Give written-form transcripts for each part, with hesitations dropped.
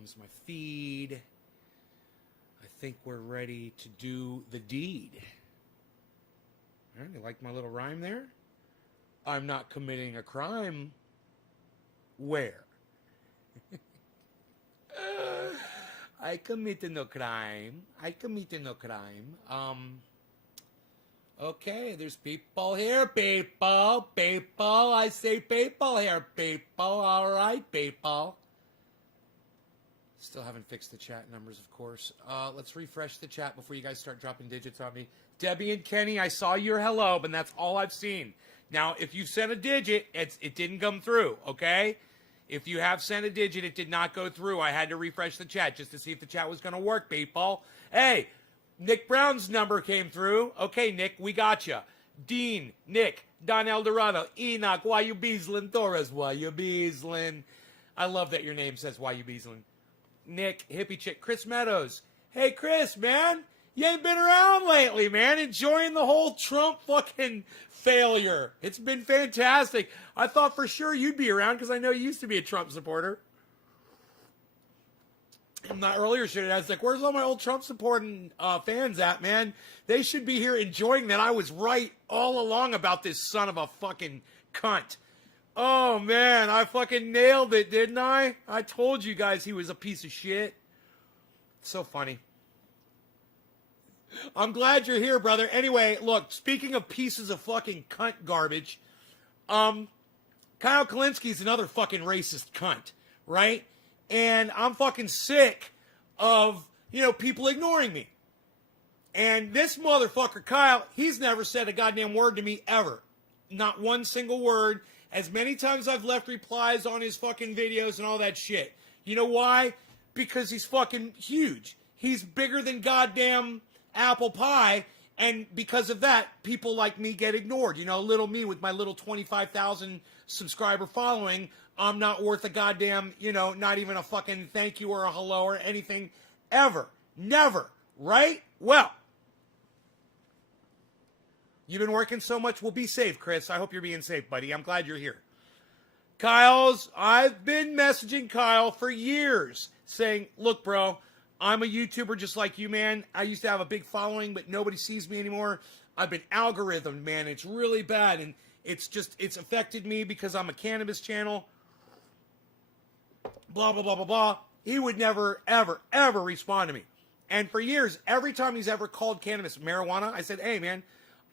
comes my feed. I think we're ready to do the deed. All right, you like my little rhyme there? I'm not committing a crime. Where? I committed no crime. I committed no crime. Okay, there's people here, people. People, I say people here, people. All right, people. Still haven't fixed the chat numbers, of course. Let's refresh the chat before you guys start dropping digits on me. Debbie and Kenny, I saw your hello, but that's all I've seen. Now, if you sent a digit, it didn't come through, okay? If you have sent a digit, it did not go through. I had to refresh the chat just to see if the chat was going to work, people. Hey, Nick Brown's number came through. Okay, Nick, we got you. Dean, Nick, Don Eldorado, Enoch, why you beaslin? Torres, why you beaslin? I love that your name says why you beaslin. Nick, hippie chick, Chris Meadows. Hey, Chris, man, you ain't been around lately, man. Enjoying the whole Trump fucking failure. It's been fantastic. I thought for sure you'd be around because I know you used to be a Trump supporter. In the earlier shit, I was like, where's all my old Trump supporting fans at, man? They should be here enjoying that I was right all along about this son of a fucking cunt. Oh, man, I fucking nailed it, didn't I? I told you guys he was a piece of shit. So funny. I'm glad you're here, brother. Anyway, look, speaking of pieces of fucking cunt garbage, Kyle Kalinski's another fucking racist cunt, right? And I'm fucking sick of, people ignoring me. And this motherfucker, Kyle, he's never said a goddamn word to me ever. Not one single word. As many times I've left replies on his fucking videos and all that shit. You know why? Because he's fucking huge. He's bigger than goddamn apple pie. And because of that, people like me get ignored. Little me with my little 25,000 subscriber following. I'm not worth a goddamn, not even a fucking thank you or a hello or anything ever. Never. Right? Well, you've been working so much. Well, be safe, Chris. I hope you're being safe, buddy. I'm glad you're here. I've been messaging Kyle for years saying, look, bro, I'm a YouTuber just like you, man. I used to have a big following, but nobody sees me anymore. I've been algorithmed, man. It's really bad. And it's affected me because I'm a cannabis channel. Blah, blah, blah, blah, blah. He would never, ever, ever respond to me. And for years, every time he's ever called cannabis marijuana, I said, hey, man,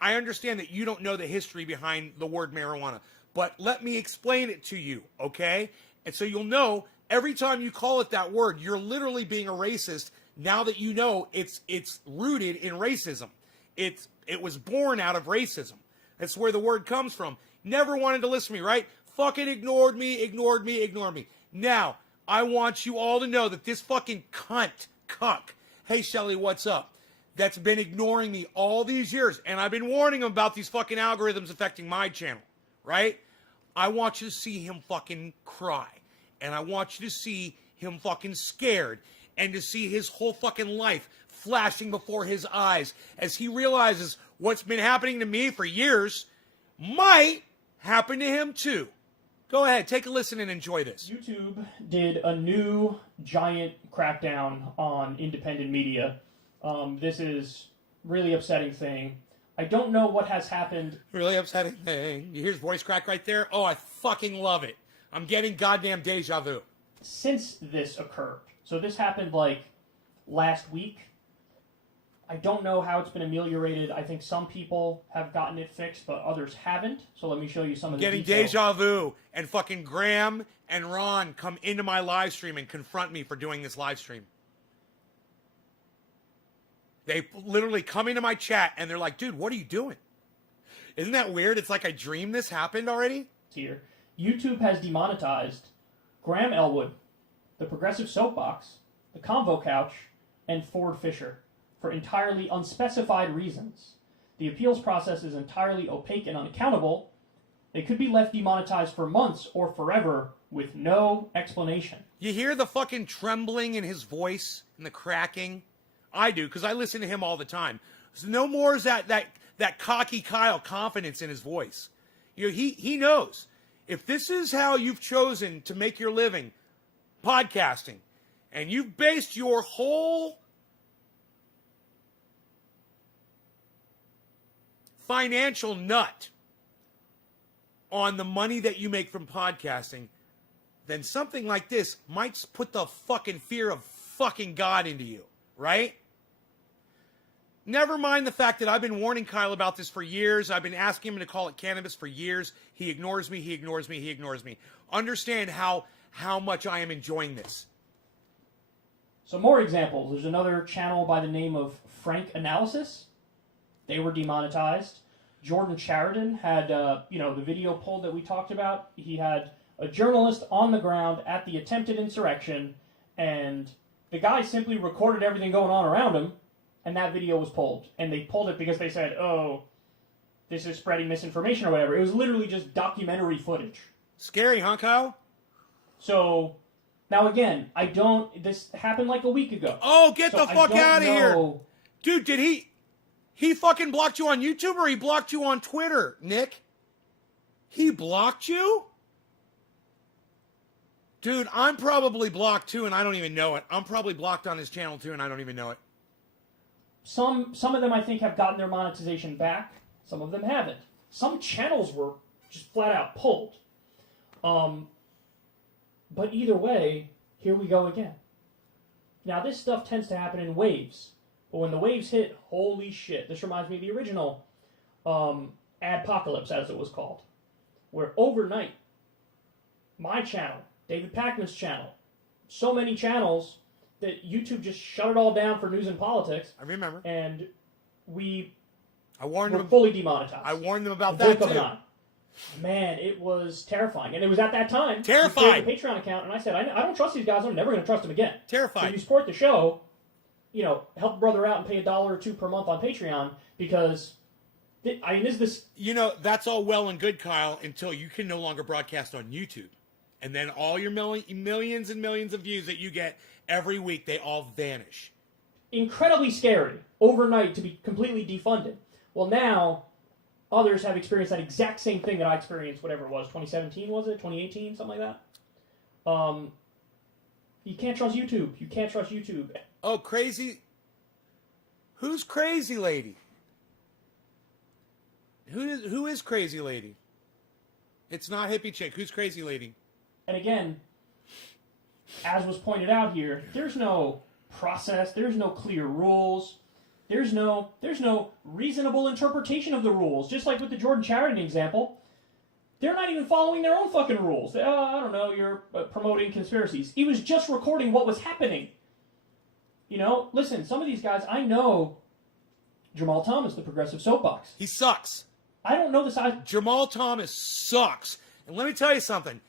I understand that you don't know the history behind the word marijuana, but let me explain it to you, okay? And so you'll know every time you call it that word, you're literally being a racist now that you know it's rooted in racism. It was born out of racism. That's where the word comes from. Never wanted to listen to me, right? Fucking ignored me. Now, I want you all to know that this fucking cuck, hey, Shelly, what's up? That's been ignoring me all these years. And I've been warning him about these fucking algorithms affecting my channel, right? I want you to see him fucking cry. And I want you to see him fucking scared. And to see his whole fucking life flashing before his eyes as he realizes what's been happening to me for years might happen to him too. Go ahead, take a listen and enjoy this. YouTube did a new giant crackdown on independent media. This is really upsetting thing. I don't know what has happened. Really upsetting thing. You hear his voice crack right there? Oh, I fucking love it. I'm getting goddamn deja vu. Since this occurred. So this happened like last week. I don't know how it's been ameliorated. I think some people have gotten it fixed, but others haven't. So let me show you some of the Getting details. deja vu, and fucking Graham and Ron come into my live stream and confront me for doing this live stream. They literally come into my chat and they're like, dude, what are you doing? Isn't that weird? It's like I dreamed this happened already. Here, YouTube has demonetized Graham Elwood, the Progressive Soapbox, the Convo Couch, and Ford Fisher for entirely unspecified reasons. The appeals process is entirely opaque and unaccountable. They could be left demonetized for months or forever with no explanation. You hear the fucking trembling in his voice and the cracking? I do, because I listen to him all the time. So no more is that cocky Kyle confidence in his voice. He knows. If this is how you've chosen to make your living, podcasting, and you've based your whole financial nut on the money that you make from podcasting, then something like this might put the fucking fear of fucking God into you, right? Never mind the fact that I've been warning Kyle about this for years. I've been asking him to call it cannabis for years. He ignores me, he ignores me, he ignores me. Understand how much I am enjoying this. So more examples. There's another channel by the name of Frank Analysis. They were demonetized. Jordan Sheridan had, the video pulled that we talked about. He had a journalist on the ground at the attempted insurrection, and the guy simply recorded everything going on around him, and that video was pulled. And they pulled it because they said, oh, this is spreading misinformation or whatever. It was literally just documentary footage. Scary, huh, Kyle? So, now again, this happened like a week ago. Oh, get So the fuck out of here. know- Dude, did he fucking blocked you on YouTube or he blocked you on Twitter, Nick? He blocked you? Dude, I'm probably blocked too and I don't even know it. I'm probably blocked on his channel too and I don't even know it. Some of them, I think, have gotten their monetization back. Some of them haven't. Some channels were just flat out pulled. But either way, here we go again. Now, this stuff tends to happen in waves. But when the waves hit, holy shit. This reminds me of the original Adpocalypse, as it was called. Where overnight, my channel, David Pakman's channel, so many channels that YouTube just shut it all down for news and politics. I remember. And we I warned were them. fully demonetized. I warned them about The that blink of too. an eye. Man, it was terrifying. And it was at that time. Terrifying. We created a Patreon account, and I said, I don't trust these guys. I'm never going to trust them again. So Terrified. you support the show, help a brother out and pay $1 or $2 per month on Patreon because, is this... That's all well and good, Kyle, until you can no longer broadcast on YouTube. And then all your millions and millions of views that you get every week, they all vanish. Incredibly scary overnight to be completely defunded. Well, now others have experienced that exact same thing that I experienced, whatever it was, 2017 was it? 2018, something like that? You can't trust YouTube. You can't trust YouTube. Oh, crazy. Who's Crazy Lady? Who is Crazy Lady? It's not Hippie Chick. Who's Crazy Lady? And again, as was pointed out here, there's no process, there's no clear rules, there's no reasonable interpretation of the rules. Just like with the Jordan Sheridan example, they're not even following their own fucking rules. I don't know, you're promoting conspiracies. He was just recording what was happening. Listen, some of these guys, I know Jamal Thomas, the Progressive Soapbox. He sucks. I don't know the size. Jamal Thomas sucks. And let me tell you something.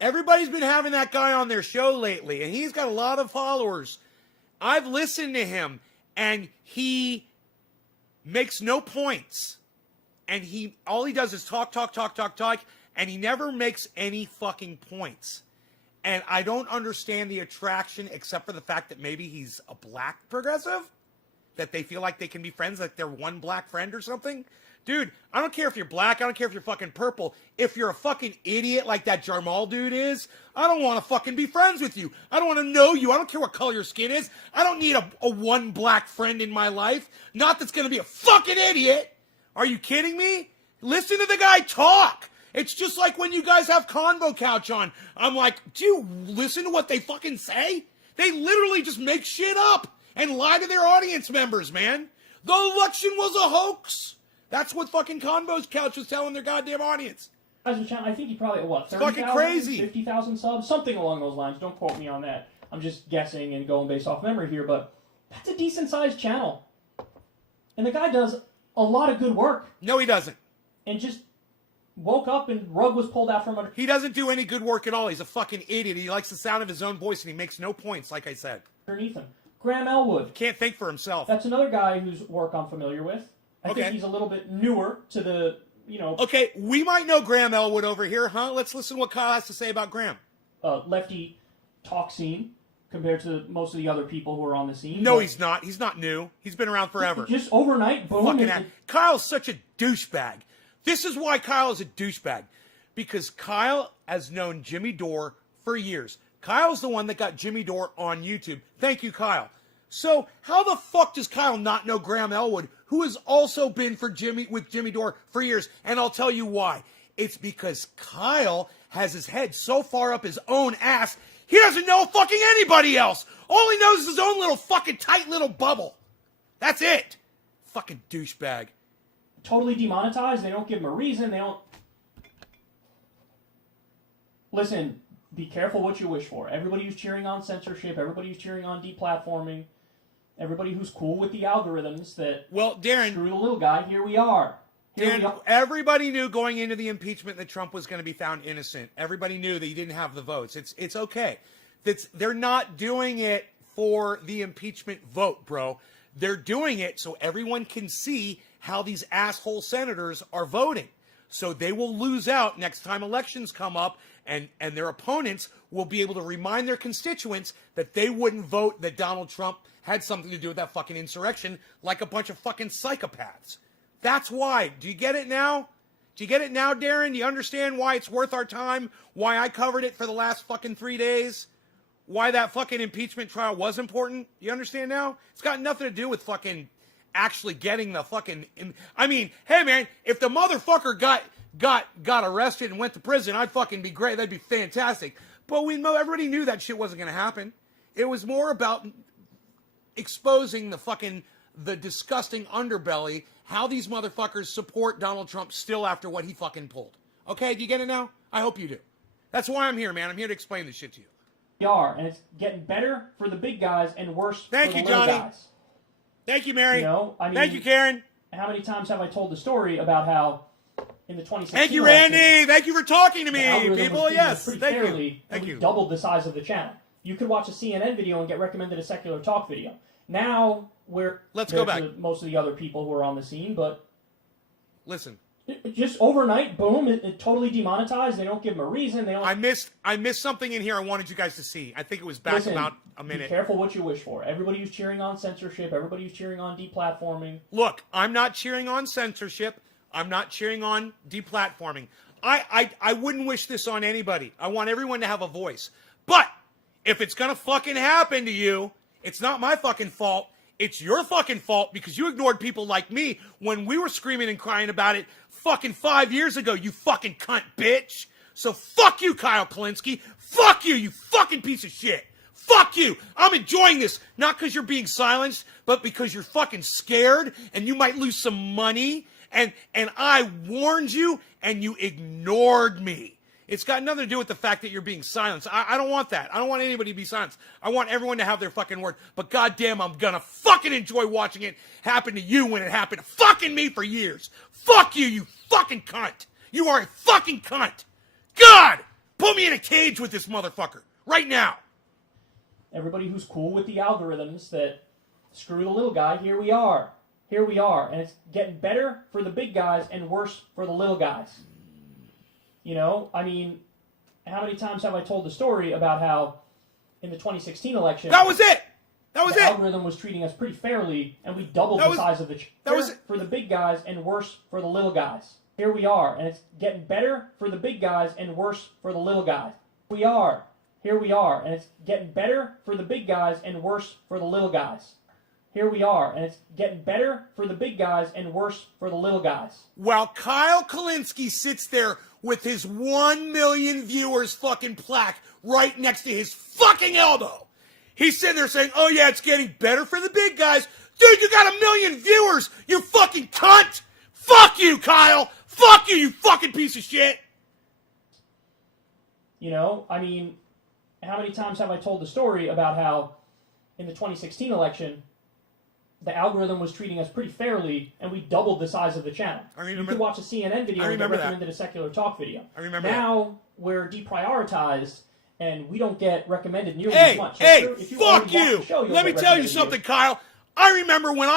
Everybody's been having that guy on their show lately, and he's got a lot of followers. I've listened to him, and he makes no points. And all he does is talk, and he never makes any fucking points. And I don't understand the attraction except for the fact that maybe he's a black progressive, that they feel like they can be friends, like they're one black friend or something. Dude, I don't care if you're black. I don't care if you're fucking purple. If you're a fucking idiot like that Jamal dude is, I don't want to fucking be friends with you. I don't want to know you. I don't care what color your skin is. I don't need a one black friend in my life. Not that's going to be a fucking idiot. Are you kidding me? Listen to the guy talk. It's just like when you guys have Convo Couch on. I'm like, do you listen to what they fucking say? They literally just make shit up and lie to their audience members, man. The election was a hoax. That's what fucking Convo's Couch was telling their goddamn audience. I think he probably, 30,000, fucking crazy. 50,000 subs? Something along those lines. Don't quote me on that. I'm just guessing and going based off memory here, but that's a decent-sized channel. And the guy does a lot of good work. No, he doesn't. And just woke up and rug was pulled out from under... He doesn't do any good work at all. He's a fucking idiot. He likes the sound of his own voice, and he makes no points, like I said. underneath him. Graham Elwood. Can't think for himself. That's another guy whose work I'm familiar with. I think he's a little bit newer to the, Okay, we might know Graham Elwood over here, huh? Let's listen to what Kyle has to say about Graham. Lefty talk scene compared to most of the other people who are on the scene. No, he's not. He's not new. He's been around forever. Just overnight, boom. Kyle's such a douchebag. This is why Kyle is a douchebag. Because Kyle has known Jimmy Dore for years. Kyle's the one that got Jimmy Dore on YouTube. Thank you, Kyle. So how the fuck does Kyle not know Graham Elwood, who has also been with Jimmy Dore for years? And I'll tell you why. It's because Kyle has his head so far up his own ass, he doesn't know fucking anybody else. All he knows is his own little fucking tight little bubble. That's it. Fucking douchebag. Totally demonetized. They don't give him a reason. They don't... Listen, be careful what you wish for. Everybody who's cheering on censorship, everybody who's cheering on deplatforming, everybody who's cool with the algorithms that Darren, screw the little guy, here we are. Darren, everybody knew going into the impeachment that Trump was going to be found innocent. Everybody knew that he didn't have the votes. It's okay. They're not doing it for the impeachment vote, bro. They're doing it so everyone can see how these asshole senators are voting. So they will lose out next time elections come up, and their opponents will be able to remind their constituents that they wouldn't vote that Donald Trump had something to do with that fucking insurrection like a bunch of fucking psychopaths. That's why. Do you get it now? Do you get it now, Darren? Do you understand why it's worth our time? Why I covered it for the last fucking 3 days? Why that fucking impeachment trial was important? You understand now? It's got nothing to do with fucking actually getting the fucking... I mean, hey man, if the motherfucker got arrested and went to prison, I'd fucking be great. That'd be fantastic. But everybody knew that shit wasn't going to happen. It was more about exposing the disgusting underbelly, how these motherfuckers support Donald Trump still after what he fucking pulled. Okay, do you get it now? I hope you do. That's why I'm here, man. I'm here to explain this shit to you. We are, and it's getting better for the big guys and worse for the little Johnny. guys. Thank you, Mary. You know, I mean, thank you, Karen. How many times have I told the story about how in the 2016 Thank you, Randy. election, Thank you for talking to me, the algorithm people. was treating Yes, us pretty thank fairly, you. and Thank we you. doubled the size of the channel. You could watch a CNN video and get recommended a secular talk video. Now Let's go back to most of the other people who are on the scene, but listen. Just overnight, boom, it totally demonetized. They don't give them a reason. They don't. I missed something in here I wanted you guys to see. I think it was back Listen, about a minute. Be careful what you wish for. Everybody who's cheering on censorship, everybody who's cheering on deplatforming. Look, I'm not cheering on censorship. I'm not cheering on deplatforming. I wouldn't wish this on anybody. I want everyone to have a voice. But if it's gonna fucking happen to you, it's not my fucking fault. It's your fucking fault because you ignored people like me when we were screaming and crying about it fucking 5 years ago, you fucking cunt bitch. So fuck you, Kyle Kulinski. Fuck you, you fucking piece of shit. Fuck you. I'm enjoying this, not because you're being silenced, but because you're fucking scared and you might lose some money. And I warned you and you ignored me. It's got nothing to do with the fact that you're being silenced. I don't want that. I don't want anybody to be silenced. I want everyone to have their fucking word. But goddamn, I'm gonna fucking enjoy watching it happen to you when it happened to fucking me for years. Fuck you, you fucking cunt. You are a fucking cunt. God, put me in a cage with this motherfucker right now. Everybody who's cool with the algorithms that screw the little guy, here we are. Here we are. And it's getting better for the big guys and worse for the little guys. You know, I mean, how many times have I told the story about how in the 2016 election... That was it! That was the it! algorithm was treating us pretty fairly, and we doubled the size of the channel for the big guys and worse for the little guys. Here we are, and it's getting better for the big guys and worse for the little guys. We are. Here we are, and it's getting better for the big guys and worse for the little guys. Here we are, and it's getting better for the big guys and worse for the little guys. While Kyle Kulinski sits there with his 1 million viewers fucking plaque right next to his fucking elbow, he's sitting there saying, oh yeah, it's getting better for the big guys. Dude, you got 1 million viewers, you fucking cunt! Fuck you, Kyle! Fuck you, you fucking piece of shit! You know, I mean, how many times have I told the story about how in the 2016 election, the algorithm was treating us pretty fairly, and we doubled the size of the channel. You could watch a CNN video and get recommended a secular talk video. I remember now we're deprioritized, and we don't get recommended nearly as much. Hey, fuck you! Let me tell you something, Kyle. I remember when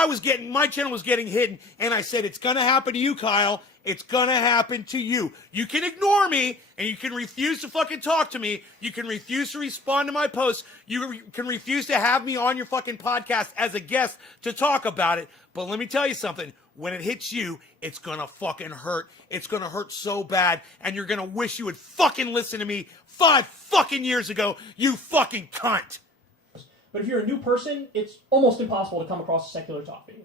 my channel was getting hidden, and I said, it's going to happen to you, Kyle. It's going to happen to you. You can ignore me, and you can refuse to fucking talk to me. You can refuse to respond to my posts. You can refuse to have me on your fucking podcast as a guest to talk about it. But let me tell you something. When it hits you, it's going to fucking hurt. It's going to hurt so bad, and you're going to wish you would fucking listen to me 5 fucking years ago, you fucking cunt. But if you're a new person, it's almost impossible to come across a secular talk video.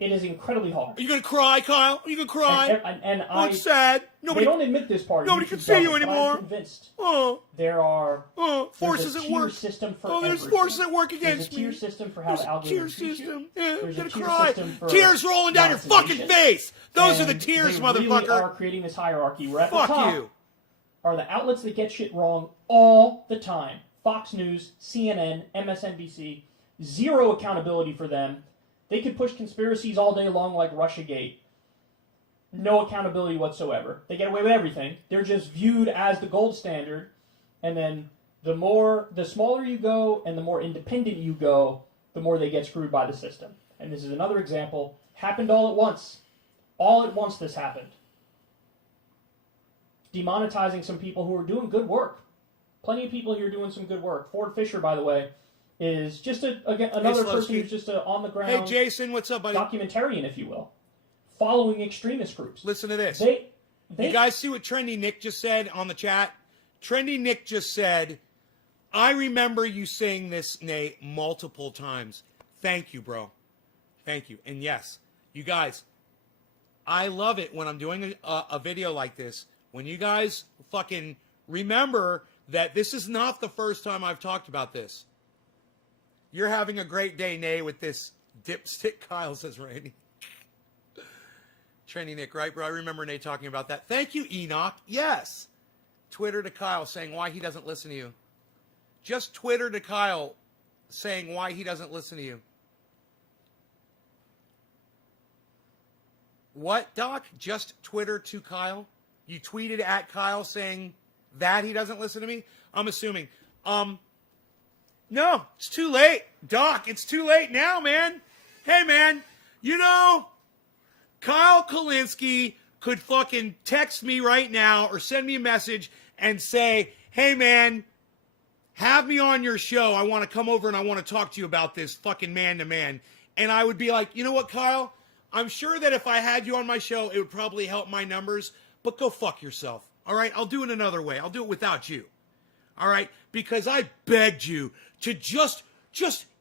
It is incredibly hard. Are you gonna cry, Kyle? Are you gonna cry? And I'm sad. They don't admit this part. Nobody can see you anymore. I'm convinced. Oh. There are forces at work. System for there's everything. forces at work against me. There's a tier system for how the algorithm Tier treats you. system. Yeah, There's I'm a gonna tier cry. system for Tears rolling down your fucking monetization. face. Those are the And tears, they motherfucker. Really are creating this hierarchy where at the Fuck top you. are the outlets that get shit wrong all the time. Fox News, CNN, MSNBC. Zero accountability for them. They could push conspiracies all day long like Russiagate. No accountability whatsoever. They get away with everything. They're just viewed as the gold standard. And then the smaller you go and the more independent you go, the more they get screwed by the system. And this is another example. Happened all at once. All at once this happened. Demonetizing some people who are doing good work. Plenty of people here doing some good work. Ford Fisher, by the way, is just another person who's just on the ground. Hey, Jason, what's up, buddy? Documentarian, if you will, following extremist groups. Listen to this. You guys see what Trendy Nick just said on the chat? Trendy Nick just said, I remember you saying this, Nate, multiple times. Thank you, bro. Thank you. And yes, you guys, I love it when I'm doing a video like this, when you guys fucking remember that this is not the first time I've talked about this. You're having a great day, Nay, with this dipstick, Kyle, says Randy. Trendy Nick, right, bro? I remember Nay talking about that. Thank you, Enoch. Yes. Twitter to Kyle saying why he doesn't listen to you. Just Twitter to Kyle saying why he doesn't listen to you. What, Doc? Just Twitter to Kyle? You tweeted at Kyle saying that he doesn't listen to me? I'm assuming. No, it's too late. Doc, it's too late now, man. Hey, man, you know, Kyle Kulinski could fucking text me right now or send me a message and say, hey, man, have me on your show. I want to come over and I want to talk to you about this fucking man-to-man. And I would be like, you know what, Kyle? I'm sure that if I had you on my show, it would probably help my numbers, but go fuck yourself. All right? I'll do it another way. I'll do it without you. All right? Because I begged you to just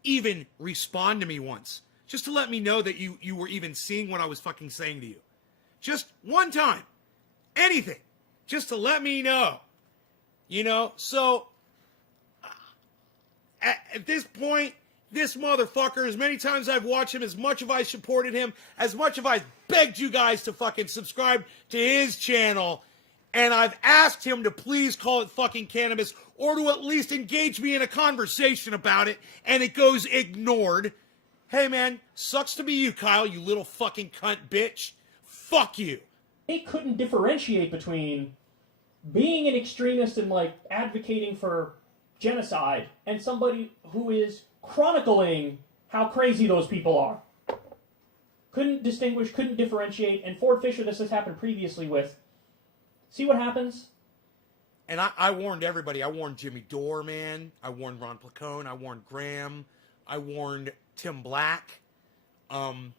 even respond to me once. Just to let me know that you were even seeing what I was fucking saying to you. Just one time. Anything. Just to let me know. You know? So, at this point, this motherfucker, as many times I've watched him, as much as I supported him, as much as I begged you guys to fucking subscribe to his channel, and I've asked him to please call it fucking cannabis, or to at least engage me in a conversation about it, and it goes ignored. Hey, man, sucks to be you, Kyle, you little fucking cunt bitch. Fuck you. They couldn't differentiate between being an extremist and, like, advocating for genocide and somebody who is chronicling how crazy those people are. Couldn't distinguish, couldn't differentiate, and Ford Fisher, this has happened previously with. See what happens? And I warned everybody. I warned Jimmy Dore, man. I warned Ron Placone. I warned Graham. I warned Tim Black. Man,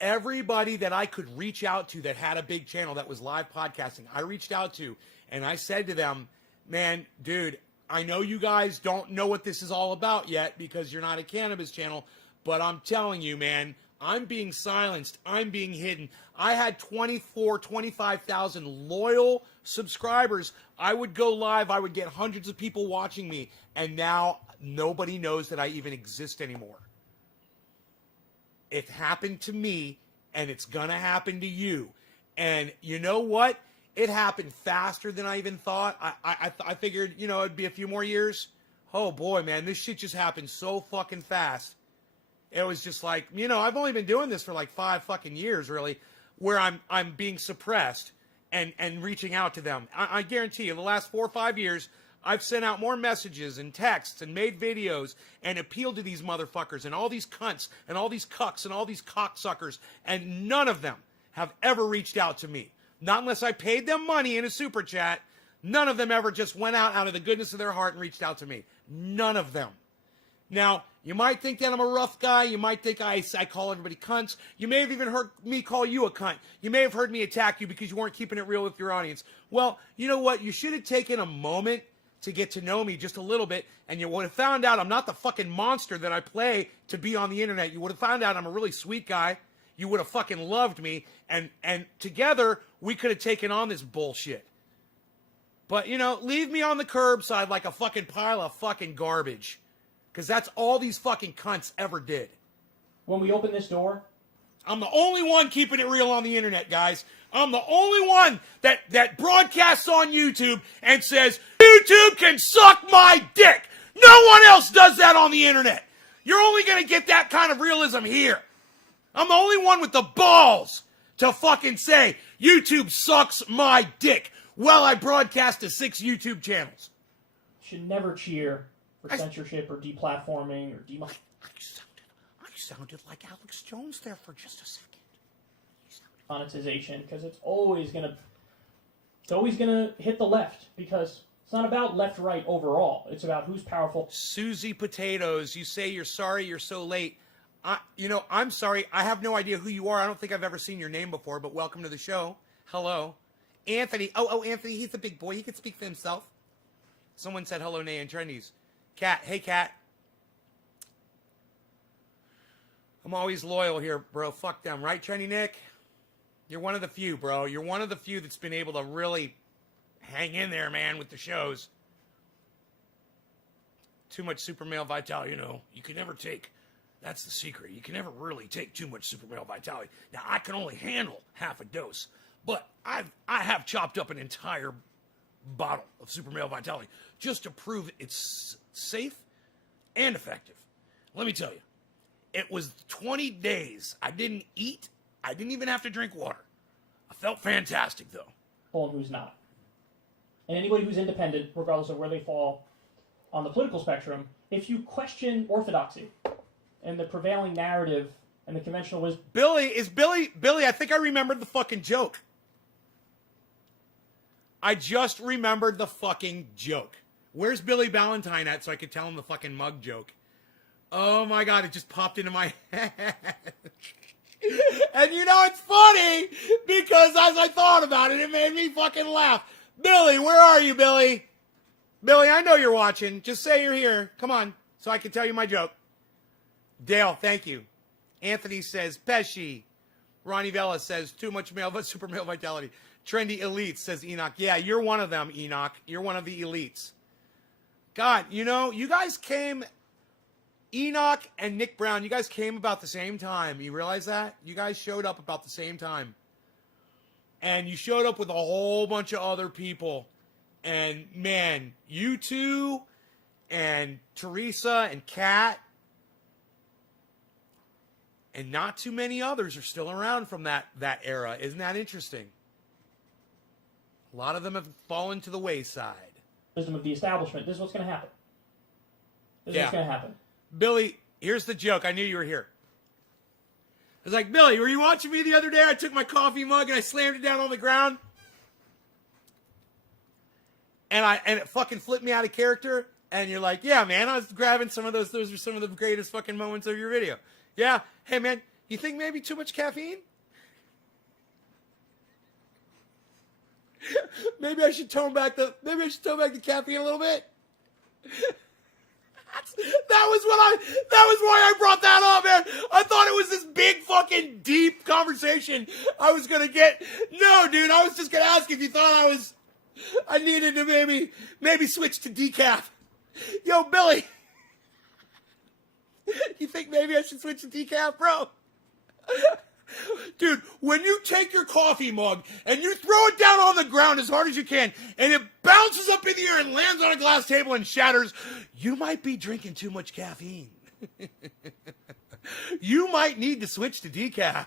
everybody that I could reach out to that had a big channel that was live podcasting, I reached out to, and I said to them, man, dude, I know you guys don't know what this is all about yet because you're not a cannabis channel, but I'm telling you, man, I'm being silenced. I'm being hidden. I had 25,000 loyal subscribers. I would go live. I would get hundreds of people watching me. And now nobody knows that I even exist anymore. It happened to me, and it's going to happen to you. And you know what? It happened faster than I even thought. I figured, you know, it'd be a few more years. Oh, boy, man, this shit just happened so fucking fast. It was just like, you know, I've only been doing this for like 5 fucking years, really, where I'm being suppressed and reaching out to them. I guarantee you, the last 4 or 5 years, I've sent out more messages and texts and made videos and appealed to these motherfuckers and all these cunts and all these cucks and all these cocksuckers, and none of them have ever reached out to me. Not unless I paid them money in a super chat. None of them ever just went out of the goodness of their heart and reached out to me. None of them. Now, you might think that I'm a rough guy. You might think I call everybody cunts. You may have even heard me call you a cunt. You may have heard me attack you because you weren't keeping it real with your audience. Well, you know what? You should have taken a moment to get to know me just a little bit, and you would have found out I'm not the fucking monster that I play to be on the internet. You would have found out I'm a really sweet guy. You would have fucking loved me, and together we could have taken on this bullshit. But, you know, leave me on the curbside like a fucking pile of fucking garbage. Because that's all these fucking cunts ever did. When we open this door, I'm the only one keeping it real on the internet, guys. I'm the only one that broadcasts on YouTube and says, YouTube can suck my dick. No one else does that on the internet. You're only going to get that kind of realism here. I'm the only one with the balls to fucking say, YouTube sucks my dick while I broadcast to 6 YouTube channels. should never cheer for censorship or deplatforming or I sounded like Alex Jones there for just a second. monetization, because it's always gonna hit the left, because it's not about left-right overall. It's about who's powerful. Susie Potatoes, you say you're sorry you're so late. I'm sorry. I have no idea who you are. I don't think I've ever seen your name before, but welcome to the show. Hello. Anthony. Oh, Anthony, he's a big boy. He can speak for himself. Someone said hello, Nay, and Trendies. Kat. Hey, Kat. I'm always loyal here, bro. Fuck them. Right, Trendy Nick? You're one of the few, bro. You're one of the few that's been able to really hang in there, man, with the shows. Too much super male vitality, you can never take. That's the secret. You can never really take too much super male vitality. Now, I can only handle half a dose, but I have chopped up an entire bottle of super male vitality just to prove it's safe and effective. Let me tell you, it was 20 days. I didn't eat. I didn't even have to drink water. I felt fantastic, though. Well, and who's not? And anybody who's independent, regardless of where they fall on the political spectrum, if you question orthodoxy and the prevailing narrative and the conventional wisdom... Billy, I think I remembered the fucking joke. I just remembered the fucking joke. Where's Billy Ballantyne at so I could tell him the fucking mug joke? Oh my God, it just popped into my head. And it's funny because as I thought about it, it made me fucking laugh. Billy, where are you, Billy? Billy, I know you're watching. Just say you're here. Come on, so I can tell you my joke. Dale, thank you. Anthony says, Pesci. Ronnie Vela says, too much super male vitality. Trendy Elites, says Enoch. Yeah, you're one of them, Enoch. You're one of the elites. God, you guys came... Enoch and Nick Brown, you guys came about the same time. You realize that? You guys showed up about the same time. And you showed up with a whole bunch of other people. And, man, you two and Teresa and Kat and not too many others are still around from that era. Isn't that interesting? A lot of them have fallen to the wayside. Wisdom of the establishment. This is what's going to happen. This is what's going to happen. Billy, here's the joke. I knew you were here. I was like, Billy, were you watching me the other day? I took my coffee mug and I slammed it down on the ground. And it fucking flipped me out of character. And you're like, yeah, man, I was grabbing some of those. Those are some of the greatest fucking moments of your video. Yeah. Hey, man, you think maybe too much caffeine? Maybe I should tone back the caffeine a little bit. That was why I brought that up, man. I thought it was this big fucking deep conversation I was gonna get. No, dude, I was just gonna ask if you thought I needed to maybe switch to decaf. Yo, Billy, you think maybe I should switch to decaf, bro? Dude, when you take your coffee mug and you throw it down on the ground as hard as you can, and it bounces up in the air and lands on a glass table and shatters, you might be drinking too much caffeine. You might need to switch to decaf.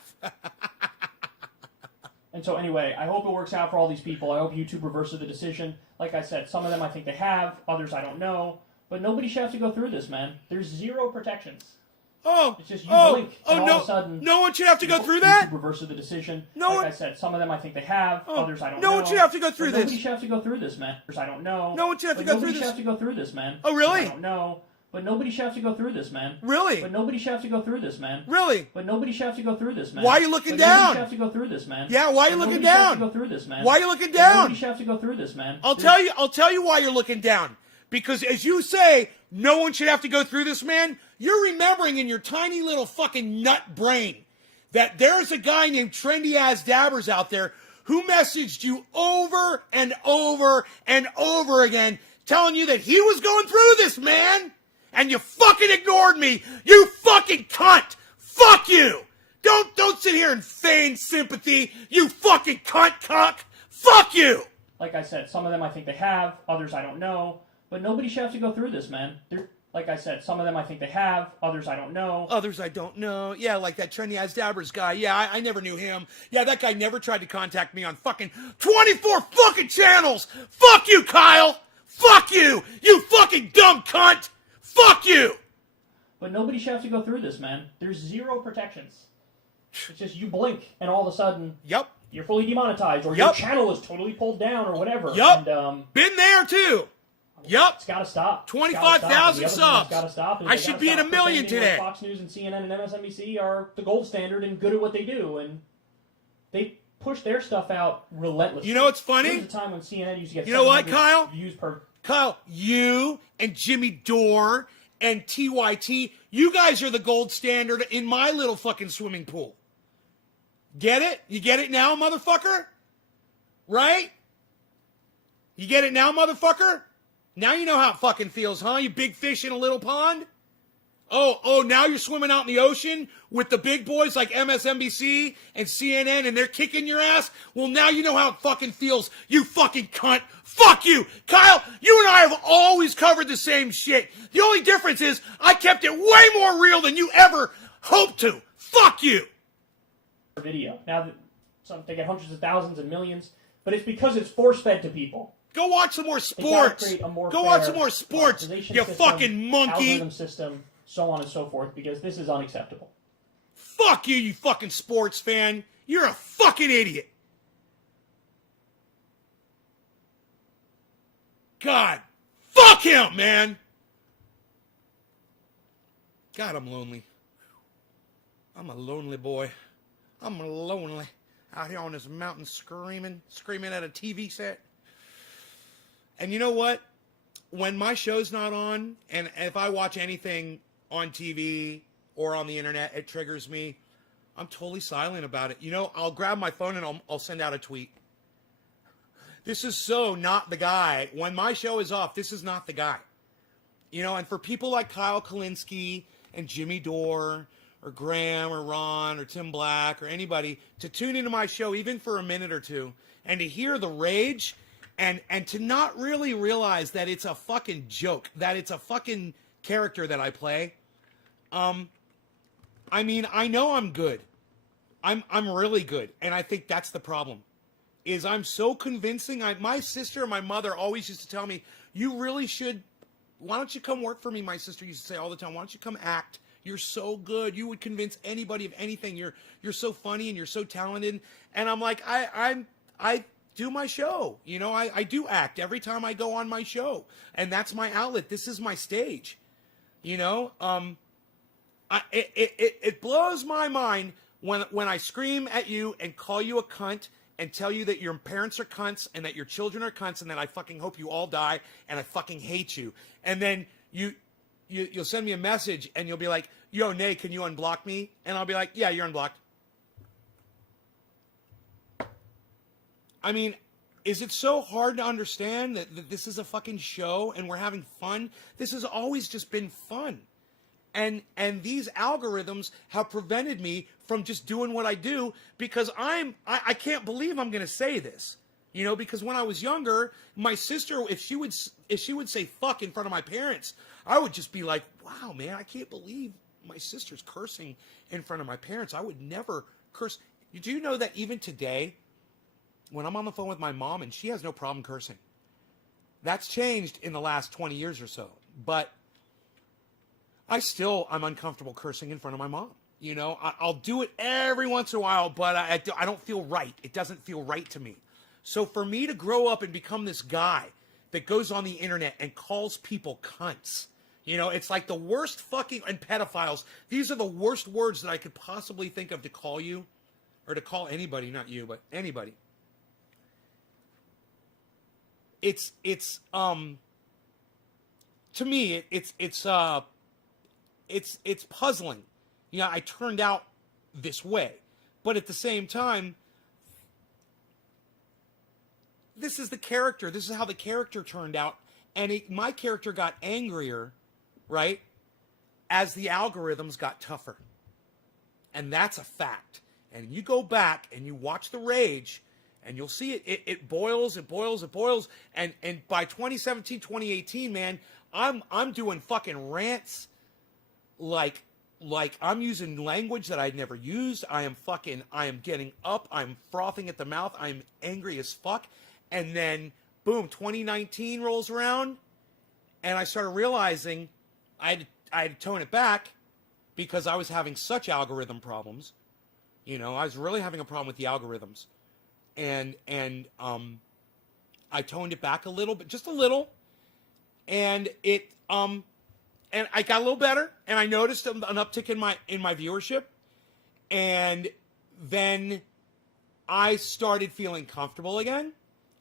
And so anyway, I hope it works out for all these people. I hope YouTube reverses the decision. Like I said, some of them I think they have, others I don't know. But nobody should have to go through this, man. There's zero protections. Oh, it's just you blink, and all no, of a sudden, no one should have to go through that. YouTube reverses the decision. No like one, I said, some of them I think they have, others I don't know. No one should have to go through this. Nobody should have to go through this, man. I don't know. No one should have to go through this. Nobody should have to go through this, man. Oh, really? I don't know. But nobody should have to go through this, man. Really? But nobody should have to go through this, man. Really? But nobody should have to go through this, man. Why are you looking but down? Nobody should have to go through this, man. Yeah, why are you but looking nobody should have down? to go through this, man. Why are you looking But down? Nobody should have to go through this, man. I'll tell you why you're looking down. Because as you say, no one should have to go through this, man. You're remembering in your tiny little fucking nut brain that there's a guy named Trendy Ass Dabbers out there who messaged you over and over and over again telling you that he was going through this, man. And you fucking ignored me. You fucking cunt. Fuck you. Don't sit here and feign sympathy. You fucking cunt cuck. Fuck you. Like I said, some of them I think they have, others I don't know. But nobody should have to go through this, man. Like I said, some of them I think they have, others I don't know. Others I don't know. Yeah, like that Trendy Ass Dabbers guy. Yeah, I never knew him. Yeah, that guy never tried to contact me on fucking 24 fucking channels. Fuck you, Kyle. Fuck you. You fucking dumb cunt. Fuck you. But nobody should have to go through this, man. There's zero protections. It's just you blink, and all of a sudden, Yep. you're fully demonetized, or your channel is totally pulled down, or whatever. Yep. And, been there too. Yep. It's got to stop. 25,000 subs. Got to stop. I should be at 1 million today. Fox News and CNN and MSNBC are the gold standard and good at what they do, and they push their stuff out relentlessly. You know what's funny? There was a time when CNN used to get You know what, 700 Kyle? views per. Kyle, you and Jimmy Dore and TYT, you guys are the gold standard in my little fucking swimming pool. Get it? You get it now, motherfucker? Right? You get it now, motherfucker? Now you know how it fucking feels, huh? You big fish in a little pond? Oh, now you're swimming out in the ocean with the big boys like MSNBC and CNN and they're kicking your ass? Well, now you know how it fucking feels, you fucking cunt. Fuck you! Kyle, you and I have always covered the same shit. The only difference is I kept it way more real than you ever hoped to. Fuck you! Video. Now, they get hundreds of thousands and millions, but it's because it's force-fed to people. Go watch some more sports. Go watch some more sports, you fucking monkey. Algorithm system, so on and so forth, because this is unacceptable. Fuck you, you fucking sports fan. You're a fucking idiot. God, fuck him, man. God, I'm lonely. I'm a lonely boy. I'm lonely. Out here on this mountain screaming at a TV set. And you know what? When my show's not on, and if I watch anything on TV or on the internet, it triggers me. I'm totally silent about it. You know, I'll grab my phone and I'll send out a tweet. This is so not the guy. When my show is off, this is not the guy. You know, and for people like Kyle Kalinske and Jimmy Dore or Graham or Ron or Tim Black or anybody to tune into my show even for a minute or two and to hear the rage and to not really realize that it's a fucking joke, that it's a fucking character that I play. I mean, I know I'm good. I'm really good, and I think that's the problem. Is I'm so convincing. My sister and my mother always used to tell me, you really should, why don't you come work for me? My sister used to say all the time, why don't you come act? You're so good. You would convince anybody of anything. You're so funny and you're so talented. And I'm like, I do my show. You know, I do act every time I go on my show. And that's my outlet. This is my stage. You know, it blows my mind when I scream at you and call you a cunt and tell you that your parents are cunts and that your children are cunts and that I fucking hope you all die and I fucking hate you. And then you'll send me a message and you'll be like, yo, Nay, can you unblock me? And I'll be like, yeah, you're unblocked. I mean, is it so hard to understand that this is a fucking show and we're having fun? This has always just been fun. And these algorithms have prevented me from just doing what I do because I can't believe I'm going to say this. You know, because when I was younger, my sister, if she would say fuck in front of my parents, I would just be like, wow, man, I can't believe my sister's cursing in front of my parents. I would never curse. Do you know that even today, when I'm on the phone with my mom, and she has no problem cursing. That's changed in the last 20 years or so. But I'm uncomfortable cursing in front of my mom. You know, I'll do it every once in a while, but I don't feel right. It doesn't feel right to me. So for me to grow up and become this guy that goes on the internet and calls people cunts, you know, it's like the worst fucking, and pedophiles, these are the worst words that I could possibly think of to call you, or to call anybody, not you, but anybody. It's to me, it's puzzling. You know, I turned out this way. But at the same time, this is the character. This is how the character turned out. And my character got angrier, right, as the algorithms got tougher. And that's a fact. And you go back and you watch the rage, and you'll see it boils, it boils, it boils. And by 2017, 2018, man, I'm doing fucking rants like I'm using language that I'd never used. I am getting up. I'm frothing at the mouth. I'm angry as fuck. And then, boom, 2019 rolls around, and I started realizing I had to tone it back because I was having such algorithm problems. You know, I was really having a problem with the algorithms. And I toned it back a little bit, just a little. And and I got a little better, and I noticed an uptick in my viewership. And then I started feeling comfortable again,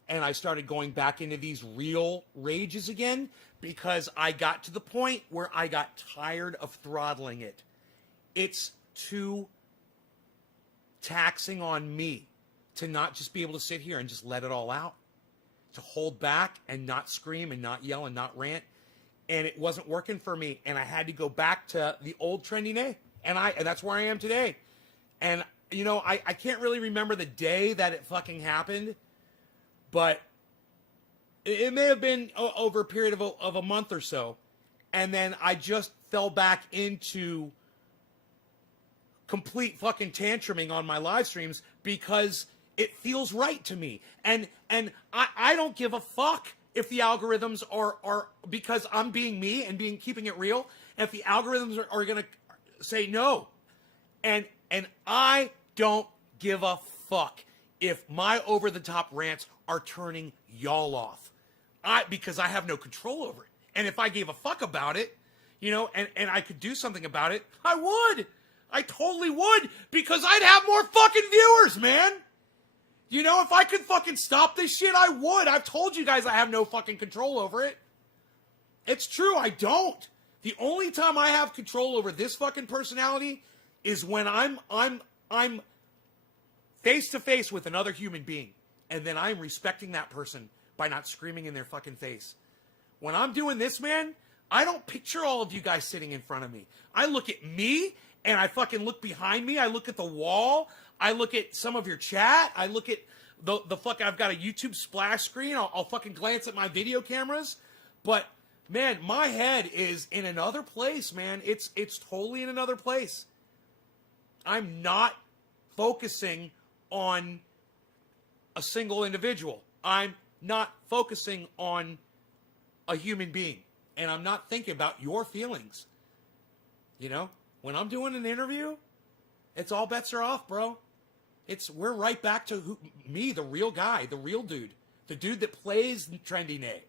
and I started going back into these real rages again, because I got to the point where I got tired of throttling it. It's too taxing on me to not just be able to sit here and just let it all out, to hold back and not scream and not yell and not rant. And it wasn't working for me, and I had to go back to the old trendy Nay, and that's where I am today. And you know, I can't really remember the day that it fucking happened, but it may have been over a period of a month or so, and then I just fell back into complete fucking tantruming on my live streams because it feels right to me, and I don't give a fuck if the algorithms are because I'm being me and keeping it real, and if the algorithms are going to say no, and I don't give a fuck if my over-the-top rants are turning y'all off, because I have no control over it. And if I gave a fuck about it, you know, and I could do something about it, I would. I totally would, because I'd have more fucking viewers, man. You know, if I could fucking stop this shit, I would. I've told you guys I have no fucking control over it. It's true, I don't. The only time I have control over this fucking personality is when I'm face to face with another human being, and then I'm respecting that person by not screaming in their fucking face. When I'm doing this, man, I don't picture all of you guys sitting in front of me. I look at me, and I fucking look behind me. I look at the wall. I look at some of your chat. I look at the fuck. I've got a YouTube splash screen. I'll fucking glance at my video cameras. But man, my head is in another place, man. It's totally in another place. I'm not focusing on a single individual. I'm not focusing on a human being. And I'm not thinking about your feelings. You know, when I'm doing an interview, it's all bets are off, bro. We're right back to me, the real guy, the real dude, the dude that plays Trendy Nay.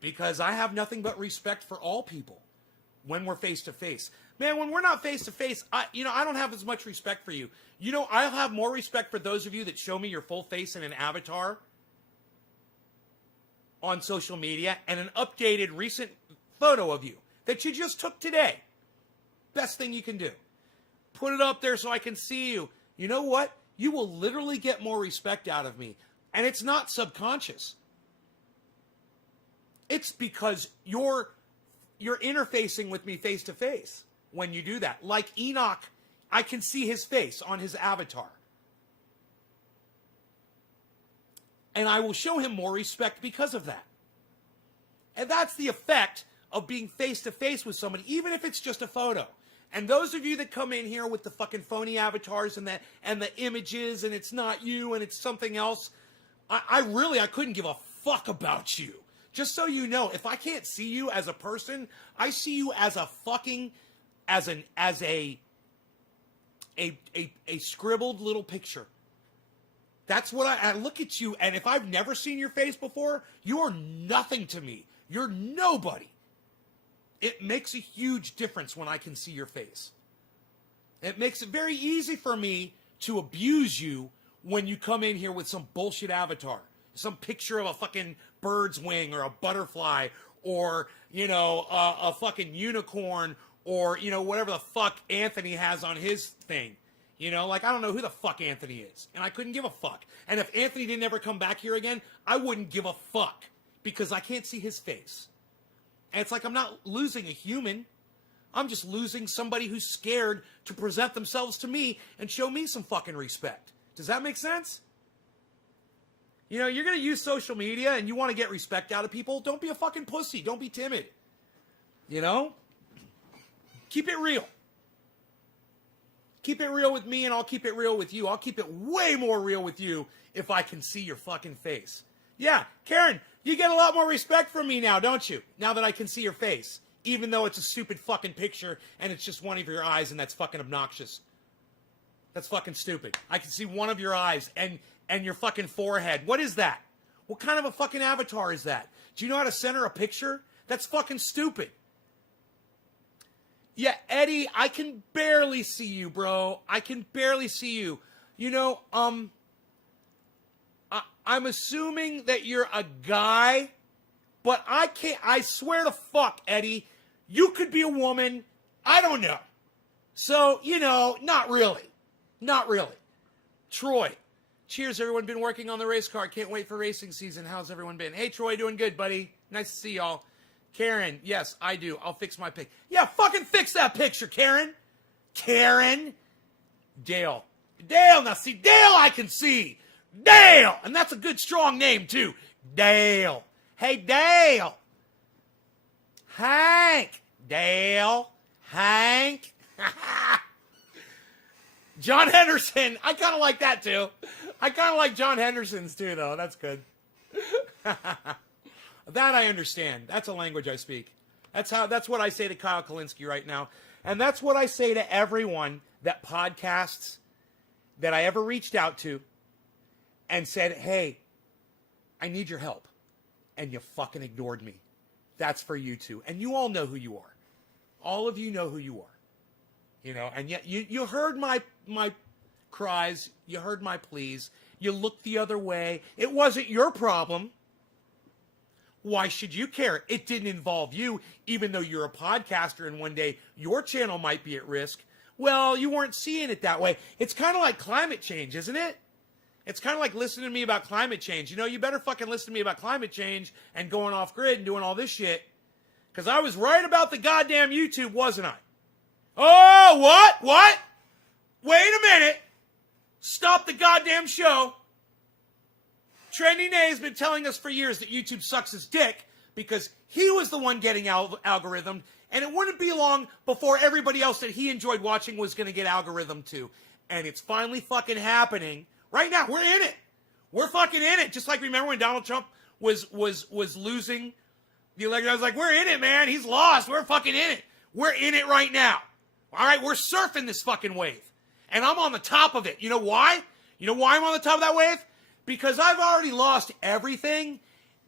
Because I have nothing but respect for all people when we're face to face. Man, when we're not face to face, I don't have as much respect for you. You know, I'll have more respect for those of you that show me your full face in an avatar on social media and an updated recent photo of you that you just took today. Best thing you can do. Put it up there so I can see you. You know what? You will literally get more respect out of me. And it's not subconscious. It's because you're interfacing with me face to face when you do that. Like Enoch, I can see his face on his avatar. And I will show him more respect because of that. And that's the effect of being face to face with somebody, even if it's just a photo. And those of you that come in here with the fucking phony avatars and the images and it's not you and it's something else, I couldn't give a fuck about you. Just so you know, if I can't see you as a person, I see you as a fucking, as a scribbled little picture. That's what I look at you, and if I've never seen your face before, you are nothing to me. You're nobody. It makes a huge difference when I can see your face. It makes it very easy for me to abuse you when you come in here with some bullshit avatar. Some picture of a fucking bird's wing or a butterfly or, you know, a fucking unicorn or, you know, whatever the fuck Anthony has on his thing. You know, like, I don't know who the fuck Anthony is. And I couldn't give a fuck. And if Anthony didn't ever come back here again, I wouldn't give a fuck. Because I can't see his face. And it's like I'm not losing a human. I'm just losing somebody who's scared to present themselves to me and show me some fucking respect. Does that make sense? You know, you're going to use social media and you want to get respect out of people. Don't be a fucking pussy. Don't be timid. You know? Keep it real. Keep it real with me and I'll keep it real with you. I'll keep it way more real with you if I can see your fucking face. Yeah, Karen, you get a lot more respect from me now, don't you? Now that I can see your face. Even though it's a stupid fucking picture and it's just one of your eyes and that's fucking obnoxious. That's fucking stupid. I can see one of your eyes and your fucking forehead. What is that? What kind of a fucking avatar is that? Do you know how to center a picture? That's fucking stupid. Yeah, Eddie, I can barely see you, bro. I can barely see you. You know, I'm assuming that you're a guy, but I can't, I swear to fuck, Eddie, you could be a woman. I don't know. So, you know, not really. Not really. Troy, cheers, everyone. Been working on the race car. Can't wait for racing season. How's everyone been? Hey, Troy, doing good, buddy. Nice to see y'all. Karen, yes, I do. I'll fix my pic. Yeah, fucking fix that picture, Karen. Karen. Dale. Dale, now see, Dale I can see. Dale. And that's a good, strong name, too. Dale. Hey, Dale. Hank. Dale. Hank. John Henderson. I kind of like that, too. I kind of like John Henderson's, too, though. That's good. That I understand. That's a language I speak. That's what I say to Kyle Kalinske right now. And that's what I say to everyone that podcasts that I ever reached out to and said, hey, I need your help. And you fucking ignored me. That's for you too. And you all know who you are. All of you know who you are. You know, and yet you heard my cries. You heard my pleas. You looked the other way. It wasn't your problem. Why should you care? It didn't involve you, even though you're a podcaster and one day your channel might be at risk. Well, you weren't seeing it that way. It's kind of like climate change, isn't it? It's kind of like listening to me about climate change. You know, you better fucking listen to me about climate change and going off grid and doing all this shit. Because I was right about the goddamn YouTube, wasn't I? Oh, what? What? Wait a minute. Stop the goddamn show. Trendy Nay has been telling us for years that YouTube sucks his dick because he was the one getting algorithmed, and it wouldn't be long before everybody else that he enjoyed watching was going to get algorithmed too. And it's finally fucking happening. Right now, we're in it. We're fucking in it. Just like, remember when Donald Trump was losing the election? I was like, we're in it, man. He's lost. We're fucking in it. We're in it right now. All right, we're surfing this fucking wave. And I'm on the top of it. You know why? You know why I'm on the top of that wave? Because I've already lost everything,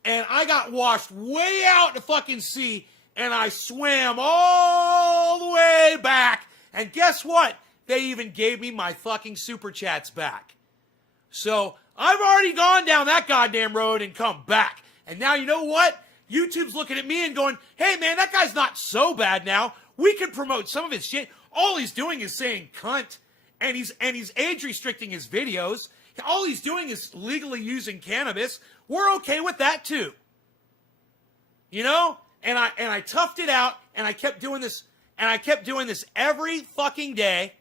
and I got washed way out to fucking sea, and I swam all the way back. And guess what? They even gave me my fucking super chats back. So I've already gone down that goddamn road and come back. And now you know what? YouTube's looking at me and going, hey man, that guy's not so bad now. We can promote some of his shit. All he's doing is saying cunt, and he's age restricting his videos. All he's doing is legally using cannabis. We're okay with that too. You know? And I toughed it out, and I kept doing this, and I kept doing this every fucking day.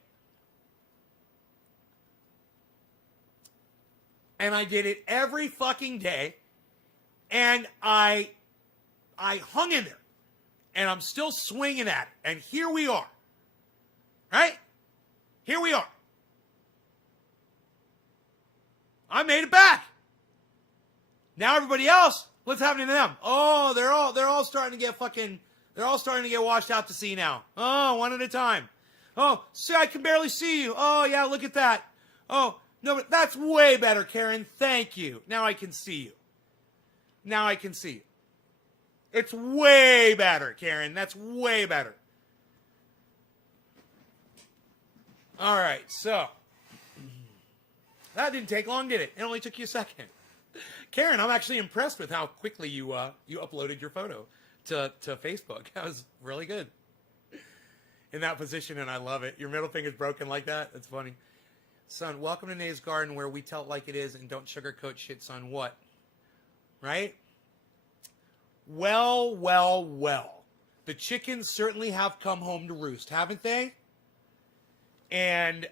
And I did it every fucking day. And I hung in there. And I'm still swinging at it. And here we are. Right? Here we are. I made it back. Now everybody else, what's happening to them? Oh, they're all starting to get washed out to sea now. Oh, one at a time. Oh, see, I can barely see you. Oh, yeah, look at that. Oh, no, but that's way better, Karen. Thank you. Now I can see you. Now I can see you. It's way better, Karen. That's way better. All right, so that didn't take long, did it? It only took you a second. Karen, I'm actually impressed with how quickly you uploaded your photo to Facebook. That was really good. In that position, and I love it. Your middle finger's broken like that. That's funny. Son, welcome to Nave's Garden, where we tell it like it is and don't sugarcoat shit, son. What? Right? Well. The chickens certainly have come home to roost, haven't they? And,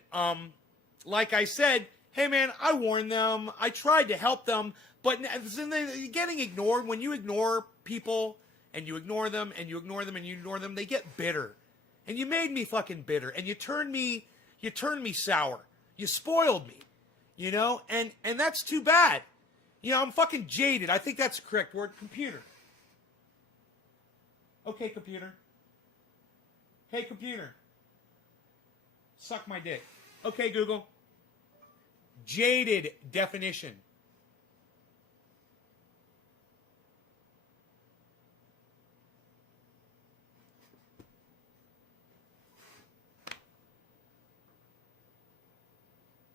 like I said, hey, man, I warned them. I tried to help them. But they're getting ignored. When you ignore people, and you ignore them, and you ignore them, and you ignore them, they get bitter. And you made me fucking bitter. And you turned me sour. You spoiled me. You know? And that's too bad. You know, I'm fucking jaded. I think that's the correct word. Computer. Okay, computer. Hey, computer. Suck my dick. Okay, Google. Jaded definition.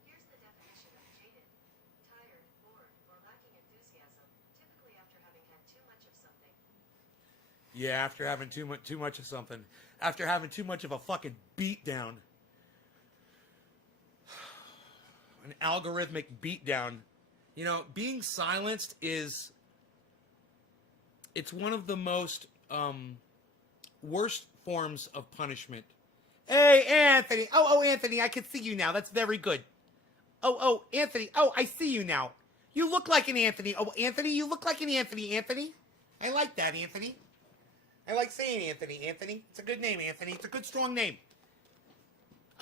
Here's the definition of jaded. Tired, bored, or lacking enthusiasm, typically after having had too much of something. Yeah, after having too much of something. After having too much of a fucking beatdown. An algorithmic beatdown. You know, being silenced it's one of the most worst forms of punishment. Hey, Anthony. Oh, Anthony, I can see you now. That's very good. Oh, Anthony. Oh, I see you now. You look like an Anthony. Oh, Anthony, you look like an Anthony. I like that, Anthony. I like saying Anthony. It's a good name, Anthony. It's a good, strong name.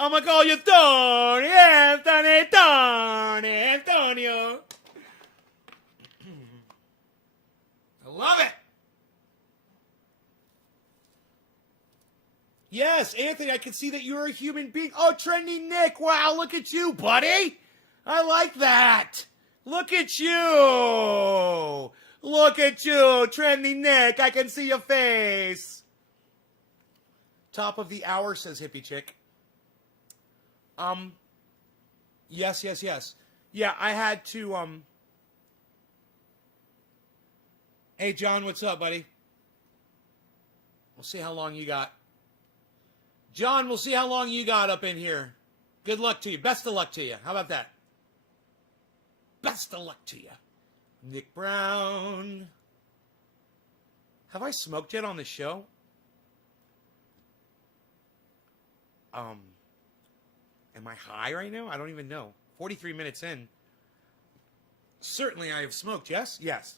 I'm gonna call you Tony, Antonio. I love it. Yes, Anthony, I can see that you're a human being. Oh, Trendy Nick. Wow, look at you, buddy. I like that. Look at you. Look at you, Trendy Nick. I can see your face. Top of the hour, says Hippie Chick. Yes. Yeah, I had to, Hey, John, what's up, buddy? We'll see how long you got. John, we'll see how long you got up in here. Good luck to you. Best of luck to you. How about that? Best of luck to you. Nick Brown. Have I smoked yet on the show? Am I high right now? I don't even know. 43 minutes in. Certainly I have smoked, yes? Yes.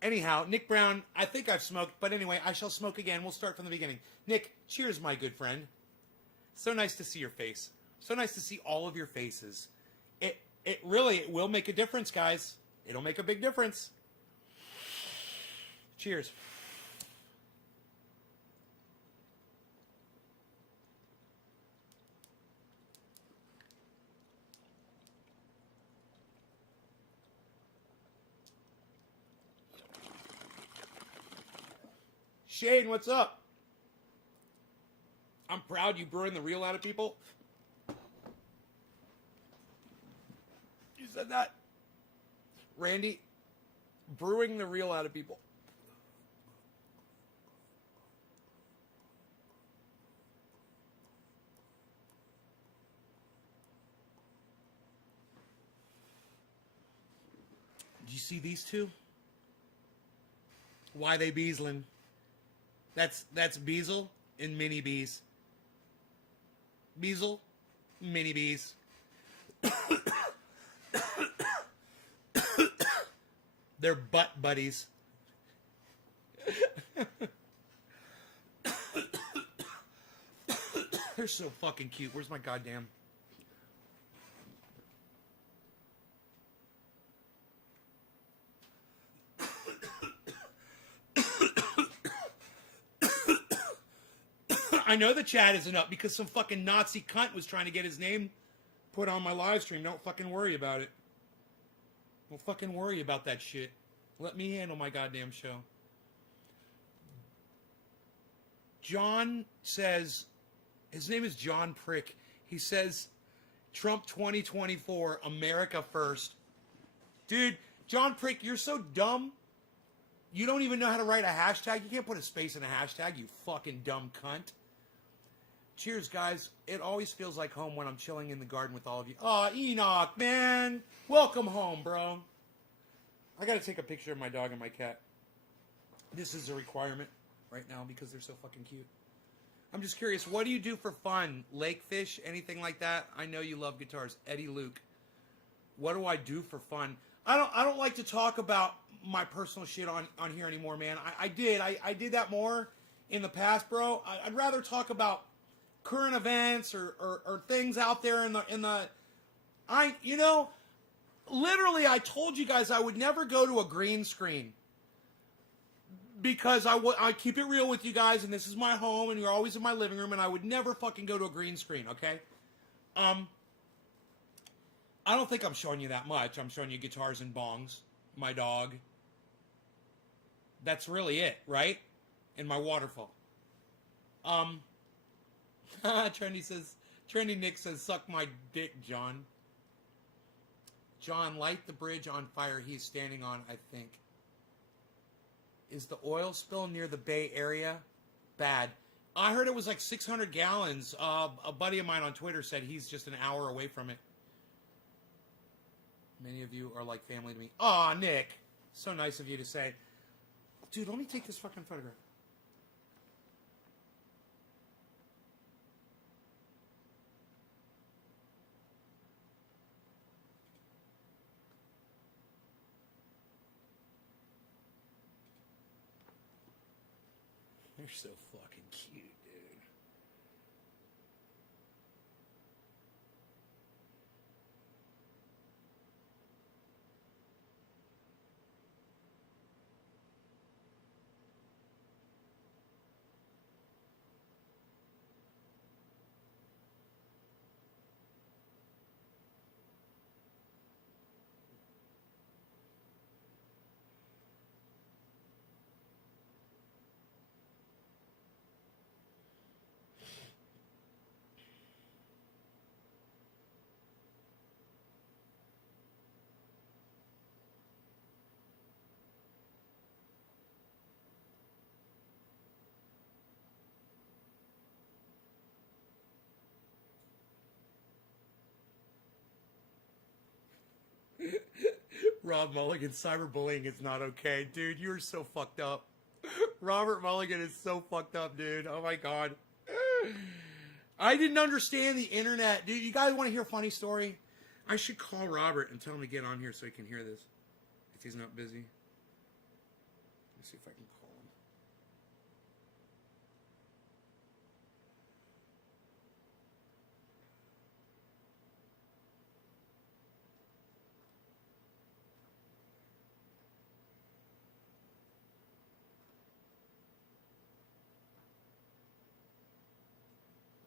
Anyhow, Nick Brown, I think I've smoked, but anyway, I shall smoke again. We'll start from the beginning. Nick, cheers, my good friend. So nice to see your face. So nice to see all of your faces. It will make a difference, guys. It'll make a big difference. Cheers. Shane, what's up? I'm proud you brewing the real out of people. You said that. Randy, brewing the real out of people. Do you see these two? Why they Beaslin? That's Beazle and Mini Bees. Beazle, Mini Bees. They're butt buddies. They're so fucking cute. Where's my goddamn... I know the chat isn't up because some fucking Nazi cunt was trying to get his name put on my live stream. Don't fucking worry about it. Don't fucking worry about that shit. Let me handle my goddamn show. John says, his name is John Prick. He says, Trump 2024, America first. Dude, John Prick, you're so dumb. You don't even know how to write a hashtag. You can't put a space in a hashtag, you fucking dumb cunt. Cheers, guys. It always feels like home when I'm chilling in the garden with all of you. Aw, Enoch, man. Welcome home, bro. I gotta take a picture of my dog and my cat. This is a requirement right now because they're so fucking cute. I'm just curious, what do you do for fun? Lake fish, anything like that? I know you love guitars. Eddie Luke. What do I do for fun? I don't like to talk about my personal shit on here anymore, man. I did that more in the past, bro. I'd rather talk about current events or things out there in the literally I told you guys I would never go to a green screen because I keep it real with you guys, and this is my home and you're always in my living room, and I would never fucking go to a green screen, okay? I don't think I'm showing you that much. I'm showing you guitars and bongs, my dog. That's really it, right? And my waterfall. Trendy Nick says, suck my dick, John. John, light the bridge on fire he's standing on, I think. Is the oil spill near the Bay Area? Bad. I heard it was like 600 gallons. A buddy of mine on Twitter said he's just an hour away from it. Many of you are like family to me. Aw, Nick. So nice of you to say. Dude, let me take this fucking photograph. You're so fucking cute, dude. Rob Mulligan, cyberbullying is not okay. Dude, you're so fucked up. Robert Mulligan is so fucked up, dude. Oh my god. I didn't understand the internet. Dude, you guys want to hear a funny story? I should call Robert and tell him to get on here so he can hear this. If he's not busy. Let's see if I can call him.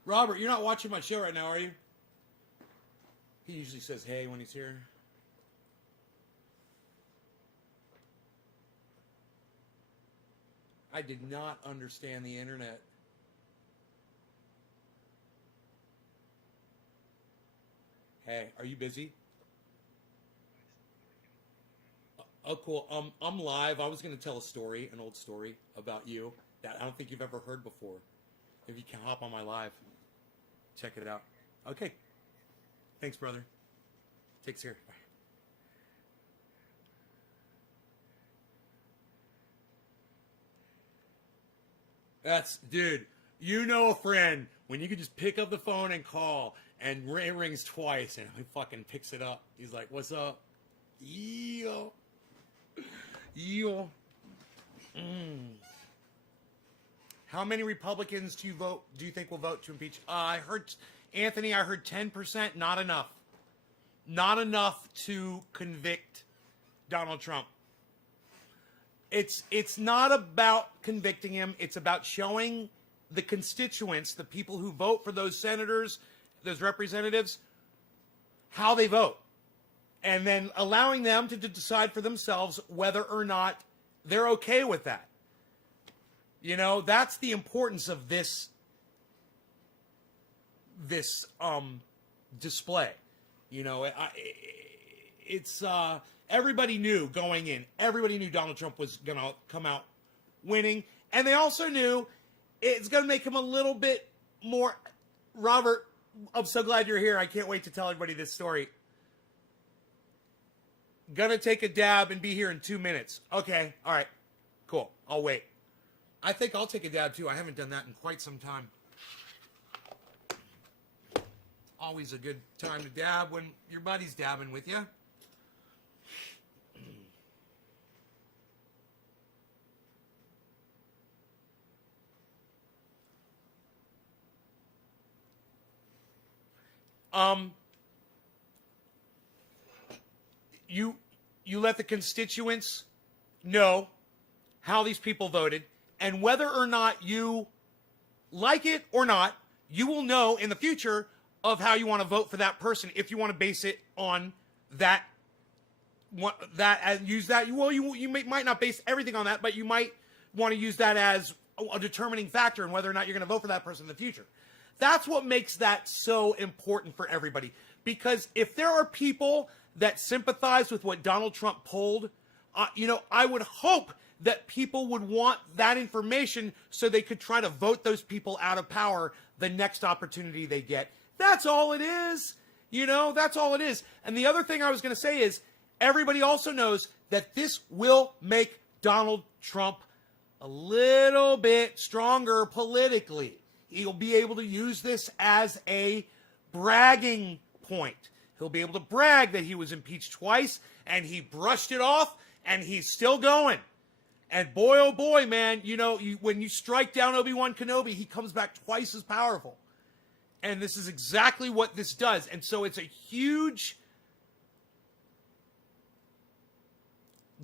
Robert, you're not watching my show right now, are you? He usually says hey when he's here. I did not understand the internet. Hey, are you busy? Oh, cool. I'm live. I was going to tell a story, an old story about you that I don't think you've ever heard before. If you can hop on my live, check it out. Okay. Thanks, brother. Take care. Bye. That's, dude, you know a friend when you can just pick up the phone and call, and it rings twice, and he fucking picks it up. He's like, what's up? Yo. Yo. How many Republicans do you think will vote to impeach? I heard 10%, not enough. Not enough to convict Donald Trump. It's not about convicting him. It's about showing the constituents, the people who vote for those senators, those representatives, how they vote. And then allowing them to decide for themselves whether or not they're okay with that. You know, that's the importance of this display. You know, it's everybody knew going in. Everybody knew Donald Trump was going to come out winning. And they also knew it's going to make him a little bit more. Robert, I'm so glad you're here. I can't wait to tell everybody this story. Gonna take a dab and be here in 2 minutes. Okay, all right, cool. I'll wait. I think I'll take a dab too. I haven't done that in quite some time. Always a good time to dab when your buddy's dabbing with you. You let the constituents know how these people voted, and whether or not you like it or not, you will know in the future of how you want to vote for that person if you want to base it on that and use that. Well, you might not base everything on that, but you might want to use that as a determining factor in whether or not you're going to vote for that person in the future. That's what makes that so important for everybody. Because if there are people that sympathize with what Donald Trump pulled, I would hope that people would want that information so they could try to vote those people out of power the next opportunity they get. That's all it is. That's all it is. And the other thing I was going to say is everybody also knows that this will make Donald Trump a little bit stronger politically. He'll be able to use this as a bragging point. He'll be able to brag that he was impeached twice and he brushed it off and he's still going. And boy, oh boy, man, when you strike down Obi-Wan Kenobi, he comes back twice as powerful. And this is exactly what this does. And so it's a huge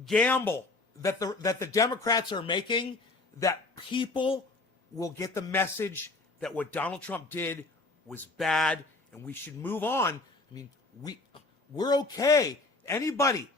gamble that the Democrats are making, that people will get the message that what Donald Trump did was bad and we should move on. I mean, we're okay. Anybody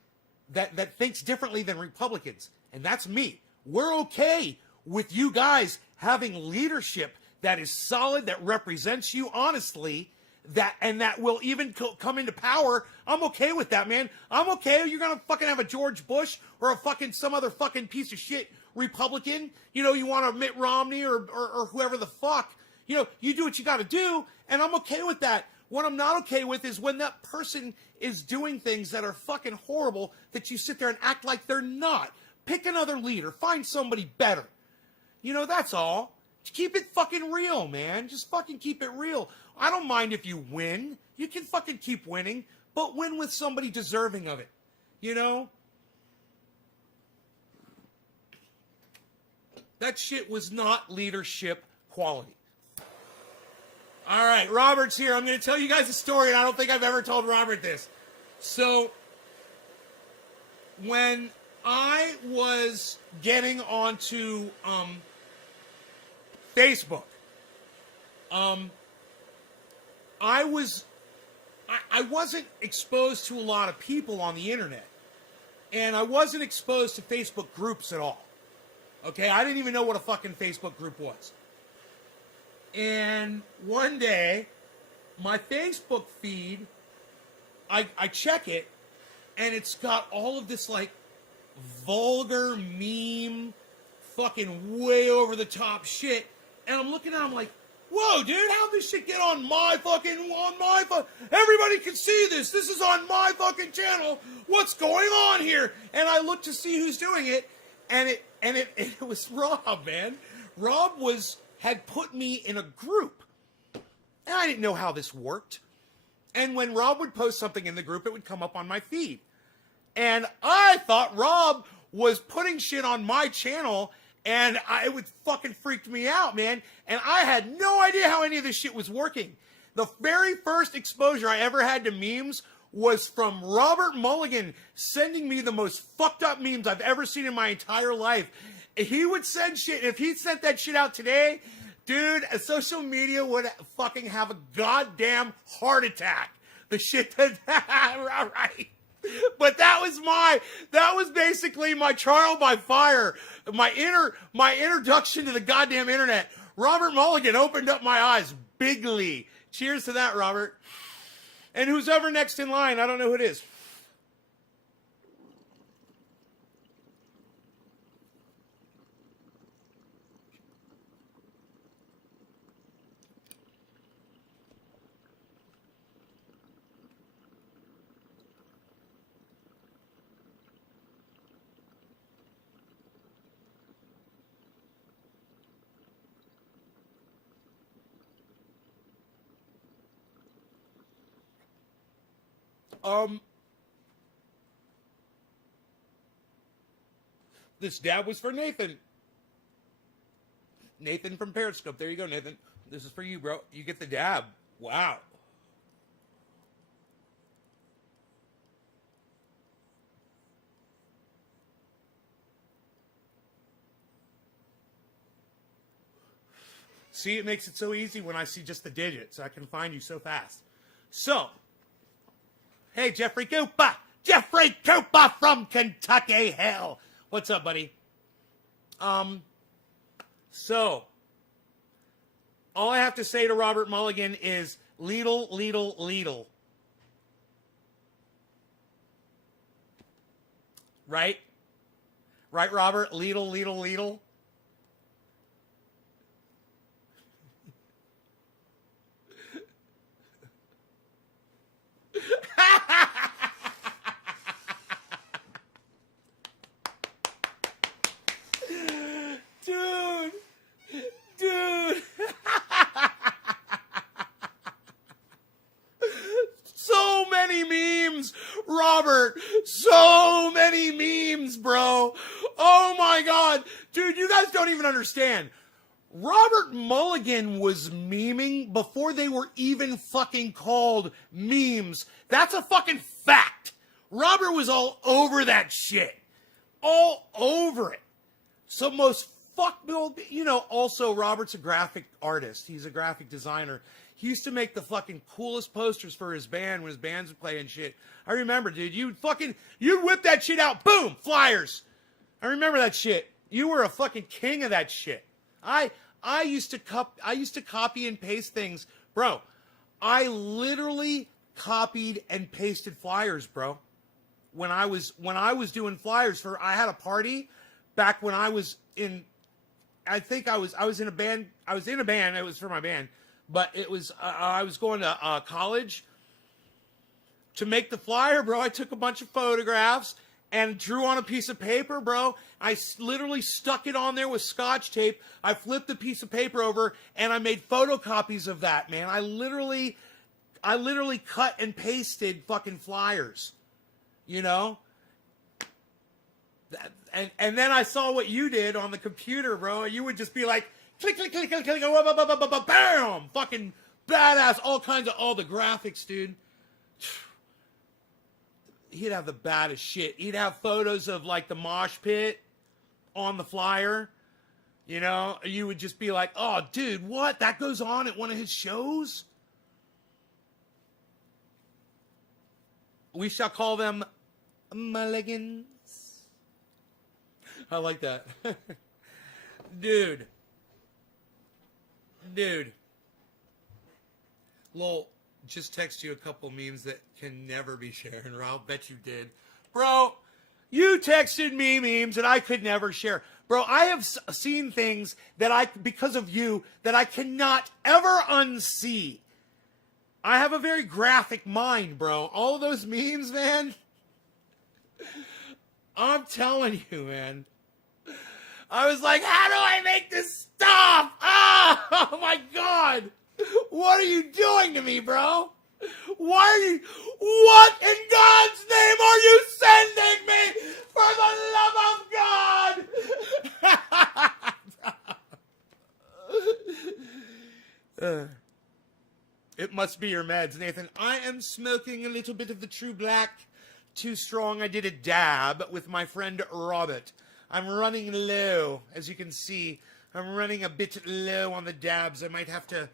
that thinks differently than Republicans, and that's me, we're okay with you guys having leadership that is solid, that represents you honestly, that will even come into power. I'm okay with that, man. I'm okay. You're gonna fucking have a George Bush or some other fucking piece of shit Republican. You want a Mitt Romney or whoever the fuck. You do what you got to do, and I'm okay with that. What I'm not okay with is when that person is doing things that are fucking horrible that you sit there and act like they're not. Pick another leader. Find somebody better. That's all. Keep it fucking real, man. Just fucking keep it real. I don't mind if you win. You can fucking keep winning, but win with somebody deserving of it. That shit was not leadership quality. All right, Robert's here. I'm going to tell you guys a story, and I don't think I've ever told Robert this. So, when I was getting onto Facebook, I wasn't exposed to a lot of people on the internet, and I wasn't exposed to Facebook groups at all. Okay, I didn't even know what a fucking Facebook group was. And one day, my Facebook feed, I check it, and it's got all of this, like, vulgar meme, fucking way over the top shit. And I'm looking at it, I'm like, whoa, dude, how'd this shit get on my fucking, everybody can see this. This is on my fucking channel. What's going on here? And I looked to see who's doing it, and it was Rob, man. Rob had put me in a group. And I didn't know how this worked. And when Rob would post something in the group, it would come up on my feed. And I thought Rob was putting shit on my channel And it would fucking freaked me out, man. And I had no idea how any of this shit was working. The very first exposure I ever had to memes was from Robert Mulligan sending me the most fucked up memes I've ever seen in my entire life. He would send shit. If he sent that shit out today, dude, social media would fucking have a goddamn heart attack. The shit that, right. But that was basically my trial by fire, my introduction to the goddamn internet. Robert Mulligan opened up my eyes bigly. Cheers to that, Robert. And who's ever next in line? I don't know who it is. This dab was for Nathan. Nathan from Periscope. There you go, Nathan. This is for you, bro. You get the dab. Wow. See, it makes it so easy when I see just the digits. I can find you so fast. So, hey, Jeffrey Cooper. Jeffrey Cooper from Kentucky. Hell. What's up, buddy? So, all I have to say to Robert Mulligan is Lidl, Lidl, Lidl. Right? Right, Robert? Lidl, Lidl, Lidl. Dude. So many memes, Robert. So many memes, bro. Oh my God. Dude, you guys don't even understand. Robert Mulligan was memeing before they were even fucking called memes. That's a fucking fact. Robert was all over that shit. All over it. So most also Robert's a graphic artist. He's a graphic designer. He used to make the fucking coolest posters for his band when his bands would play and shit. I remember, dude. You'd whip that shit out. Boom! Flyers. I remember that shit. You were a fucking king of that shit. I used to copy and paste things. Bro, I literally copied and pasted flyers, bro. When I was doing flyers I had a party back when I was in a band. It was for my band, but it was I was going to college. To make the flyer, bro, I took a bunch of photographs and drew on a piece of paper, bro. I literally stuck it on there with Scotch tape. I flipped the piece of paper over and I made photocopies of that, man. I literally cut and pasted fucking flyers, you know? And then I saw what you did on the computer, bro. You would just be like, click, click, click, click, click, bam! Fucking badass, all the graphics, dude. He'd have the baddest shit. He'd have photos of, like, the mosh pit on the flyer. You know? You would just be like, oh, dude, what? That goes on at one of his shows? We shall call them Mulligans. I like that. Dude. Lol, just text you a couple memes that can never be shared, or I'll bet you did. Bro, you texted me memes that I could never share. Bro, I have seen things because of you, that I cannot ever unsee. I have a very graphic mind, bro. All of those memes, man. I'm telling you, man. I was like, how do I make this stop? Oh my God. What are you doing to me, bro? What in God's name are you sending me? For the love of God! It must be your meds, Nathan. I am smoking a little bit of the True Black. Too strong. I did a dab with my friend Robert. I'm running low, as you can see. I'm running a bit low on the dabs. I might have to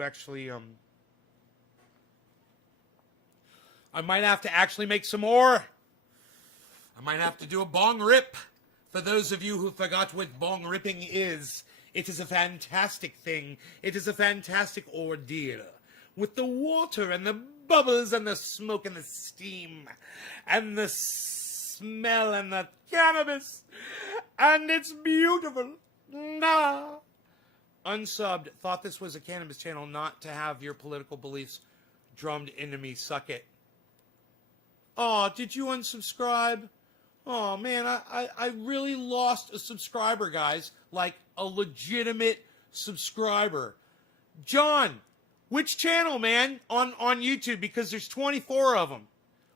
actually I might have to actually make some more. I might have to do a bong rip. For those of you who forgot what bong ripping is, it is a fantastic thing. It is a fantastic ordeal. With the water and the bubbles and the smoke and the steam and the smell and the cannabis. And it's beautiful. Nah. Unsubbed. Thought this was a cannabis channel, not to have your political beliefs drummed into me. Suck it. Oh, did you unsubscribe? Oh, man, I really lost a subscriber, guys. Like, a legitimate subscriber. John, which channel, man, on YouTube? Because there's 24 of them.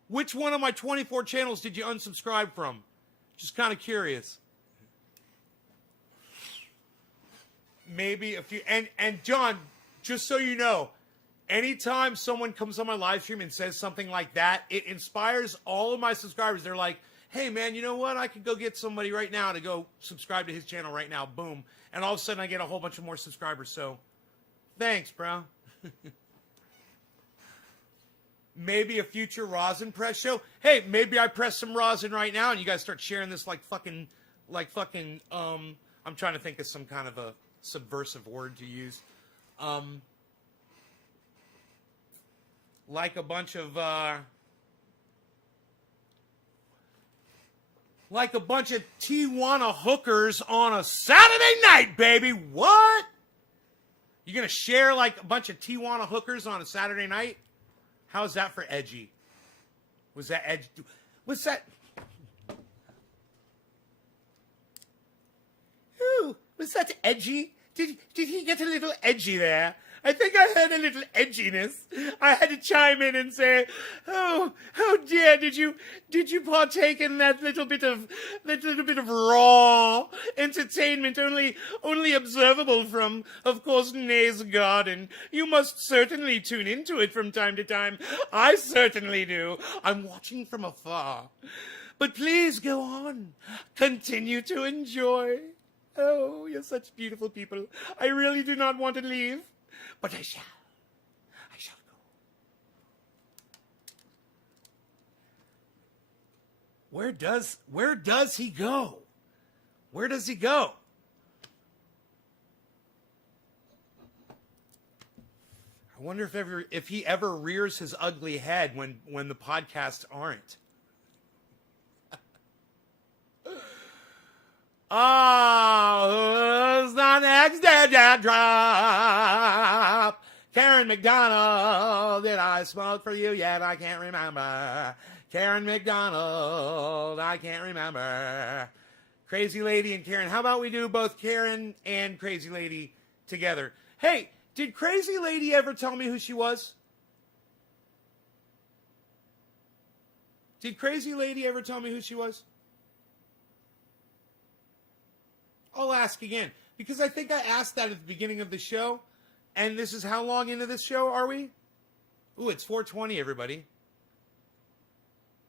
Which one of my 24 channels did you unsubscribe from? Just kind of curious. Maybe a few. And John, just so you know, anytime someone comes on my live stream and says something like that, it inspires all of my subscribers. They're like, hey, man, you know what? I could go get somebody right now to go subscribe to his channel right now. Boom. And all of a sudden, I get a whole bunch of more subscribers. So, thanks, bro. Maybe a future rosin press show. Hey, maybe I press some rosin right now and you guys start sharing this like fucking, I'm trying to think of some kind of a subversive word to use. Like a bunch of Tijuana hookers on a Saturday night, baby. What? You gonna share like a bunch of Tijuana hookers on a Saturday night? How's that for edgy? Was that edgy? What's that? Ooh, was that edgy? Did he get a little edgy there? I think I heard a little edginess. I had to chime in and say, "Oh dear, did you partake in that little bit of raw entertainment only observable from, of course, Nay's Garden? You must certainly tune into it from time to time. I certainly do. I'm watching from afar. But please go on. Continue to enjoy. Oh, you're such beautiful people. I really do not want to leave. But I shall go. Where does he go? Where does he go? I wonder if he ever rears his ugly head when the podcasts aren't. Oh, who's the next dead drop? Karen McDonald, did I smoke for you yet? I can't remember. Karen McDonald, I can't remember. Crazy Lady and Karen. How about we do both Karen and Crazy Lady together? Hey, did Crazy Lady ever tell me who she was? Did Crazy Lady ever tell me who she was? I'll ask again, because I think I asked that at the beginning of the show, and this is how long into this show are we? Ooh, it's 4:20, everybody.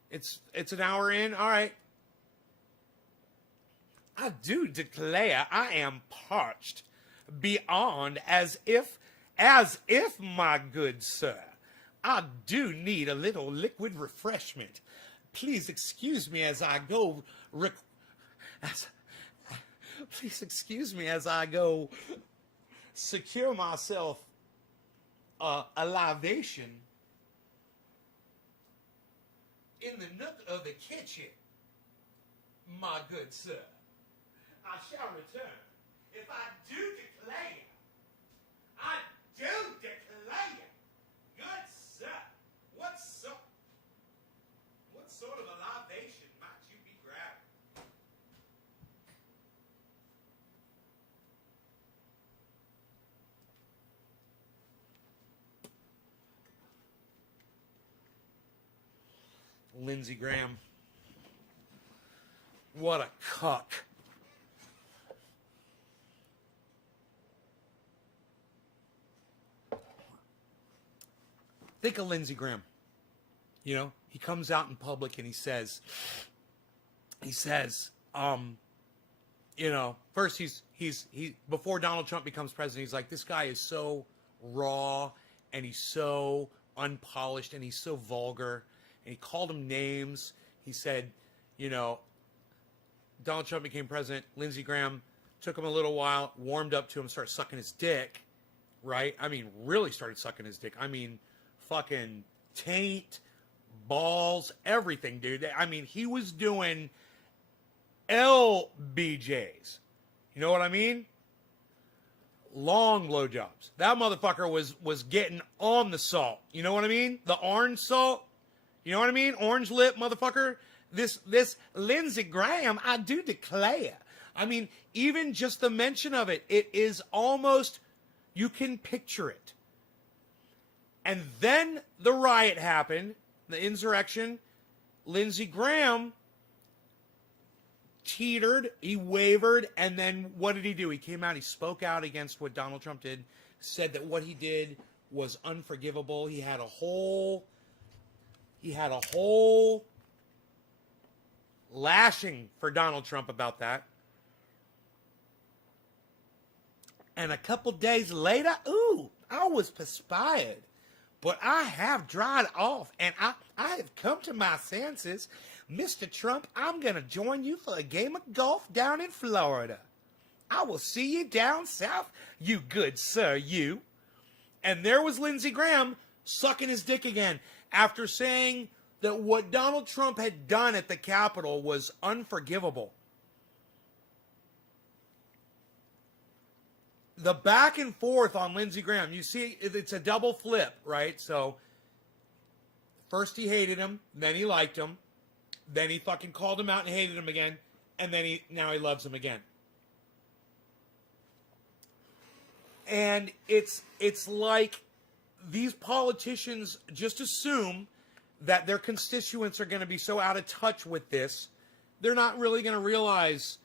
It's an hour in. All right. I do declare I am parched beyond as if, my good sir, I do need a little liquid refreshment. Please excuse me as I go. Please excuse me as I go secure myself a libation in the nook of the kitchen, my good sir. I shall return. If I do declare, good sir, what sort of a libation might you be grabbing? Lindsey Graham. What a cuck. Think of Lindsey Graham. You know, he comes out in public and he says, you know, first he before Donald Trump becomes president, he's like, this guy is so raw and he's so unpolished and he's so vulgar, and he called him names. He said, you know, Donald Trump became president, Lindsey Graham took him a little while, warmed up to him, started sucking his dick, right? I mean, really started sucking his dick. I mean, fucking taint, balls, everything, dude. I mean, he was doing LBJs. You know what I mean? Long blowjobs. That motherfucker was getting on the salt. You know what I mean? The orange salt. You know what I mean? Orange lip, motherfucker. This Lindsey Graham, I do declare. I mean, even just the mention of it, it is almost, you can picture it. And then the riot happened, the insurrection. Lindsey Graham teetered, he wavered, and then what did he do? He came out, he spoke out against what Donald Trump did, said that what he did was unforgivable. He had a whole lashing for Donald Trump about that. And a couple days later, I was perspired. But I have dried off, and I have come to my senses. Mr. Trump, I'm going to join you for a game of golf down in Florida. I will see you down south, you good sir, you. And there was Lindsey Graham sucking his dick again after saying that what Donald Trump had done at the Capitol was unforgivable. The back and forth on Lindsey Graham, you see, it's a double flip, right? So, first he hated him, then he liked him, then he fucking called him out and hated him again, and then now he loves him again. And it's like these politicians just assume that their constituents are going to be so out of touch with this, they're not really going to realize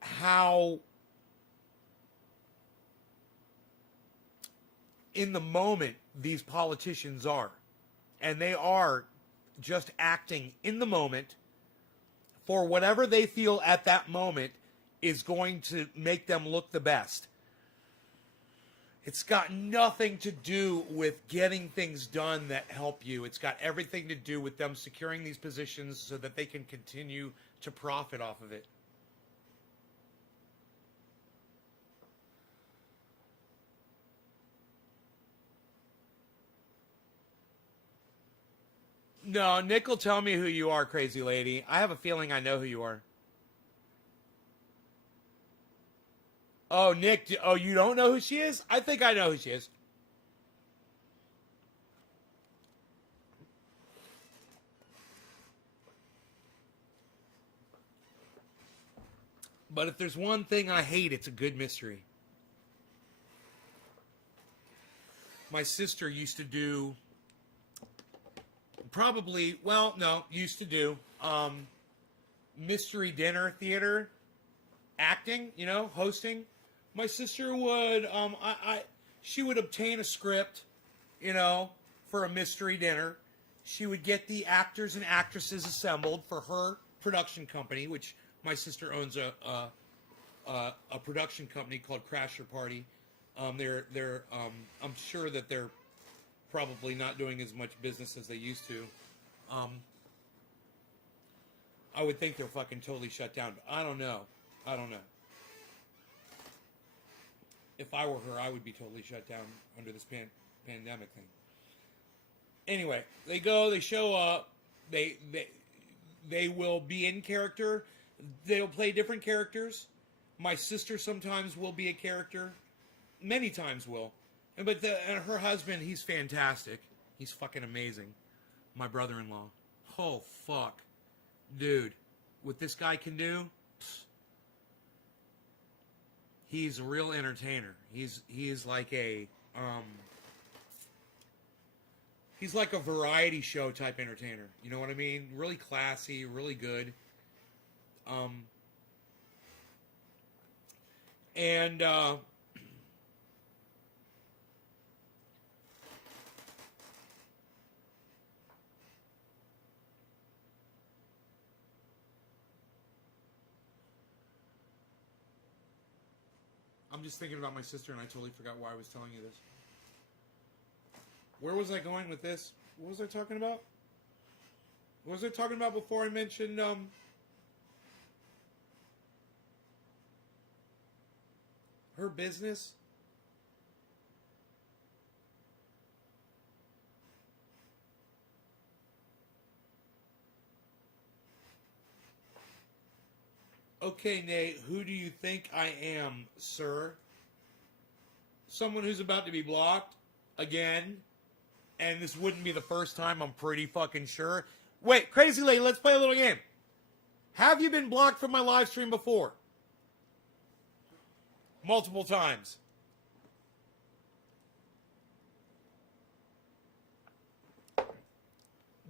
how in the moment these politicians are. And they are just acting in the moment for whatever they feel at that moment is going to make them look the best. It's got nothing to do with getting things done that help you. It's got everything to do with them securing these positions so that they can continue to profit off of it. No, Nick will tell me who you are, crazy lady. I have a feeling I know who you are. Oh, Nick, you don't know who she is? I think I know who she is. But if there's one thing I hate, it's a good mystery. My sister used to do used to do mystery dinner theater acting, hosting. My sister would, she would obtain a script, for a mystery dinner. She would get the actors and actresses assembled for her production company, which my sister owns a production company called Crasher Party. I'm sure that they're probably not doing as much business as they used to. I would think they're fucking totally shut down, but I don't know. If I were her, I would be totally shut down under this pandemic thing. Anyway, they go, they show up, they will be in character. They'll play different characters. My sister sometimes will be a character. Many times will. But her husband, he's fantastic. He's fucking amazing. My brother-in-law. Oh, fuck. Dude, what this guy can do, he's a real entertainer. He's like a variety show type entertainer. You know what I mean? Really classy, really good. I'm just thinking about my sister, and I totally forgot why I was telling you this. Where was I going with this? What was I talking about? What was I talking about before I mentioned her business? Okay, Nate, who do you think I am, sir? Someone who's about to be blocked again. And this wouldn't be the first time, I'm pretty fucking sure. Wait, Crazy Lady, let's play a little game. Have you been blocked from my live stream before? Multiple times.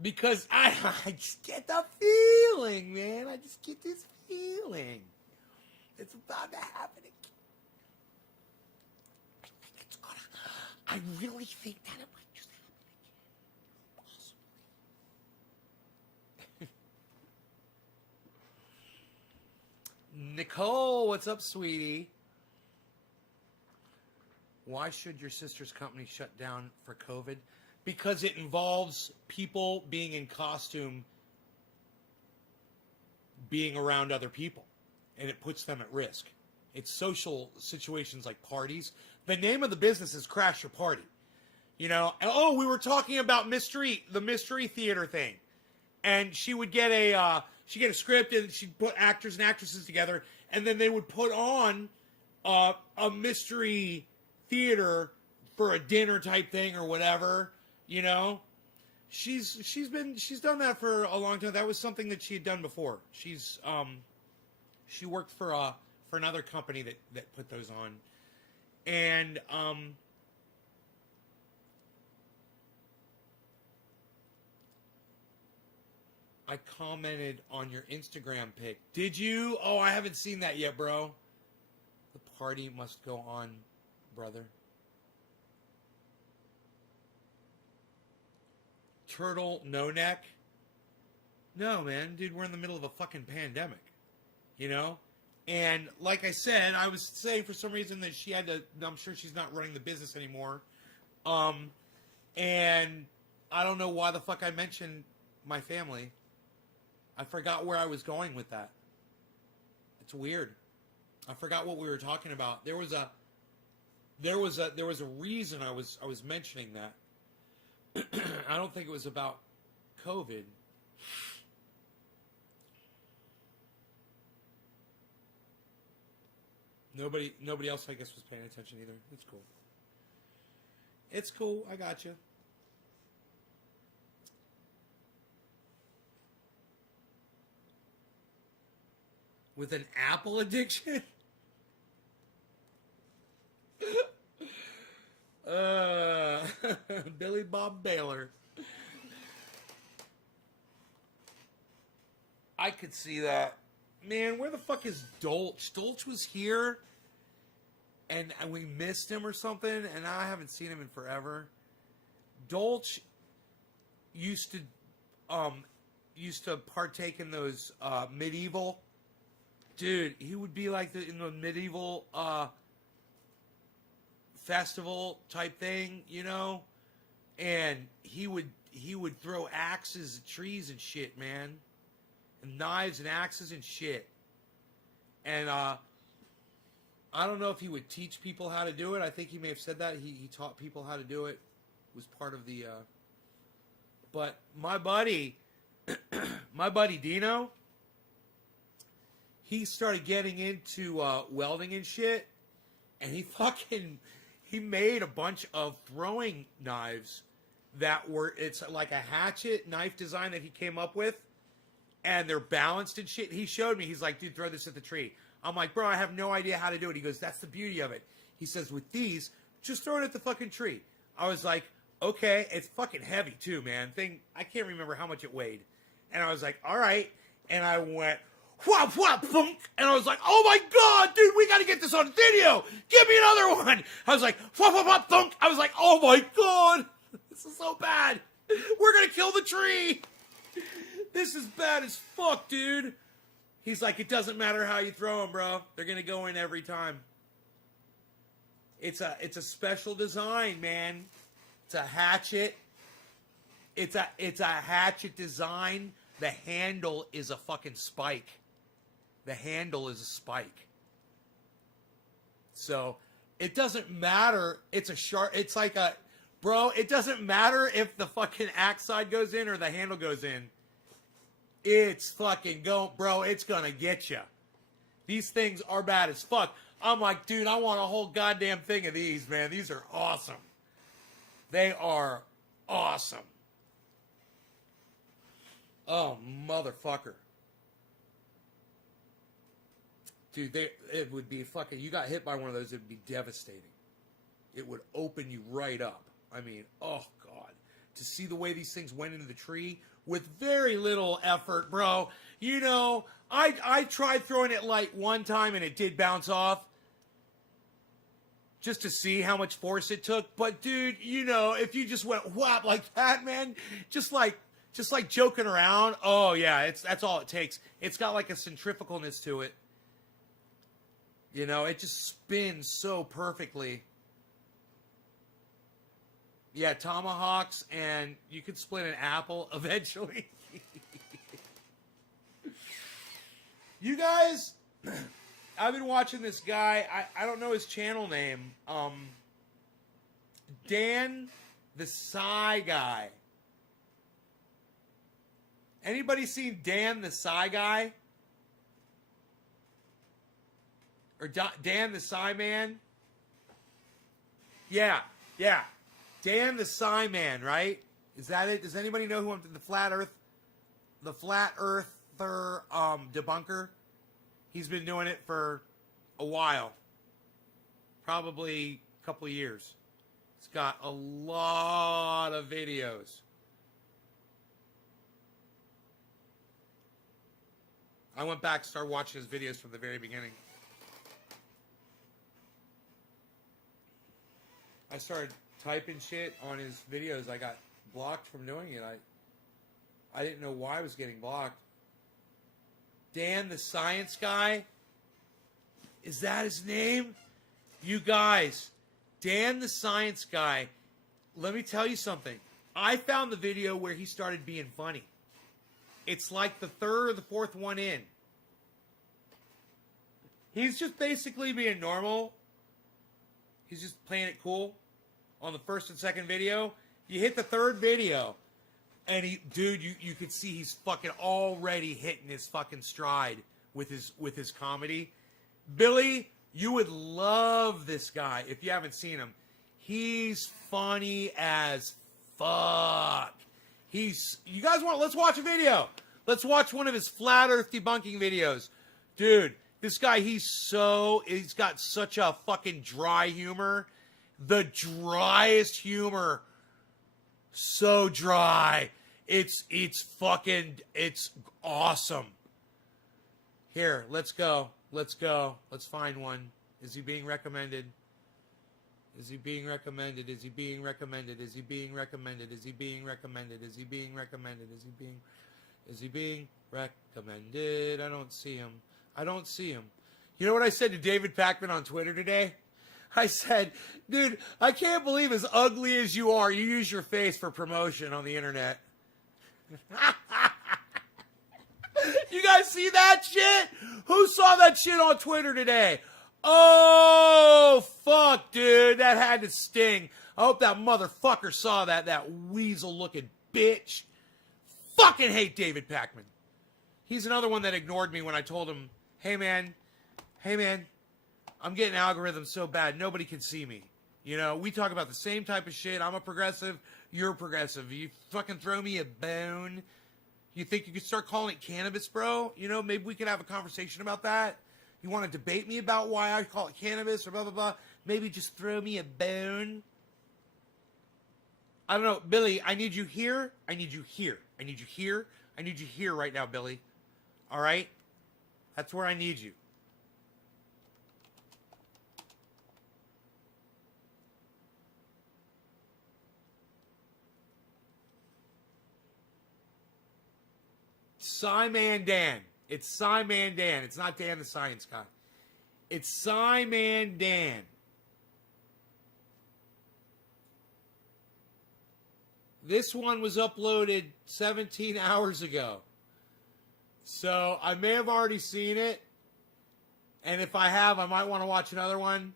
Because I just get the feeling, man. I just get this feeling. It's about to happen again. I think it's gonna. I really think that it might just happen again. Possibly. Nicole, what's up, sweetie? Why should your sister's company shut down for COVID? Because it involves people being in costume, being around other people, and it puts them at risk. It's social situations like parties. The name of the business is Crash Your Party. You know, oh, we were talking about the mystery theater thing. And she would get a script, and she'd put actors and actresses together, and then they would put on a mystery theater for a dinner type thing or whatever. You know, she's done that for a long time. That was something that she had done before. She worked for another company that put those on, and I commented on your Instagram pic. Did you? Oh, I haven't seen that yet, bro. The party must go on, brother. Turtle no neck? No, man. Dude, we're in the middle of a fucking pandemic. You know? And like I said, I was saying for some reason that she had to, I'm sure she's not running the business anymore. And I don't know why the fuck I mentioned my family. I forgot where I was going with that. It's weird. I forgot what we were talking about. There was a reason I was mentioning that. I don't think it was about COVID. Nobody else, I guess, was paying attention either. It's cool. It's cool. I got you. With an apple addiction? Billy Bob Baylor. I could see that. Man, where the fuck is Dolch? Dolch was here, and we missed him or something, and I haven't seen him in forever. Dolch used to partake in those medieval. Dude, he would be like in the medieval festival type thing, you know, and he would throw axes at trees and shit, man, and knives and axes and shit. And I don't know if he would teach people how to do it. I think he may have said that he taught people how to do it. It was part of the but my buddy Dino, he started getting into welding and shit, and he made a bunch of throwing knives that were, it's like a hatchet knife design that he came up with, and they're balanced and shit. He showed me, he's like, dude, throw this at the tree. I'm like, bro, I have no idea how to do it. He goes, that's the beauty of it. He says, with these, just throw it at the fucking tree. I was like, okay, it's fucking heavy too, man. I can't remember how much it weighed. And I was like, all right. And I went, whop, whop, thunk. And I was like, oh my God, dude, we got to get this on video. Give me another one. I was like, whop, whop, whop, thunk. I was like, oh my God, this is so bad. We're going to kill the tree. This is bad as fuck, dude. He's like, it doesn't matter how you throw them, bro. They're going to go in every time. It's a special design, man. It's a hatchet. It's a hatchet design. The handle is a fucking spike. The handle is a spike. So it doesn't matter. It's a sharp. It's like a, bro. It doesn't matter if the fucking axe side goes in or the handle goes in. It's fucking go, bro. It's gonna get you. These things are bad as fuck. I'm like, dude, I want a whole goddamn thing of these, man. These are awesome. They are awesome. Oh, motherfucker. Dude, it would be fucking, you got hit by one of those, it would be devastating. It would open you right up. I mean, oh, God. To see the way these things went into the tree with very little effort, bro. You know, I tried throwing it light one time and it did bounce off. Just to see how much force it took. But, dude, you know, if you just went whap like that, man, just like joking around, oh, yeah, that's all it takes. It's got like a centrifugalness to it. You know, it just spins so perfectly. Yeah, tomahawks, and you could split an apple eventually. You guys, I've been watching this guy. I don't know his channel name. Dan the Psy Guy. Anybody seen Dan the Psy Guy? Or Dan the Psy Man? Yeah. Dan the Psy Man, right? Is that it? Does anybody know who I'm the flat earther debunker? He's been doing it for a while. Probably a couple of years. He's got a lot of videos. I went back and started watching his videos from the very beginning. I started typing shit on his videos. I got blocked from doing it. I didn't know why I was getting blocked. Dan the Science Guy? Is that his name? You guys, Dan the Science Guy, let me tell you something. I found the video where he started being funny. It's like the third or the fourth one in. He's just basically being normal. He's just playing it cool on the first and second video. You hit the third video, and you could see he's fucking already hitting his fucking stride with his comedy. Billy, you would love this guy if you haven't seen him. He's funny as fuck. You guys let's watch a video. Let's watch one of his flat earth debunking videos. Dude, this guy, he's got such a fucking dry humor. The driest humor. So dry. It's awesome. Here, let's go. Let's find one. Is he being recommended? Is he being recommended? Is he being recommended? Is he being recommended? Is he being recommended? Is he being recommended? Is he being recommended? I don't see him. You know what I said to David Pakman on Twitter today? I said, dude, I can't believe as ugly as you are, you use your face for promotion on the internet. You guys see that shit? Who saw that shit on Twitter today? Oh, fuck, dude. That had to sting. I hope that motherfucker saw that weasel-looking bitch. Fucking hate David Pakman. He's another one that ignored me when I told him, hey, man, I'm getting algorithms so bad, nobody can see me. You know, we talk about the same type of shit. I'm a progressive, you're a progressive. You fucking throw me a bone. You think you could start calling it cannabis, bro? You know, maybe we could have a conversation about that. You want to debate me about why I call it cannabis or blah, blah, blah? Maybe just throw me a bone. I don't know. Billy, I need you here. I need you here right now, Billy. All right? That's where I need you. Psyman Dan. It's Psyman Dan. It's not Dan the Science Guy. It's Psyman Dan. This one was uploaded 17 hours ago. So I may have already seen it. And if I have, I might want to watch another one.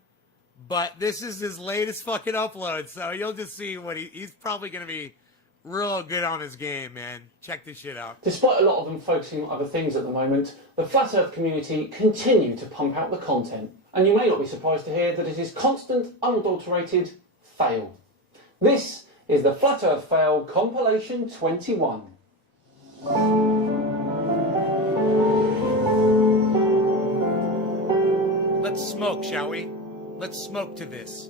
But this is his latest fucking upload. So you'll just see what he's probably going to be real good on his game, man. Check this shit out. Despite a lot of them focusing on other things at the moment, the Flat Earth community continue to pump out the content. And you may not be surprised to hear that it is constant, unadulterated fail. This is the Flat Earth Fail Compilation 21. Let's smoke, shall we? Let's smoke to this.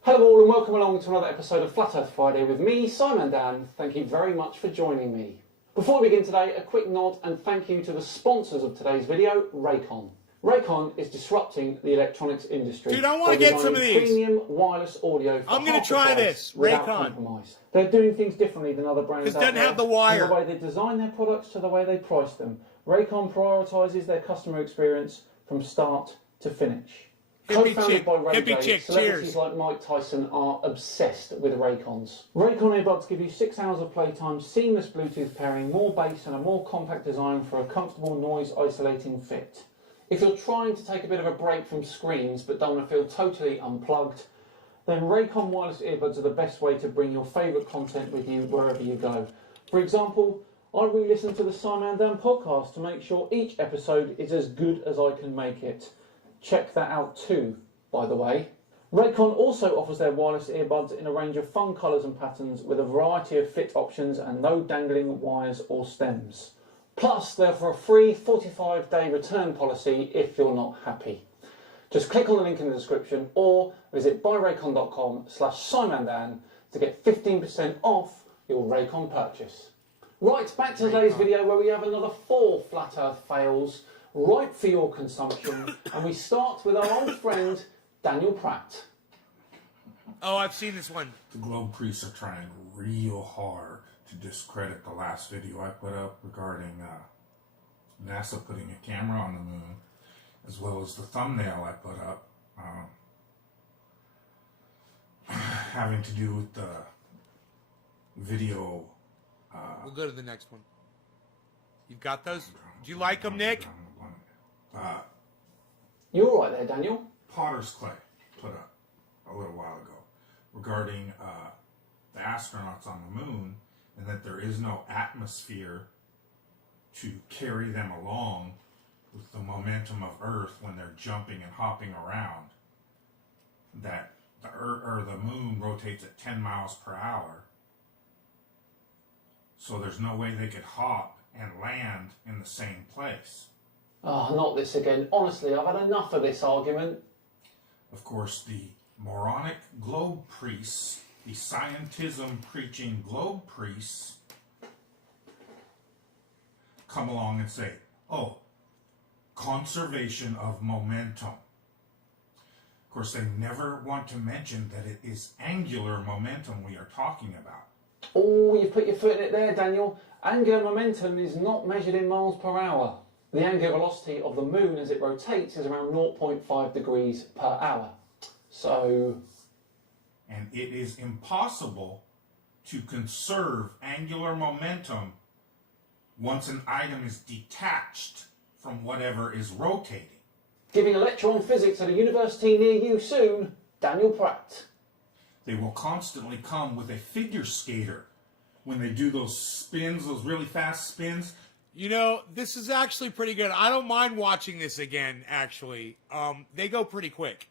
Hello all and welcome along to another episode of Flat Earth Friday with me, Simon Dan. Thank you very much for joining me. Before we begin today, a quick nod and thank you to the sponsors of today's video, Raycon. Raycon is disrupting the electronics industry. Dude, I want to get some of these. Premium wireless audio for I'm going to try this. without Raycon. compromise. They're doing things differently than other brands. This doesn't out there, have the wire. from the way they design their products to the way they price them. Raycon prioritises their customer experience from start to finish. Co-founded by Ray J, celebrities cheers. like Mike Tyson are obsessed with Raycons. Raycon earbuds give you 6 hours of playtime, seamless Bluetooth pairing, more bass and a more compact design for a comfortable noise isolating fit. If you're trying to take a bit of a break from screens but don't want to feel totally unplugged, then Raycon wireless earbuds are the best way to bring your favourite content with you wherever you go. For example, I re-listen to the Simon Dan podcast to make sure each episode is as good as I can make it. Check that out too, by the way. Raycon also offers their wireless earbuds in a range of fun colours and patterns with a variety of fit options and no dangling wires or stems. Plus, they're for a free 45-day return policy if you're not happy. Just click on the link in the description or visit buyraycon.com/SimonDan to get 15% off your Raycon purchase. Right, back to today's video where we have another 4 Flat Earth fails ripe for your consumption, and we start with our old friend Daniel Pratt. Oh, I've seen this one. The Globe priests are trying real hard to discredit the last video I put up regarding NASA putting a camera on the moon, as well as the thumbnail I put up having to do with the video. We'll go to the next one. You got those? Do you like them, Nick? You all right there, Daniel? Potter's Clay put up a little while ago regarding the astronauts on the moon and that there is no atmosphere to carry them along with the momentum of Earth when they're jumping and hopping around. That the moon rotates at 10 miles per hour, so there's no way they could hop and land in the same place. Oh, not this again. Honestly, I've had enough of this argument. Of course, the moronic globe priests, the scientism preaching globe priests, come along and say, oh, conservation of momentum. Of course, they never want to mention that it is angular momentum we are talking about. Oh, you've put your foot in it there, Daniel. Angular momentum is not measured in miles per hour. The angular velocity of the moon as it rotates is around 0.5 degrees per hour. So... And it is impossible to conserve angular momentum once an item is detached from whatever is rotating. Giving a lecture on physics at a university near you soon, Daniel Pratt. They will constantly come with a figure skater when they do those spins, those really fast spins. You know, this is actually pretty good. I don't mind watching this again, actually. They go pretty quick.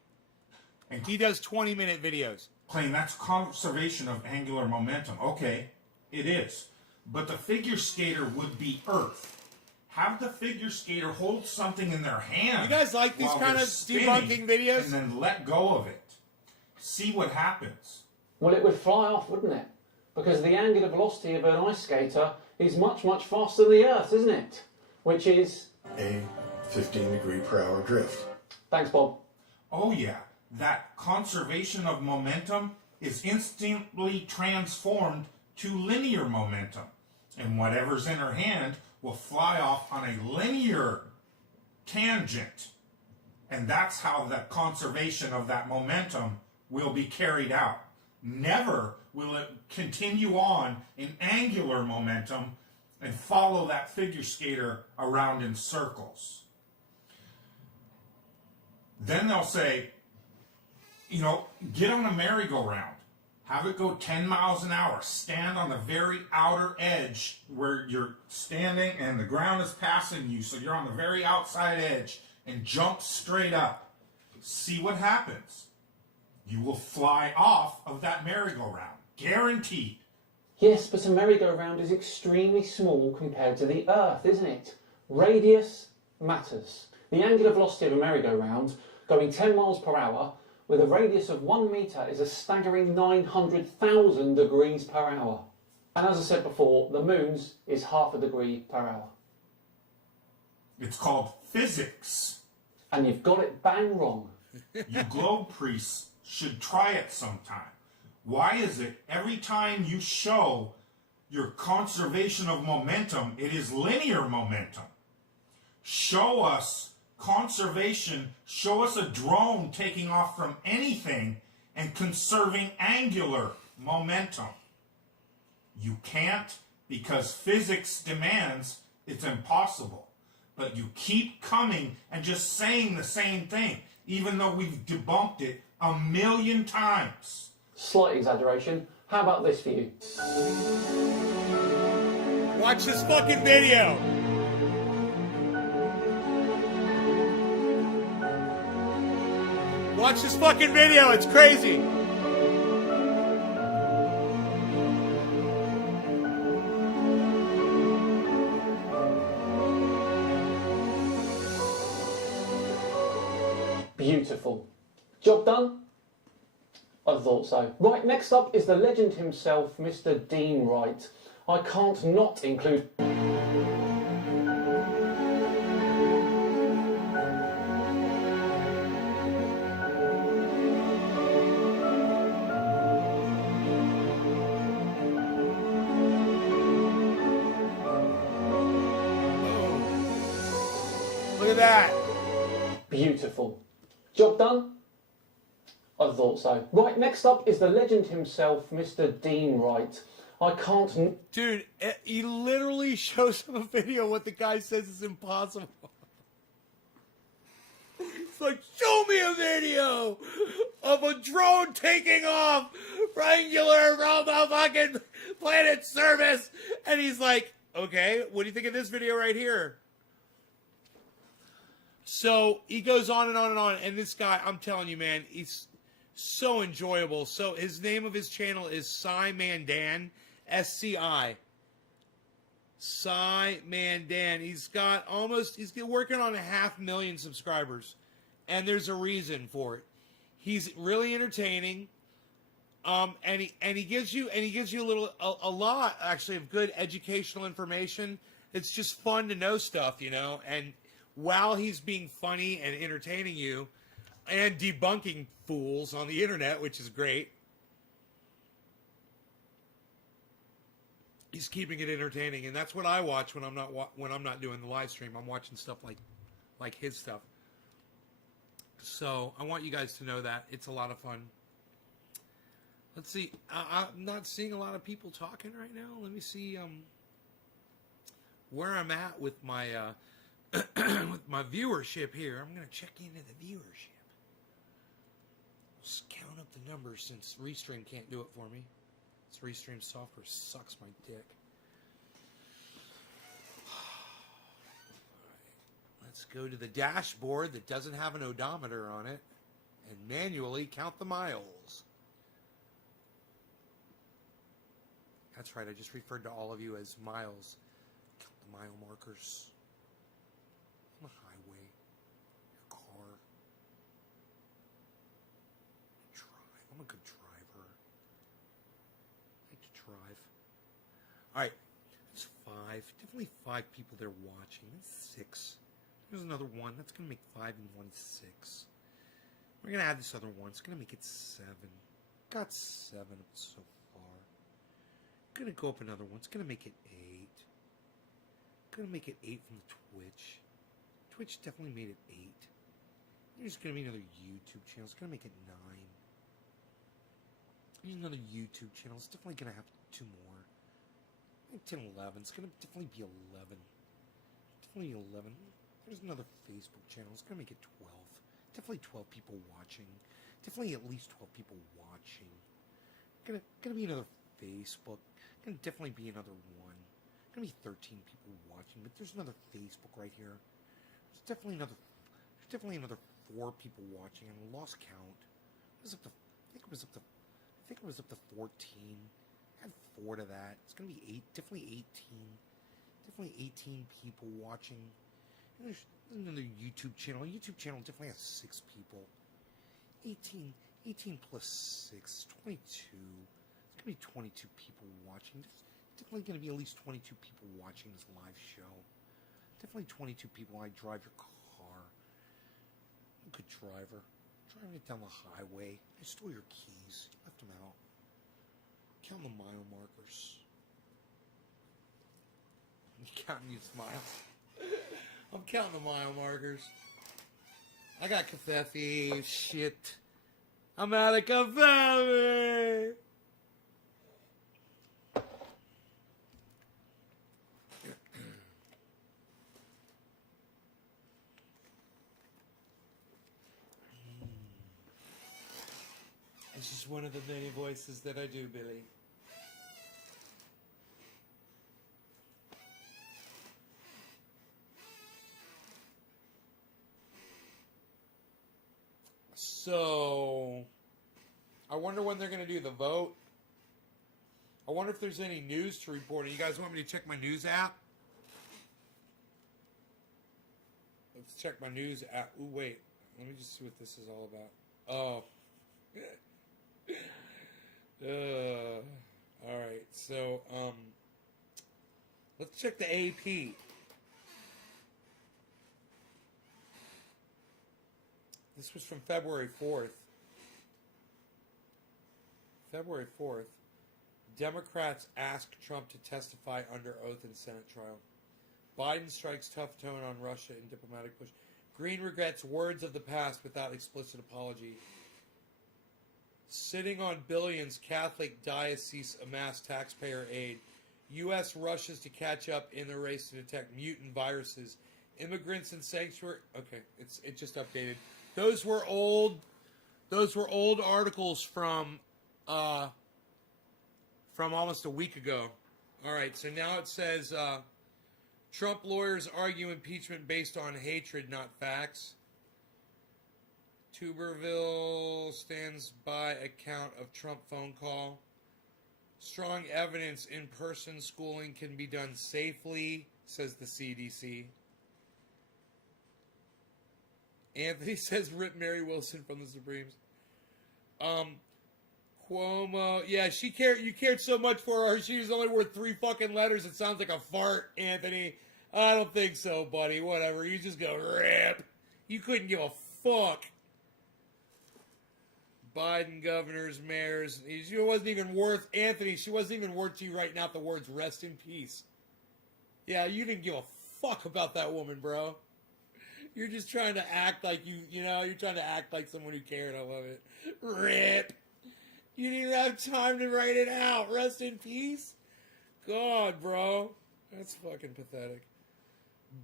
And He does 20-minute videos. claim that's conservation of angular momentum. Okay, it is. But the figure skater would be Earth. Have the figure skater hold something in their hand. You guys like these while kind they're of spinning, debunking videos? And then let go of it. See what happens. Well, it would fly off, wouldn't it? Because the angular velocity of an ice skater is much, much faster than the Earth, isn't it? Which is... a 15-degree-per-hour drift. Thanks, Bob. Oh yeah, that conservation of momentum is instantly transformed to linear momentum. And whatever's in her hand will fly off on a linear tangent. And that's how the conservation of that momentum will be carried out. Never will it continue on in angular momentum and follow that figure skater around in circles. Then they'll say, you know, get on a merry-go-round. Have it go 10 miles an hour. Stand on the very outer edge where you're standing and the ground is passing you, so you're on the very outside edge, and jump straight up. See what happens. You will fly off of that merry-go-round. Guaranteed. Yes, but a merry-go-round is extremely small compared to the Earth, isn't it? Radius matters. The angular velocity of a merry-go-round going 10 miles per hour with a radius of 1 metre is a staggering 900,000 degrees per hour. And as I said before, the moon's is half a degree per hour. It's called physics. And you've got it bang wrong. You globe priests should try it sometime. Why is it every time you show your conservation of momentum, it is linear momentum? Show us conservation, show us a drone taking off from anything and conserving angular momentum. You can't, because physics demands it's impossible. But you keep coming and just saying the same thing, even though we've debunked it 1,000,000 times. Slight exaggeration. How about this for you? Watch this fucking video. Watch this fucking video. It's crazy. Beautiful. Job done? I thought so. Right, next up is the legend himself, Mr. Dean Wright. I can't not include... Look at that. Beautiful. Job done? I thought so. Right, next up is the legend himself, Mr. Dean Wright. I can't... Dude, he literally shows him a video what the guy says is impossible. It's like, show me a video of a drone taking off regular around the fucking planet service. And he's like, okay, what do you think of this video right here? So he goes on and on and on. And this guy, I'm telling you, man, he's so enjoyable. So his name of his channel is Sci Mandan, SCI. Sci Mandan. He's working on 500,000 subscribers. And there's a reason for it. He's really entertaining. And he gives you a lot actually of good educational information. It's just fun to know stuff, you know, and while he's being funny and entertaining you and debunking fools on the internet, which is great, he's keeping it entertaining, and that's what I watch when I'm not doing the live stream. I'm watching stuff like his stuff. So I want you guys to know that it's a lot of fun. Let's see. I'm not seeing a lot of people talking right now. Let me see where I'm at with my with my viewership here. I'm going to check into the viewership. Just count up the numbers since Restream can't do it for me. This Restream software sucks my dick. Let's go to the dashboard that doesn't have an odometer on it and manually count the miles. That's right, I just referred to all of you as miles. Count the mile markers. On the highway. Your car. Drive. I'm a good driver. I like to drive. Alright. That's 5. Definitely 5 people there watching. That's 6. There's another 1. That's going to make 5 and 1 6. We're going to add this other 1. It's going to make it 7. Got 7 of it so far. Going to go up another 1. It's going to make it 8. Going to make it 8 from the Twitch. Twitch definitely made it 8. There's going to be another YouTube channel. It's going to make it 9. Here's another YouTube channel. It's definitely gonna have 2 more. I think 10, 11. It's gonna definitely be 11. Definitely 11. There's another Facebook channel. It's gonna make it 12. Definitely 12 people watching. Definitely at least 12 people watching. Gonna be another Facebook. Gonna definitely be another one. Gonna be 13 people watching, but there's another Facebook right here. There's definitely another 4 people watching. I lost count. It was up to, I think it was up to 14. Add 4 to that. It's gonna be 8. Definitely 18. Definitely 18 people watching. And there's another YouTube channel. A YouTube channel definitely has 6 people. 18 plus 6, 22. It's gonna be 22 people watching. There's definitely gonna be at least 22 people watching this live show. Definitely 22 people. I drive your car. I'm a good driver. Driving it down the highway. I stole your keys. Left them out. Count the mile markers. I'm counting you smiles. I'm counting the mile markers. I got Covfefe. Shit. I'm out of Covfefe. This is one of the many voices that I do, Billy. So, I wonder when they're going to do the vote. I wonder if there's any news to report. You guys want me to check my news app? Let's check my news app. Ooh, wait. Let me just see what this is all about. Oh. Alright, so, let's check the AP. This was from February 4th. February 4th. Democrats ask Trump to testify under oath in Senate trial. Biden strikes tough tone on Russia in diplomatic push. Green regrets words of the past without explicit apology. Sitting on billions, Catholic diocese amass taxpayer aid. U.S. rushes to catch up in the race to detect mutant viruses. Immigrants and sanctuary. Okay, it just updated. Those were old articles from almost a week ago. All right, so now it says Trump lawyers argue impeachment based on hatred, not facts. Tuberville stands by account of Trump phone call. Strong evidence in-person schooling can be done safely, says the CDC. Anthony says rip Mary Wilson from the Supremes. Cuomo, yeah, you cared so much for her. She was only worth 3 fucking letters. It sounds like a fart, Anthony. I don't think so, buddy. Whatever. You just go rip. You couldn't give a fuck. Biden governors, mayors. She wasn't even worth, Anthony, she wasn't even worth you writing out the words rest in peace. Yeah, you didn't give a fuck about that woman, bro. You're just trying to act like you're trying to act like someone who cared. I love it. Rip. You didn't even have time to write it out. Rest in peace? God, bro. That's fucking pathetic.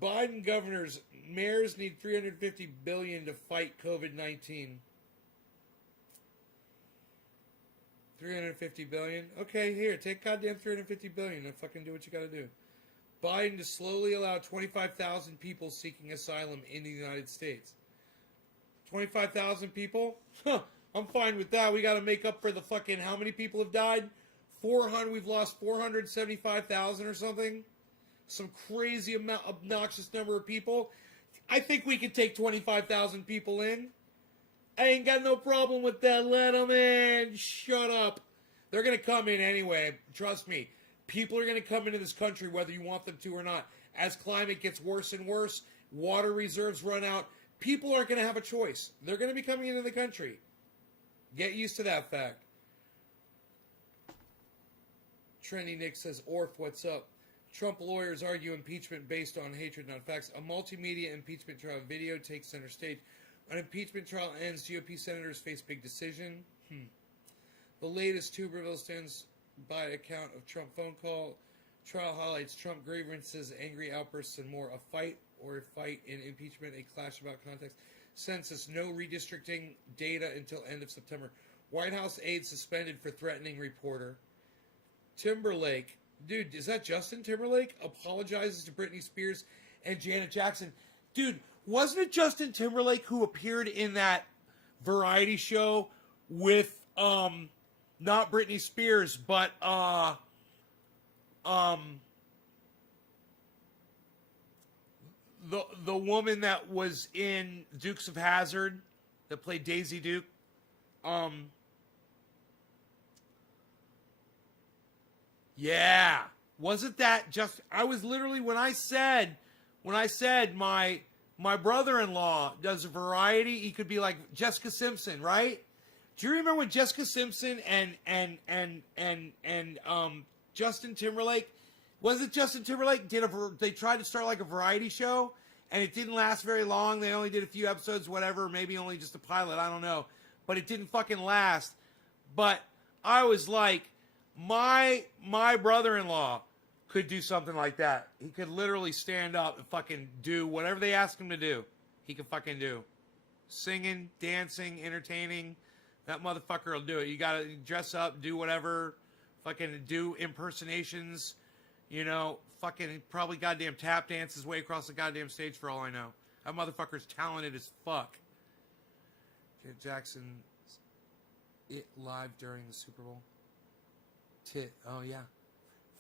Biden governors, mayors need $350 billion to fight COVID-19. $350 billion? Okay, here, take goddamn $350 billion and fucking do what you gotta do. Biden to slowly allow 25,000 people seeking asylum in the United States. 25,000 people? Huh, I'm fine with that. We gotta make up for the fucking, how many people have died? 400, we've lost 475,000 or something? Some crazy amount, obnoxious number of people. I think we could take 25,000 people in. I ain't got no problem with that. Let them in. Shut up. They're going to come in anyway. Trust me. People are going to come into this country whether you want them to or not. As climate gets worse and worse, water reserves run out, people aren't going to have a choice. They're going to be coming into the country. Get used to that fact. Trendy Nick says, Orf, what's up? Trump lawyers argue impeachment based on hatred, not facts. A multimedia impeachment trial video takes center stage. An impeachment trial ends. GOP senators face big decision. The latest Tuberville stands by account of Trump phone call. Trial highlights Trump grievances, angry outbursts, and more. A fight in impeachment, a clash about context. Census, no redistricting data until end of September. White House aide suspended for threatening reporter. Timberlake. Dude, is that Justin Timberlake? Apologizes to Britney Spears and Janet Jackson. Dude, wasn't it Justin Timberlake who appeared in that variety show with, not Britney Spears, but, the woman that was in Dukes of Hazzard that played Daisy Duke? Yeah. Wasn't that just, I was literally, when I said my brother-in-law does a variety, he could be like Jessica Simpson, right? Do you remember when Jessica Simpson and Justin Timberlake, was it Justin Timberlake they tried to start like a variety show and it didn't last very long. They only did a few episodes, whatever, maybe only just a pilot, I don't know. But it didn't fucking last. But I was like, my brother-in-law could do something like that. He could literally stand up and fucking do whatever they ask him to do. He could fucking do. Singing, dancing, entertaining. That motherfucker will do it. You gotta dress up, do whatever, fucking do impersonations, you know, fucking probably goddamn tap dance his way across the goddamn stage for all I know. That motherfucker's talented as fuck. Janet Jackson, it live during the Super Bowl. Oh yeah.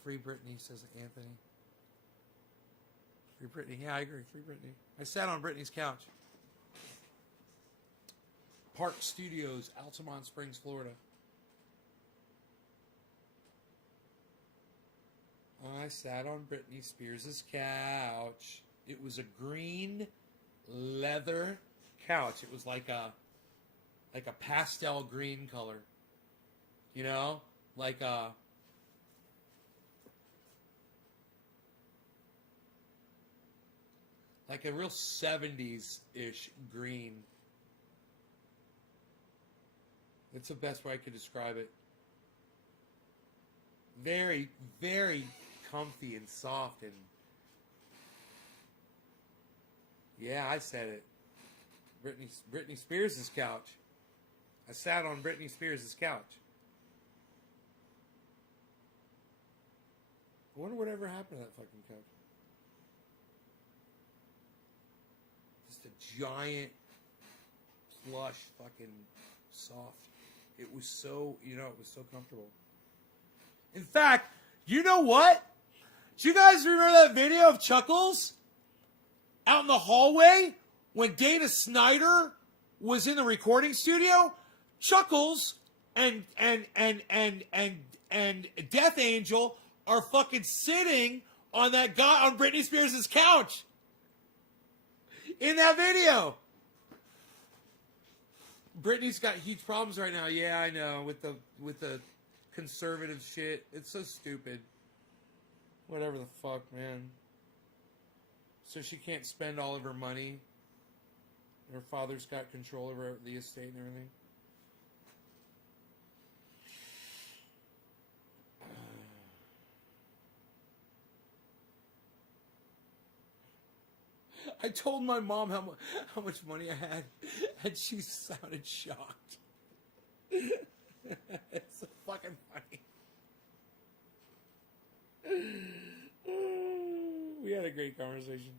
Free Britney, says Anthony. Free Britney. Yeah, I agree. Free Britney. I sat on Britney's couch. Park Studios, Altamont Springs, Florida. I sat on Britney Spears' couch. It was a green leather couch. It was like a pastel green color. You know? Like a real 70s-ish green. That's the best way I could describe it. Very, very comfy and soft and... Yeah, I said it. Britney Spears' couch. I sat on Britney Spears' couch. I wonder whatever happened to that fucking couch. Just a giant, plush, fucking soft. It was so, it was so comfortable. In fact, you know what? Do you guys remember that video of Chuckles out in the hallway when Dana Snyder was in the recording studio? Chuckles and Death Angel are fucking sitting on that guy on Britney Spears' couch in that video. Britney's got huge problems right now. Yeah, I know, with the conservative shit. It's so stupid. Whatever the fuck, man. So she can't spend all of her money. Her father's got control over the estate and everything. I told my mom how much money I had, and she sounded shocked. It's so fucking funny. We had a great conversation.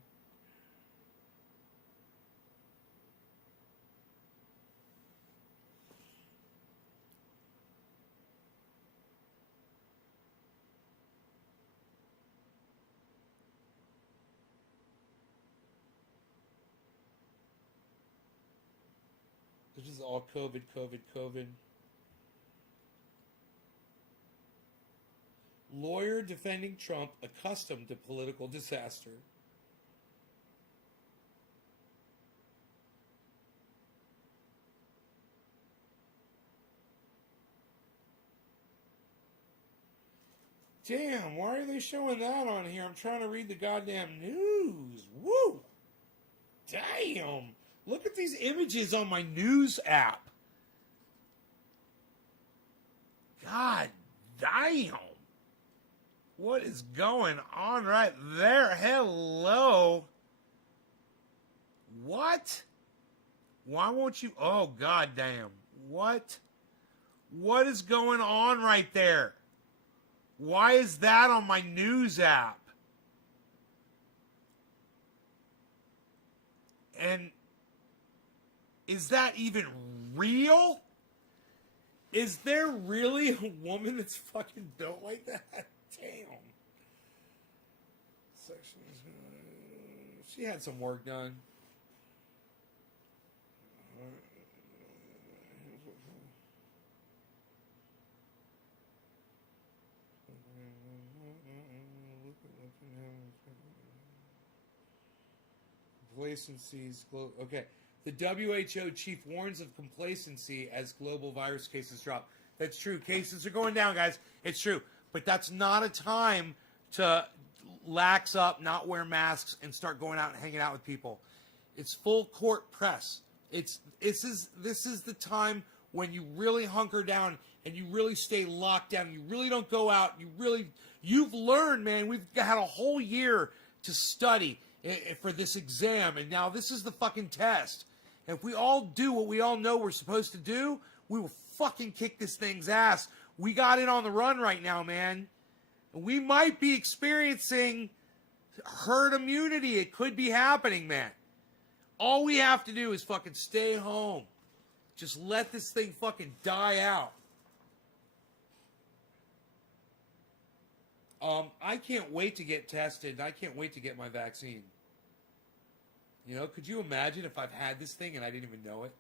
This is all COVID. Lawyer defending Trump accustomed to political disaster. Damn, why are they showing that on here? I'm trying to read the goddamn news. Woo! Damn! Look at these images on my news app. God damn. What is going on right there? Hello. What? Why won't you? Oh, god damn. What? What is going on right there? Why is that on my news app? And is that even real? Is there really a woman that's fucking built like that? Damn. She had some work done. Complacency's okay. The WHO chief warns of complacency as global virus cases drop. That's true. Cases are going down, guys. It's true. But that's not a time to lax up, not wear masks, and start going out and hanging out with people. It's full court press. This is the time when you really hunker down and you really stay locked down. You really don't go out. You've learned, man. We've had a whole year to study for this exam, and now this is the fucking test. And if we all do what we all know we're supposed to do, we will fucking kick this thing's ass. We got it on the run right now, man. We might be experiencing herd immunity. It could be happening, man. All we have to do is fucking stay home. Just let this thing fucking die out. I can't wait to get tested. I can't wait to get my vaccine. You know, could you imagine if I've had this thing and I didn't even know it?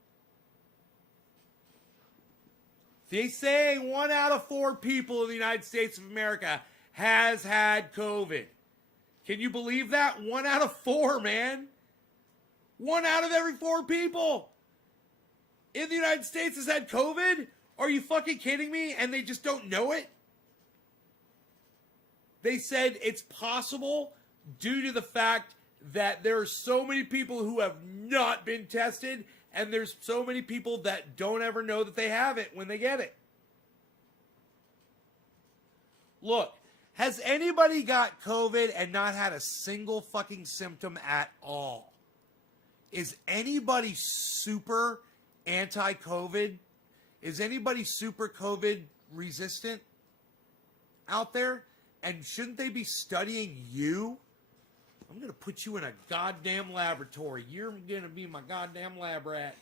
They say 1 out of 4 people in the United States of America has had COVID. Can you believe that? 1 out of 4, man. 1 out of every 4 people in the United States has had COVID? Are you fucking kidding me? And they just don't know it? They said it's possible due to the fact that there are so many people who have not been tested, and there's so many people that don't ever know that they have it when they get it. Look, has anybody got COVID and not had a single fucking symptom at all? Is anybody super anti-COVID? Is anybody super COVID resistant out there? And shouldn't they be studying you? I'm going to put you in a goddamn laboratory. You're going to be my goddamn lab rat.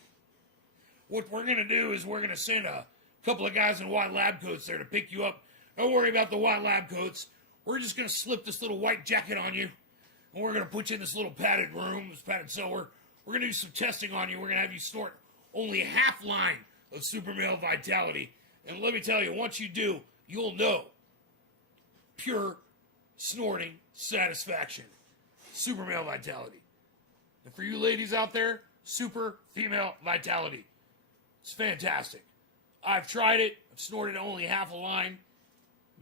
What we're going to do is we're going to send a couple of guys in white lab coats there to pick you up. Don't worry about the white lab coats. We're just going to slip this little white jacket on you. And we're going to put you in this little padded room, this padded cell. We're going to do some testing on you. We're going to have you snort only a half line of super male vitality. And let me tell you, once you do, you'll know. Pure snorting satisfaction. Super male vitality. And for you ladies out there, super female vitality. It's fantastic. I've tried it. I've snorted only half a line.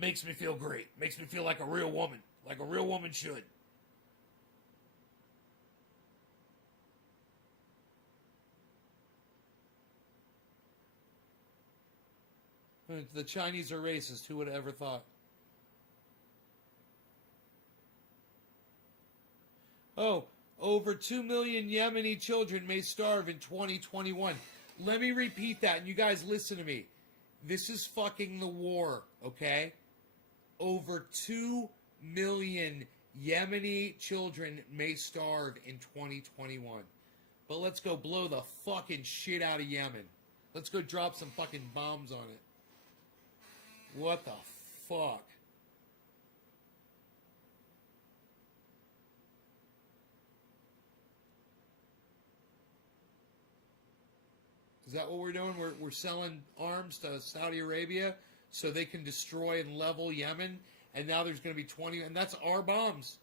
Makes me feel great. Makes me feel like a real woman. Like a real woman should. The Chinese are racist. Who would have ever thought? Oh, over 2 million Yemeni children may starve in 2021. Let me repeat that, and you guys listen to me. This is fucking the war, okay? Over 2 million Yemeni children may starve in 2021. But let's go blow the fucking shit out of Yemen. Let's go drop some fucking bombs on it. What the fuck? Is that what we're doing? We're selling arms to Saudi Arabia so they can destroy and level Yemen. And now there's going to be 20, and that's our bombs.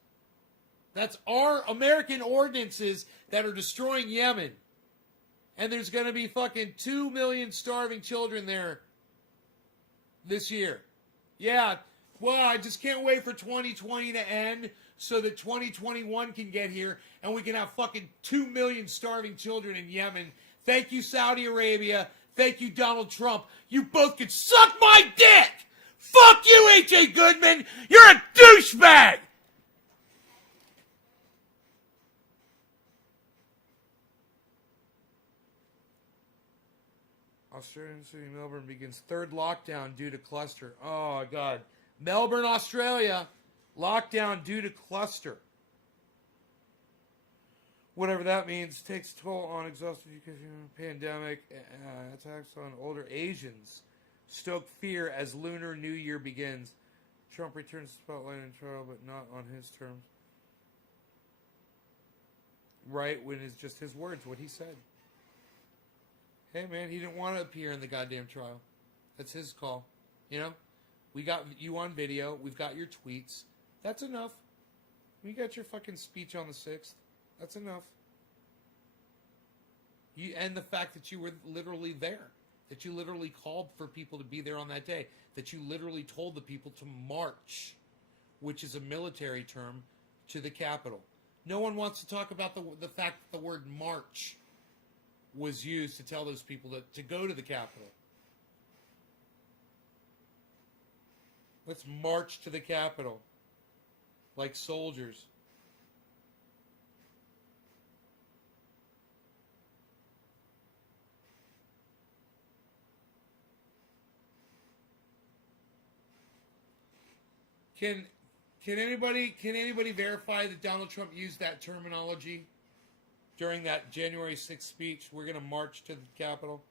That's our American ordinances that are destroying Yemen. And there's going to be fucking 2 million starving children there this year. Yeah, well, I just can't wait for 2020 to end so that 2021 can get here and we can have fucking 2 million starving children in Yemen. Thank you, Saudi Arabia. Thank you, Donald Trump. You both can suck my dick. Fuck you, H.A. Goodman. You're a douchebag. Australian city Melbourne begins third lockdown due to cluster. Oh, God. Melbourne, Australia. Lockdown due to cluster. Whatever that means. Takes toll on exhausted pandemic. Attacks on older Asians. Stoke fear as Lunar New Year begins. Trump returns to spotlight in trial, but not on his terms. Right, when it's just his words, what he said. Hey, man, he didn't want to appear in the goddamn trial. That's his call. You know? We got you on video. We've got your tweets. That's enough. We got your fucking speech on the 6th. That's enough. And the fact that you were literally there. That you literally called for people to be there on that day. That you literally told the people to march, which is a military term, to the Capitol. No one wants to talk about the fact that the word march was used to tell those people to go to the Capitol. Let's march to the Capitol like soldiers. Can anybody verify that Donald Trump used that terminology during that January 6th speech? We're going to march to the Capitol.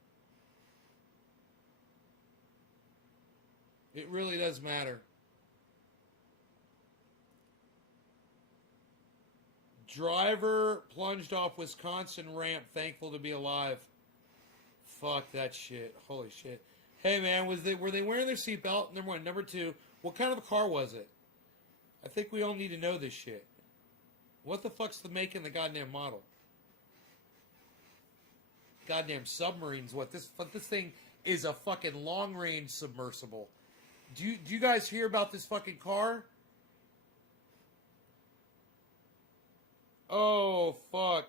It really does matter. Driver plunged off Wisconsin ramp, thankful to be alive. Fuck that shit. Holy shit. Hey man, were they wearing their seatbelt? Number one. Number two, what kind of a car was it? I think we all need to know this shit. What the fuck's the make and the goddamn model? Goddamn submarines. What this thing is a fucking long range submersible. Do you guys hear about this fucking car? Oh fuck.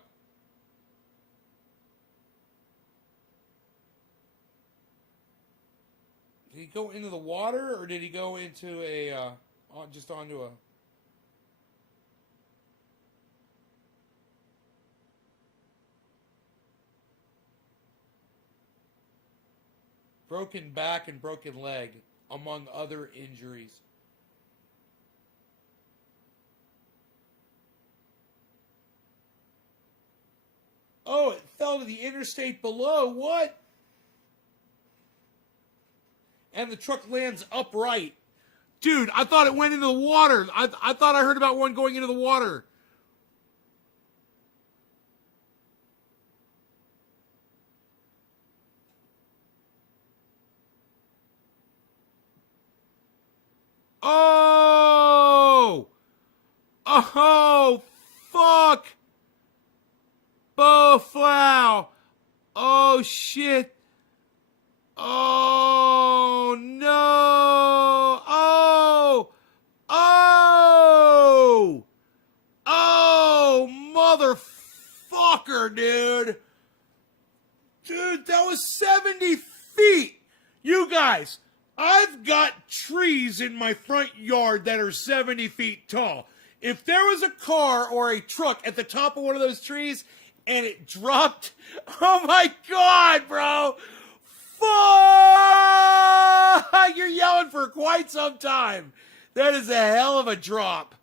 Did he go into the water or did he go into just onto a... Broken back and broken leg, among other injuries. Oh, it fell to the interstate below. What? And the truck lands upright. Dude, I thought it went into the water. I thought I heard about one going into the water. Oh! Oh, fuck! Oh, wow! Oh, shit! Oh, no! Oh! Oh! Oh, motherfucker, dude! Dude, that was 70 feet! You guys, I've got trees in my front yard that are 70 feet tall. If there was a car or a truck at the top of one of those trees and it dropped, oh my God, bro! Fuck! You're yelling for quite some time. That is a hell of a drop.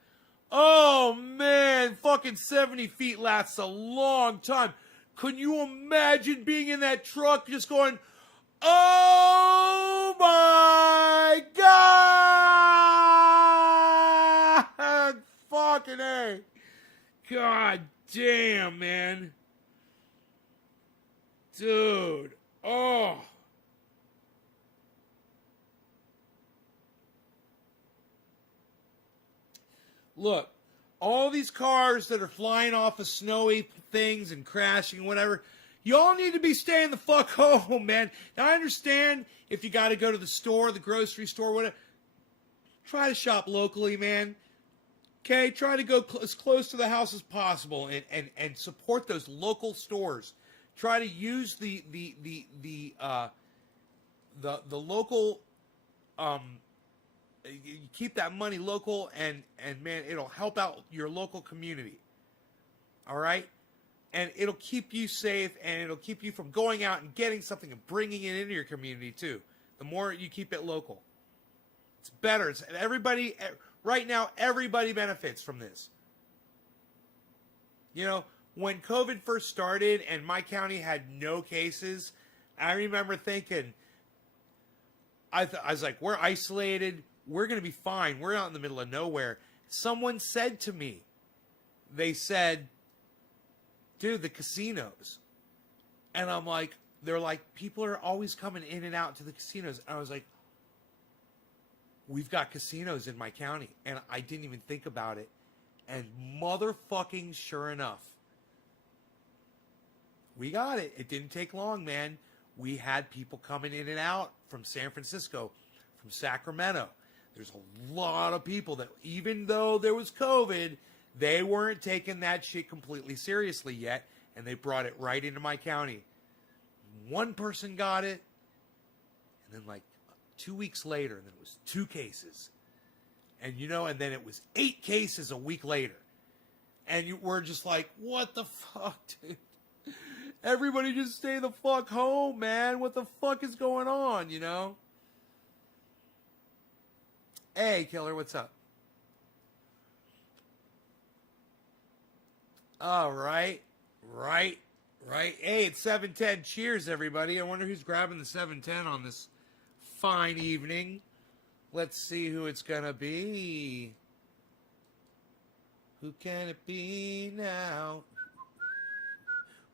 Oh man, fucking 70 feet lasts a long time. Can you imagine being in that truck just going, oh my God! Fucking A. God damn, man. Dude. Oh. Look, all these cars that are flying off of snowy things and crashing and whatever, y'all need to be staying the fuck home, man. Now, I understand if you got to go to the store, the grocery store, whatever. Try to shop locally, man. Okay? Try to go as close to the house as possible and support those local stores. Try to use the local. You keep that money local, and man, it'll help out your local community. All right, and it'll keep you safe, and it'll keep you from going out and getting something and bringing it into your community too. The more you keep it local, it's better. It's everybody right now. Everybody benefits from this. You know, when COVID first started and my county had no cases, I remember thinking, I was like, we're isolated. We're going to be fine. We're out in the middle of nowhere. Someone said to me, they said, dude, the casinos. And I'm like, they're like, people are always coming in and out to the casinos. And I was like, we've got casinos in my county. And I didn't even think about it. And motherfucking sure enough, we got it. It didn't take long, man. We had people coming in and out from San Francisco, from Sacramento. There's a lot of people that, even though there was COVID, they weren't taking that shit completely seriously yet, and they brought it right into my county. One person got it, and then like 2 weeks later, and then it was 2 cases. And you know, and then it was 8 cases a week later. And we're just like, what the fuck, dude? Everybody just stay the fuck home, man. What the fuck is going on, you know? Hey, Killer, what's up? All right. Right. Hey, it's 7:10. Cheers, everybody. I wonder who's grabbing the 7:10 on this fine evening. Let's see who it's going to be. Who can it be now?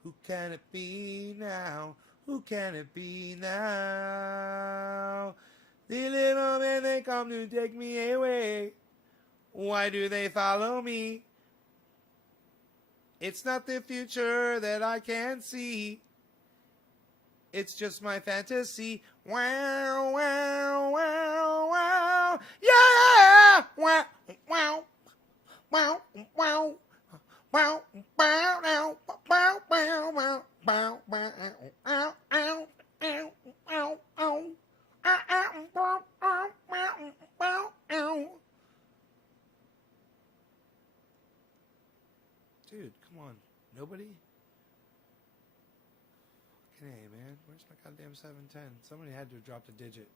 Who can it be now? Who can it be now? The little men, they come to take me away. Why do they follow me? It's not the future that I can see. It's just my fantasy. Wow, wow, wow, wow. Yeah! Wow, wow, wow, wow. Wow, wow, wow, wow, wow, wow, wow, wow, ow, ow, ow, ow, ow. Dude, come on. Nobody? Fucking A, man. Where's my goddamn 710? Somebody had to have dropped a digit.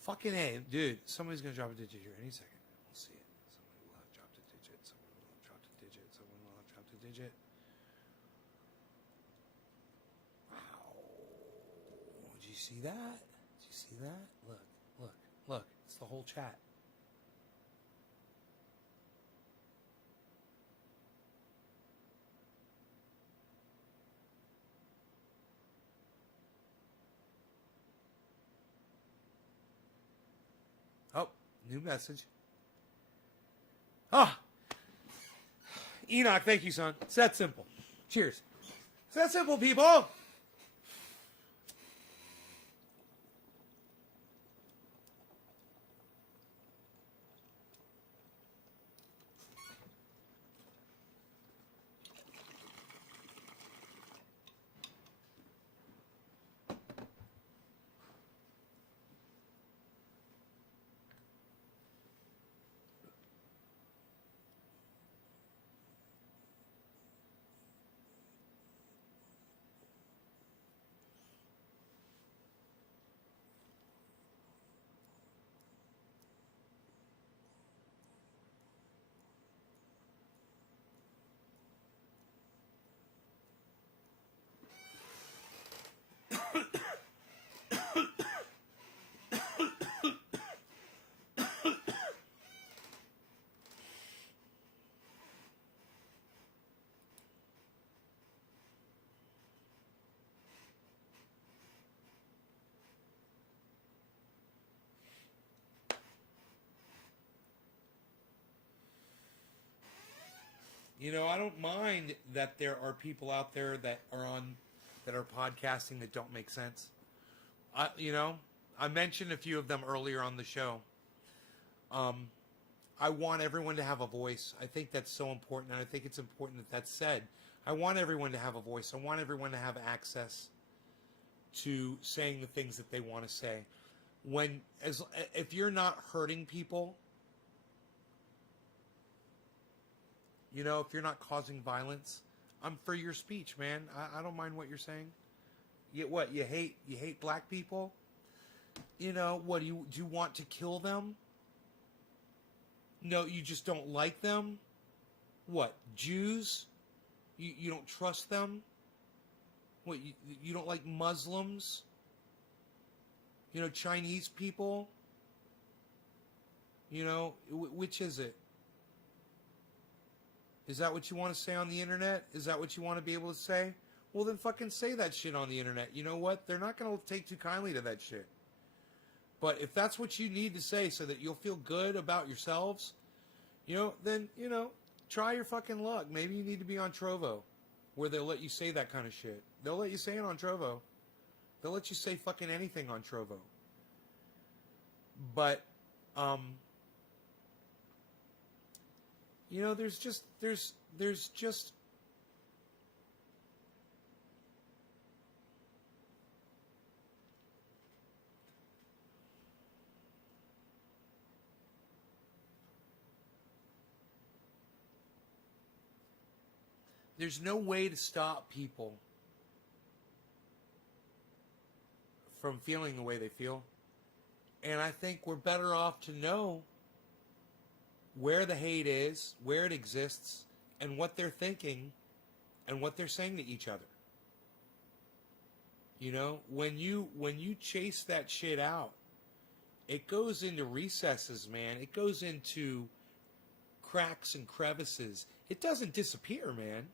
Fucking A. Dude, somebody's gonna drop a digit here any second. We'll see it. Somebody will have dropped a digit. Someone will have dropped a digit. Someone will have dropped a digit. Did you see that? Did you see that? Look. It's the whole chat. Oh, new message. Ah! Enoch, thank you, son. It's that simple. Cheers. It's that simple, people. You know, I don't mind that there are people out there that are podcasting that don't make sense. I mentioned a few of them earlier on the show. I want everyone to have a voice. I think that's so important, and I think it's important that that's said. I want everyone to have a voice. I want everyone to have access to saying the things that they want to say. If you're not hurting people, you know, if you're not causing violence, I'm for your speech, man. I don't mind what you're saying. You hate black people? You know, what do you want to kill them? No, you just don't like them? What, Jews? You don't trust them? What, you don't like Muslims? You know, Chinese people? You know, which is it? Is that what you want to say on the internet? Is that what you want to be able to say? Well, then fucking say that shit on the internet. You know what? They're not going to take too kindly to that shit. But if that's what you need to say so that you'll feel good about yourselves, you know, then, you know, try your fucking luck. Maybe you need to be on Trovo, where they'll let you say that kind of shit. They'll let you say it on Trovo. They'll let you say fucking anything on Trovo. But, you know, there's just there's no way to stop people from feeling the way they feel. And I think we're better off to know where the hate is, where it exists, and what they're thinking, and what they're saying to each other. You know, when you chase that shit out, it goes into recesses, man. It goes into cracks and crevices. It doesn't disappear, man.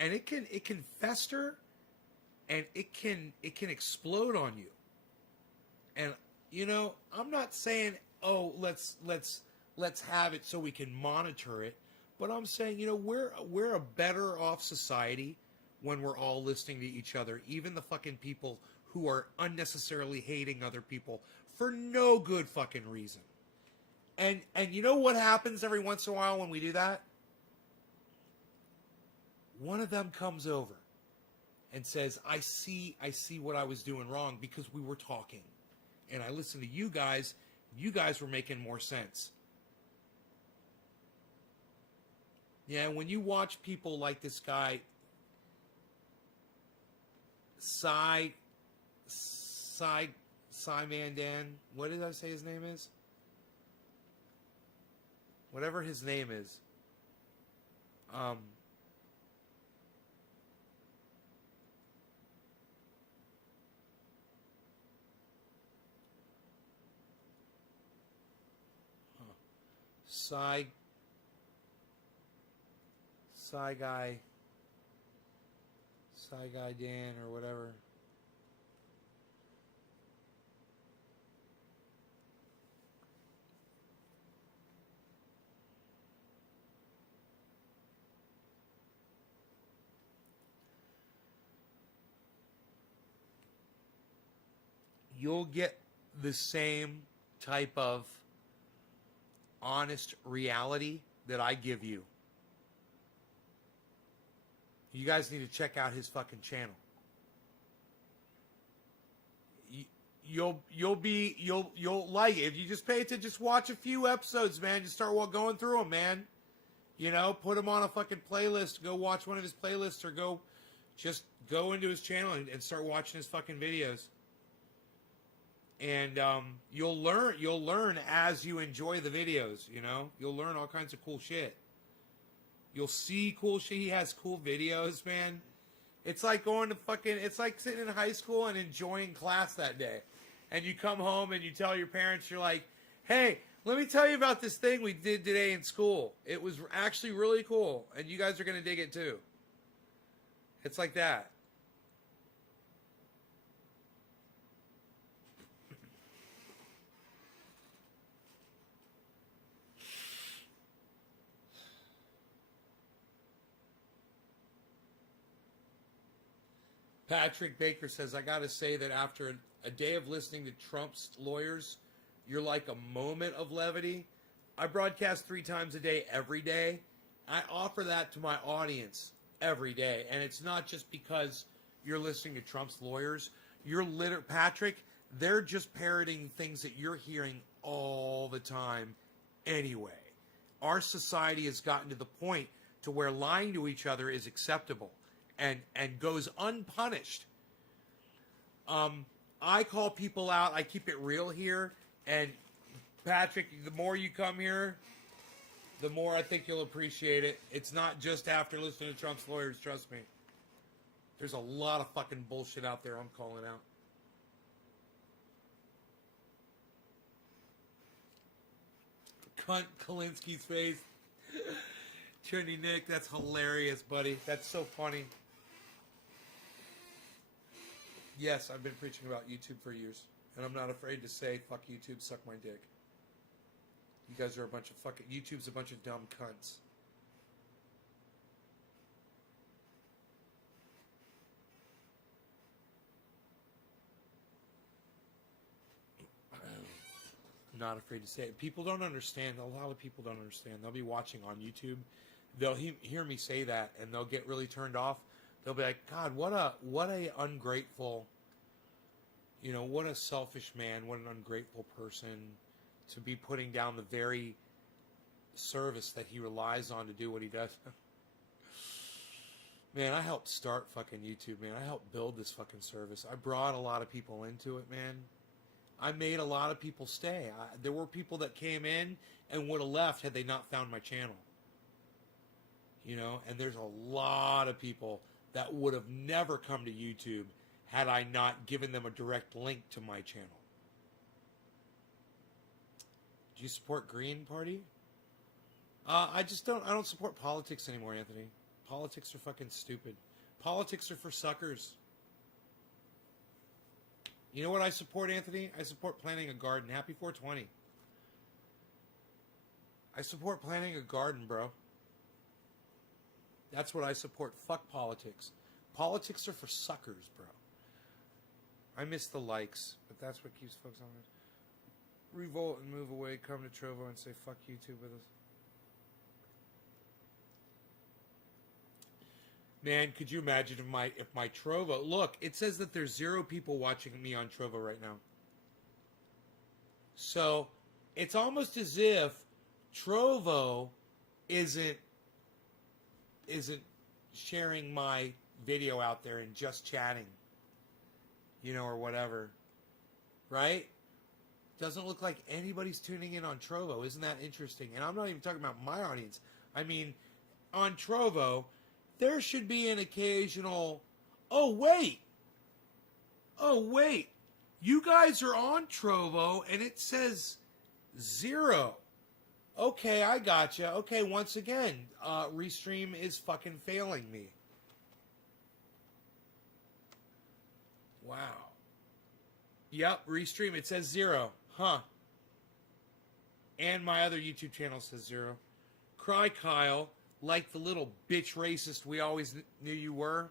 And it can fester, and it can explode on you. And you know, I'm not saying, oh, let's have it so we can monitor it, but I'm saying, you know, we're a better off society when we're all listening to each other, even the fucking people who are unnecessarily hating other people for no good fucking reason. And you know what happens every once in a while when we do that? One of them comes over and says, I see what I was doing wrong because we were talking. And I listened to you guys were making more sense. Yeah, when you watch people like this guy, Mandan, what did I say his name is? Whatever his name is. Psy guy Dan or whatever. You'll get the same type of honest reality that I give you. You guys need to check out his fucking channel. You'll like it if you just pay attention. Just watch a few episodes, man. Just start going through them, man. You know, put them on a fucking playlist. Go watch one of his playlists, or go into his channel and start watching his fucking videos. And you'll learn as you enjoy the videos. You know, you'll learn all kinds of cool shit. You'll see cool shit. He has cool videos, man. It's like it's like sitting in high school and enjoying class that day. And you come home and you tell your parents, you're like, hey, let me tell you about this thing we did today in school. It was actually really cool. And you guys are going to dig it too. It's like that. Patrick Baker says, I got to say that after a day of listening to Trump's lawyers, you're like a moment of levity. I broadcast 3 times a day, every day, I offer that to my audience every day. And it's not just because you're listening to Trump's lawyers. Patrick, they're just parroting things that you're hearing all the time anyway. Our society has gotten to the point to where lying to each other is acceptable and goes unpunished. I call people out. I keep it real here. And Patrick, the more you come here, the more I think you'll appreciate it. It's not just after listening to Trump's lawyers, trust me. There's a lot of fucking bullshit out there I'm calling out. Cunt Kalinsky's face. Trinity Nick, that's hilarious, buddy. That's so funny. Yes, I've been preaching about YouTube for years. And I'm not afraid to say, fuck YouTube, suck my dick. You guys are a bunch of fucking... YouTube's a bunch of dumb cunts. I'm not afraid to say it. People don't understand. A lot of people don't understand. They'll be watching on YouTube. They'll hear me say that, and they'll get really turned off. They'll be like, God, what a ungrateful... You know, what a selfish man, what an ungrateful person to be putting down the very service that he relies on to do what he does. Man, I helped start fucking YouTube, man. I helped build this fucking service. I brought a lot of people into it, man. I made a lot of people stay. There were people that came in and would have left had they not found my channel. You know, and there's a lot of people that would have never come to YouTube had I not given them a direct link to my channel. Do you support Green Party? I don't support politics anymore, Anthony. Politics are fucking stupid. Politics are for suckers. You know what I support, Anthony? I support planting a garden. Happy 420. I support planting a garden, bro. That's what I support. Fuck politics. Politics are for suckers, bro. I miss the likes, but that's what keeps folks on this. Revolt and move away, come to Trovo and say fuck YouTube with us. Man, could you imagine if my Trovo... Look, it says that there's 0 people watching me on Trovo right now. So, it's almost as if Trovo isn't sharing my video out there and just chatting. You know, or whatever. Right? Doesn't look like anybody's tuning in on Trovo. Isn't that interesting? And I'm not even talking about my audience. I mean, on Trovo, there should be an occasional, oh, wait. You guys are on Trovo, and it says 0. Okay, I gotcha. Okay, once again, Restream is fucking failing me. Wow. Yep, Restream, it says 0. Huh. And my other YouTube channel says 0. Cry Kyle, like the little bitch racist we always knew you were.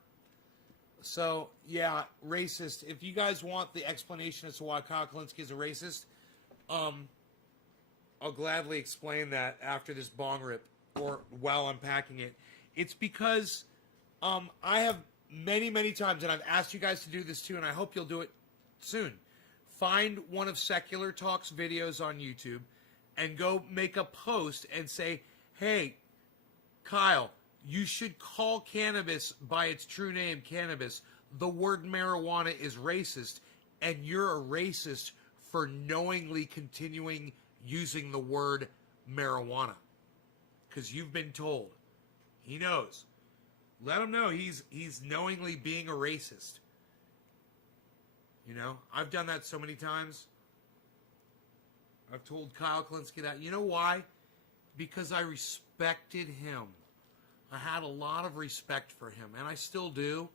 So, yeah, racist. If you guys want the explanation as to why Kyle Kulinski is a racist, I'll gladly explain that after this bong rip or while unpacking it. It's because I have many, many times, and I've asked you guys to do this too, and I hope you'll do it soon. Find one of Secular Talk's videos on YouTube and go make a post and say, hey, Kyle, you should call cannabis by its true name, cannabis. The word marijuana is racist, and you're a racist for knowingly continuing using the word marijuana. Because you've been told. He knows. Let him know he's knowingly being a racist. You know, I've done that so many times. I've told Kyle Kulinski that. You know why? Because I respected him. I had a lot of respect for him, and I still do.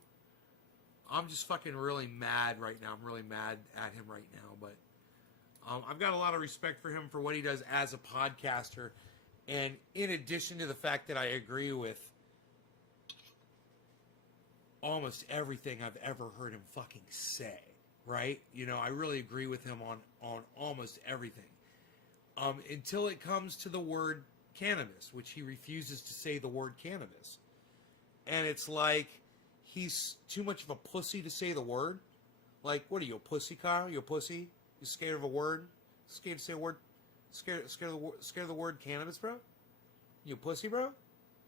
I'm just fucking really mad right now. I'm really mad at him right now, but I've got a lot of respect for him for what he does as a podcaster, and in addition to the fact that I agree with almost everything I've ever heard him fucking say, right? You know, I really agree with him on almost everything. Until it comes to the word cannabis, which he refuses to say the word cannabis. And it's like he's too much of a pussy to say the word. Like, what are you, a pussy, Kyle? You a pussy? You scared of a word? Scared to say a word? Scared of the word cannabis, bro? You a pussy, bro?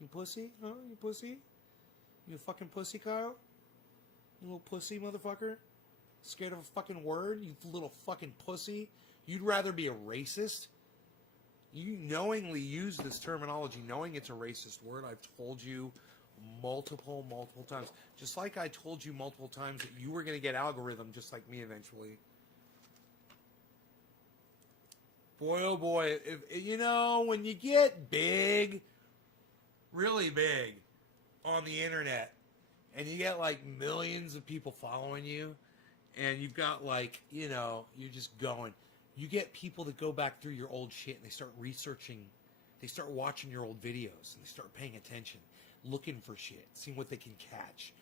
You pussy? Huh? You pussy? You a fucking pussy, Kyle? You little pussy, motherfucker? Scared of a fucking word? You little fucking pussy? You'd rather be a racist? You knowingly use this terminology, knowing it's a racist word. I've told you multiple times. Just like I told you multiple times that you were going to get algorithm just like me eventually. Boy, oh boy. If, you know, when you get big, really big on the internet, and you get like millions of people following you, and you've got like, you know, you're just going. You get people that go back through your old shit and they start researching, they start watching your old videos and they start paying attention, looking for shit, seeing what they can catch.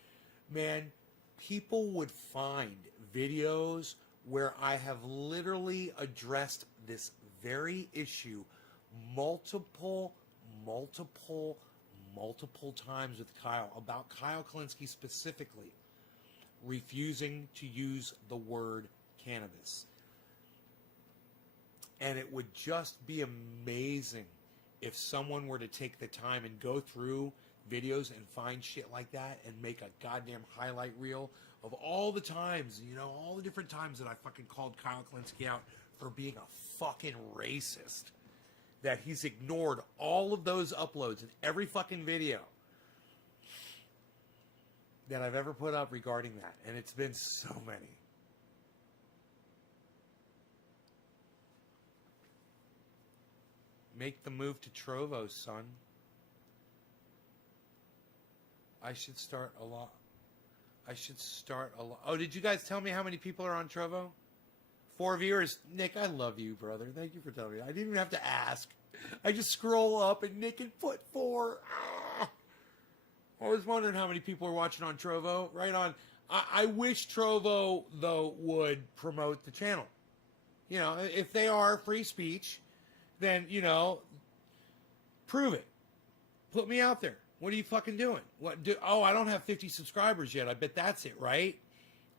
Man, people would find videos where I have literally addressed this very issue multiple times with Kyle, about Kyle Kulinski specifically refusing to use the word cannabis. And it would just be amazing if someone were to take the time and go through videos and find shit like that and make a goddamn highlight reel of all the times, you know, all the different times that I fucking called Kyle Kulinski out for being a fucking racist. That he's ignored all of those uploads in every fucking video that I've ever put up regarding that. And it's been so many. Make the move to Trovo, son. I should start a lot. Oh, did you guys tell me how many people are on Trovo? 4 viewers. Nick, I love you, brother. Thank you for telling me. I didn't even have to ask. I just scroll up and Nick and put 4. Ah. I was wondering how many people are watching on Trovo. Right on. I wish Trovo, though, would promote the channel. You know, if they are free speech, then, you know, prove it. Put me out there. What are you fucking doing? Oh, I don't have 50 subscribers yet. I bet that's it, right?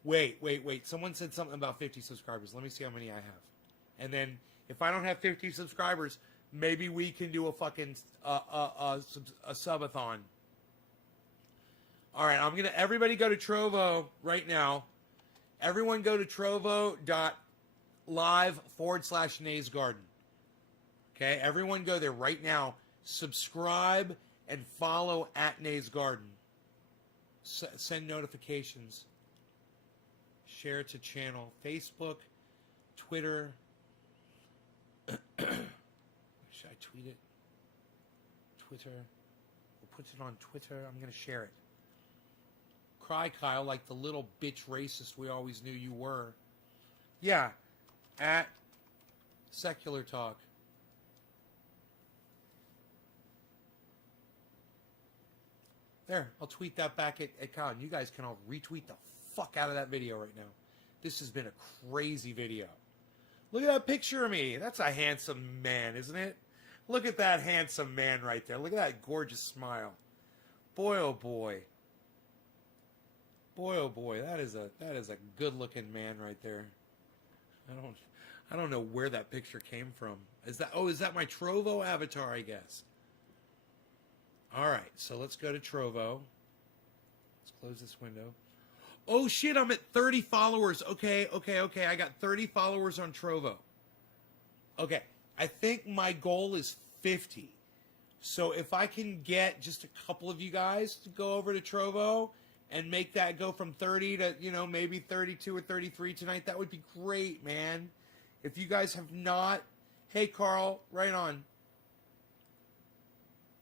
Wait. Someone said something about 50 subscribers. Let me see how many I have. And then if I don't have 50 subscribers, maybe we can do a fucking a subathon. All right, everybody go to Trovo right now. Everyone go to trovo.live/Nays Garden. Okay, everyone go there right now. Subscribe and follow at Nays Garden. Send notifications. Share it to channel. Facebook, Twitter. Should I tweet it? Twitter. We'll put it on Twitter. I'm going to share it. Cry, Kyle, like the little bitch racist we always knew you were. Yeah. At Secular Talk. There, I'll tweet that back at Kyle. And you guys can all retweet the fuck out of that video right now. This has been a crazy video. Look at that picture of me. That's a handsome man, isn't it? Look at that handsome man right there. Look at that gorgeous smile. Boy, oh boy. Boy, oh boy. That is a good-looking man right there. I don't know where that picture came from. Is that my Trovo avatar, I guess? All right, so let's go to Trovo. Let's close this window. Oh, shit, I'm at 30 followers. Okay. I got 30 followers on Trovo. Okay, I think my goal is 50. So if I can get just a couple of you guys to go over to Trovo and make that go from 30 to, you know, maybe 32 or 33 tonight, that would be great, man. If you guys have not... Hey, Carl, right on.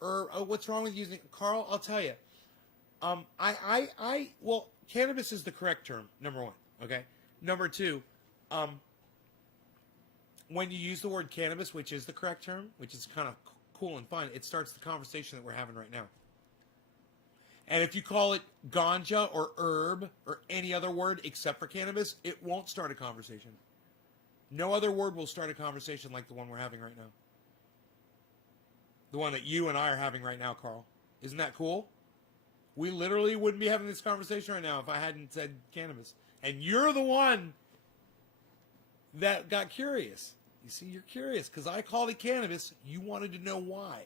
What's wrong with using Carl? I'll tell you. Well, cannabis is the correct term. Number one, okay. Number two, when you use the word cannabis, which is the correct term, which is kind of cool and fun, it starts the conversation that we're having right now. And if you call it ganja or herb or any other word except for cannabis, it won't start a conversation. No other word will start a conversation like the one we're having right now. The one that you and I are having right now, Carl. Isn't that cool? We literally wouldn't be having this conversation right now if I hadn't said cannabis. And you're the one that got curious. You see, you're curious because I called it cannabis. You wanted to know why.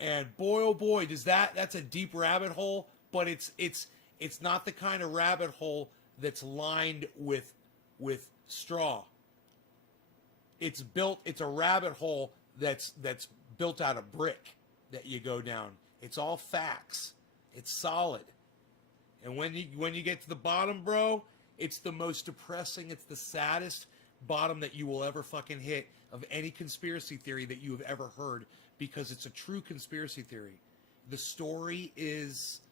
And boy, oh boy, that's a deep rabbit hole, but it's not the kind of rabbit hole that's lined with straw. It's a rabbit hole that's built out of brick that you go down. It's all facts. It's solid. And when you get to the bottom, bro, it's the most depressing, it's the saddest bottom that you will ever fucking hit of any conspiracy theory that you have ever heard, because it's a true conspiracy theory. The story is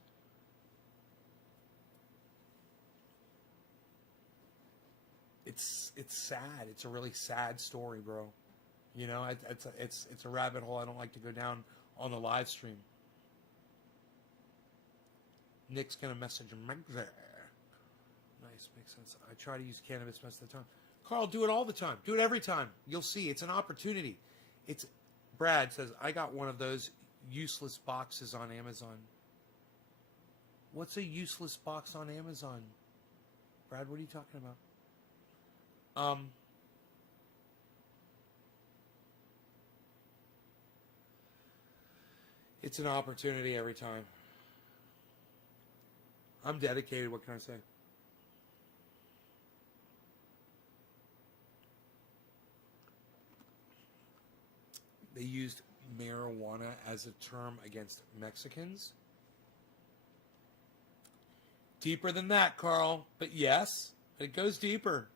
it's sad. It's a really sad story, bro. You know, it's a rabbit hole I don't like to go down on the live stream. Nick's gonna message him right there. Nice, makes sense. I try to use cannabis most of the time. Carl, do it all the time. Do it every time. You'll see. It's an opportunity. Brad says, I got one of those useless boxes on Amazon. What's a useless box on Amazon? Brad, what are you talking about? It's an opportunity every time. I'm dedicated. What can I say? They used marijuana as a term against Mexicans. Deeper than that, Carl. But yes, it goes deeper.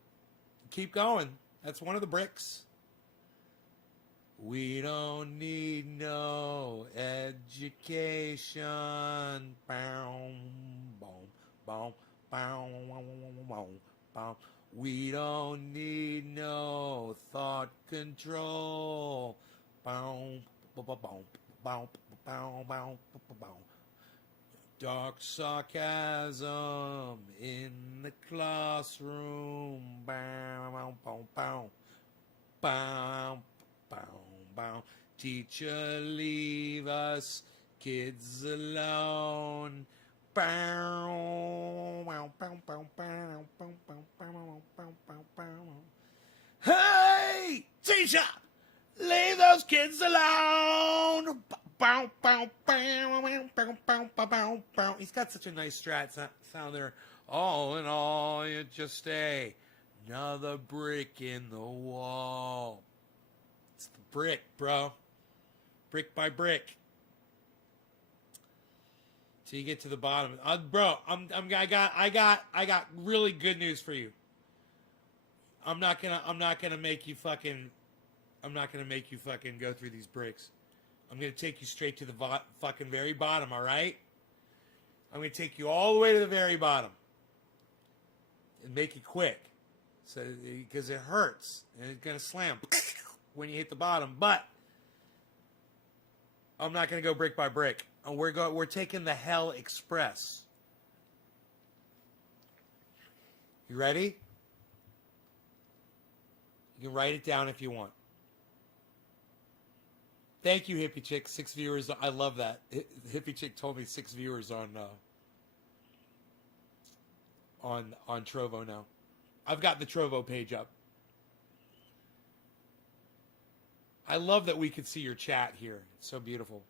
Keep going. That's one of the bricks. We don't need no education. Boom, boom, boom, boom, boom. We don't need no thought control. Boom, boom, boom, boom, boom, boom, boom. Dark sarcasm in the classroom. Bow, bow, bow, bow, bow, bow. Teacher, leave us kids alone. Bow, bow, bow, bow, bow, bow, bow, bow, bow, bow, bow. Hey, teacher, leave those kids alone. Bow, bow, bow, bow, bow, bow, bow, bow. He's got such a nice strat sound there. All in all, you just another brick in the wall. It's the brick, bro. Brick by brick. Till you get to the bottom. Bro, I got really good news for you. I'm not gonna make you fucking go through these bricks. I'm going to take you straight to the fucking very bottom, all right? I'm going to take you all the way to the very bottom. And make it quick. Because it hurts. And it's going to slam when you hit the bottom. But I'm not going to go brick by brick. We're taking the Hell Express. You ready? You can write it down if you want. Thank you, Hippie Chick. 6 viewers. I love that. Hippie Chick told me 6 viewers on Trovo now. I've got the Trovo page up. I love that we could see your chat here. It's so beautiful.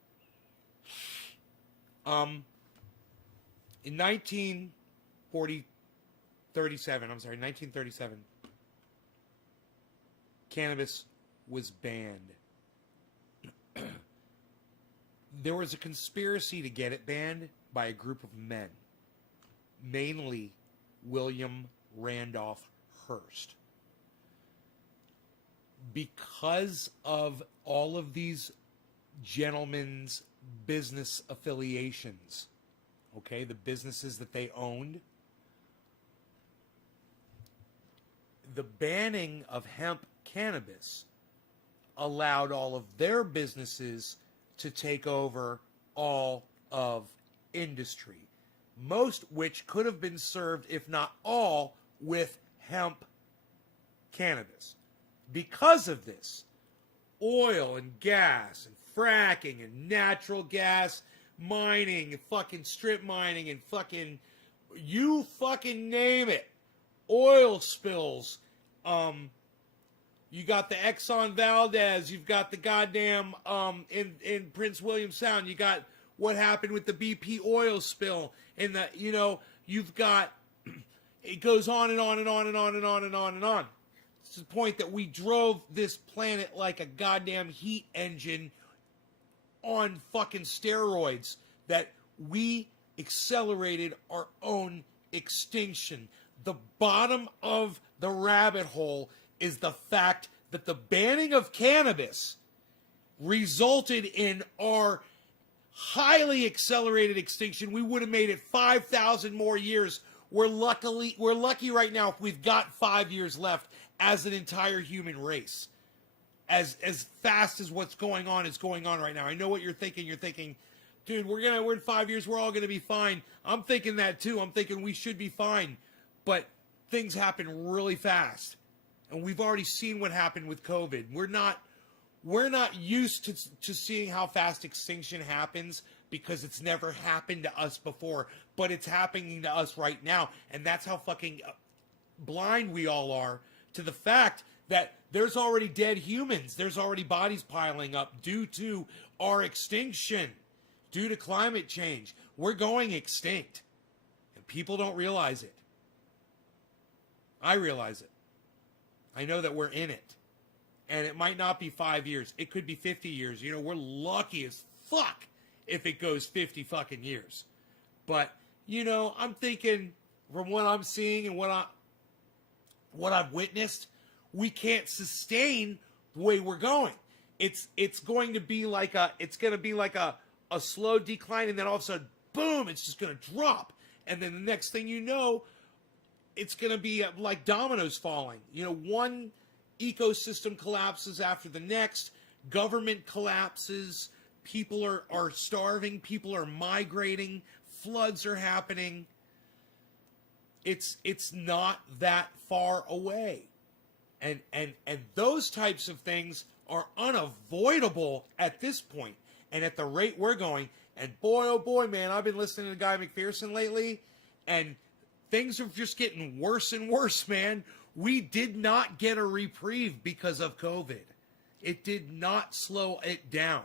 In 1937, cannabis was banned. There was a conspiracy to get it banned by a group of men, mainly William Randolph Hearst. Because of all of these gentlemen's business affiliations, okay, the businesses that they owned, the banning of hemp cannabis allowed all of their businesses to take over all of industry, most which could have been served, if not all, with hemp cannabis. Because of this, oil and gas and fracking and natural gas mining and fucking strip mining and fucking, you fucking name it, oil spills. You got the Exxon Valdez, you've got the goddamn in Prince William Sound, you got what happened with the BP oil spill, and the, you know, you've got, it goes on and on and on and on and on and on and on. It's the point that we drove this planet like a goddamn heat engine on fucking steroids, that we accelerated our own extinction. The bottom of the rabbit hole is the fact that the banning of cannabis resulted in our highly accelerated extinction. We would have made it 5,000 more years. We're lucky right now if we've got 5 years left as an entire human race. As fast as what's going on is going on right now. I know what you're thinking. You're thinking, dude, we're in 5 years, we're all gonna be fine. I'm thinking that too. I'm thinking we should be fine. But things happen really fast. And we've already seen what happened with COVID. We're not used to seeing how fast extinction happens because it's never happened to us before, but it's happening to us right now. And that's how fucking blind we all are to the fact that there's already dead humans. There's already bodies piling up due to our extinction, due to climate change. We're going extinct. And people don't realize it. I realize it. I know that we're in it. And it might not be 5 years. It could be 50 years. You know, we're lucky as fuck if it goes 50 fucking years. But, you know, I'm thinking from what I'm seeing and what I've witnessed, we can't sustain the way we're going. It's going to be like a slow decline, and then all of a sudden, boom, it's just going to drop. And then the next thing you know, it's going to be like dominoes falling. You know, one ecosystem collapses after the next, government collapses, people are starving, people are migrating, floods are happening. It's not that far away. And those types of things are unavoidable at this point. And at the rate we're going, and boy, oh boy, man, I've been listening to Guy McPherson lately, and things are just getting worse and worse, man. We did not get a reprieve because of COVID. It did not slow it down.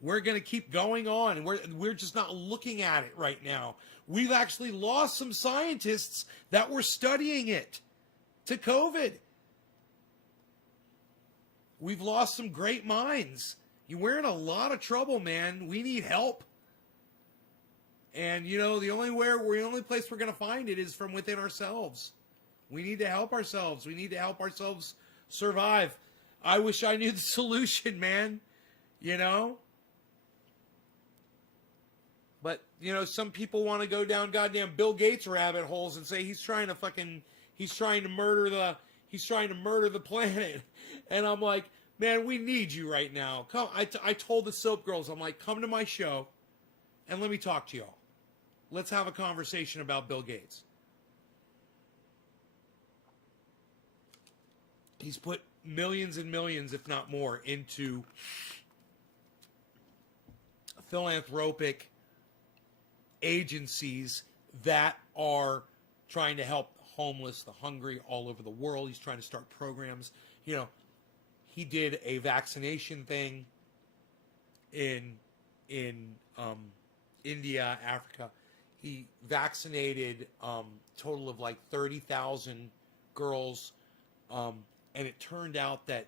We're going to keep going on, and we're just not looking at it right now. We've actually lost some scientists that were studying it to COVID. We've lost some great minds. We're in a lot of trouble, man. We need help. And, you know, the only place we're going to find it is from within ourselves. We need to help ourselves. We need to help ourselves survive. I wish I knew the solution, man. You know? But, you know, some people want to go down goddamn Bill Gates rabbit holes and say he's trying to murder the planet. And I'm like, man, we need you right now. Come, I told the Soap Girls, I'm like, come to my show and let me talk to y'all. Let's have a conversation about Bill Gates. He's put millions and millions, if not more, into philanthropic agencies that are trying to help the homeless, the hungry all over the world. He's trying to start programs. You know, he did a vaccination thing in India, Africa. He vaccinated total of like 30,000 girls, and it turned out that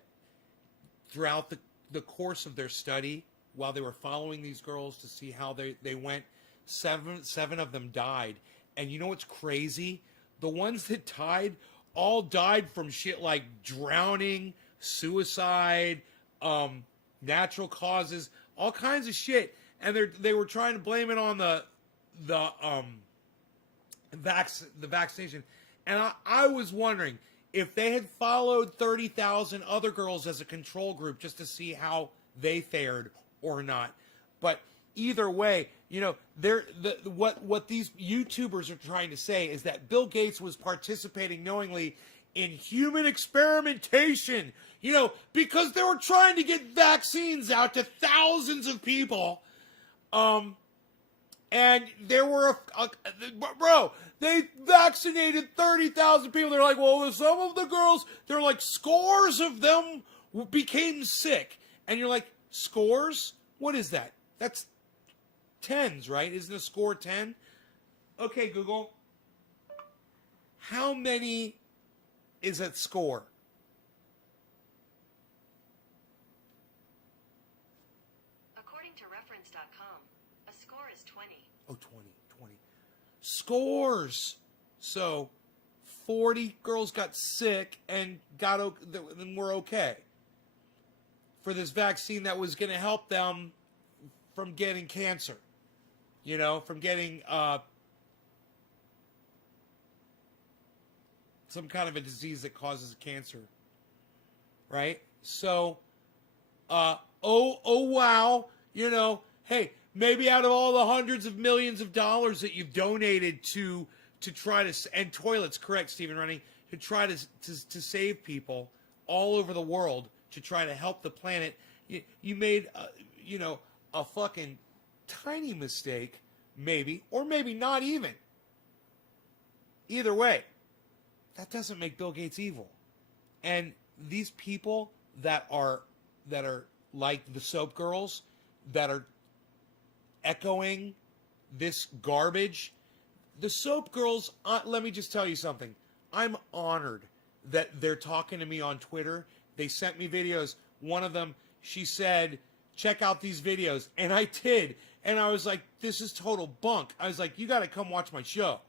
throughout the course of their study, while they were following these girls to see how they went, seven of them died. And you know what's crazy? The ones that died all died from shit like drowning, suicide, natural causes, all kinds of shit. And they were trying to blame it on the vaccination. And I was wondering if they had followed 30,000 other girls as a control group just to see how they fared or not. But either way, you know, what these YouTubers are trying to say is that Bill Gates was participating knowingly in human experimentation, because they were trying to get vaccines out to thousands of people. And there were, they vaccinated 30,000 people. They're like, well, some of the girls, they're like, scores of them became sick. And you're like, scores? What is that? That's tens, right? Isn't a score 10? Okay, Google. How many is a score? According to reference.com, a score is 20. Oh, 20. Scores. So, 40 girls got sick and then were okay. For this vaccine that was going to help them from getting cancer. From getting some kind of a disease that causes cancer. Right? So, wow. Hey, maybe out of all the hundreds of millions of dollars that you've donated to try to, and toilets, correct, Stephen Running, to try to save people all over the world, to try to help the planet, you made, a fucking tiny mistake, maybe, or maybe not even. Either way, that doesn't make Bill Gates evil. And these people that are like the soap girls, that are echoing this garbage, the soap girls, let me just tell you something. I'm honored that they're talking to me on Twitter. They sent me videos. One of them, she said, check out these videos. And I did. And I was like, this is total bunk. I was like, you got to come watch my show.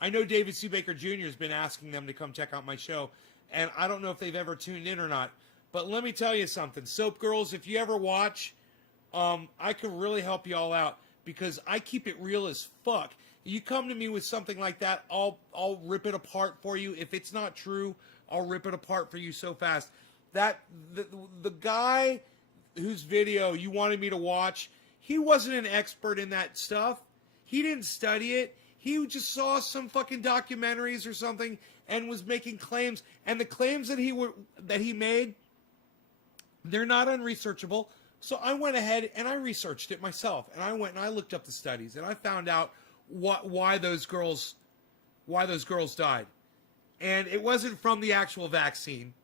I know David C. Baker Jr. has been asking them to come check out my show. And I don't know if they've ever tuned in or not. But let me tell you something. Soap girls, if you ever watch, I can really help you all out. Because I keep it real as fuck. You come to me with something like that, I'll rip it apart for you. If it's not true, I'll rip it apart for you so fast. The guy whose video you wanted me to watch, he wasn't an expert in that stuff. He didn't study it. He just saw some fucking documentaries or something and was making claims. And the claims that he made, they're not unresearchable. So I went ahead and I researched it myself. And I went and I looked up the studies and I found out why those girls died. And it wasn't from the actual vaccine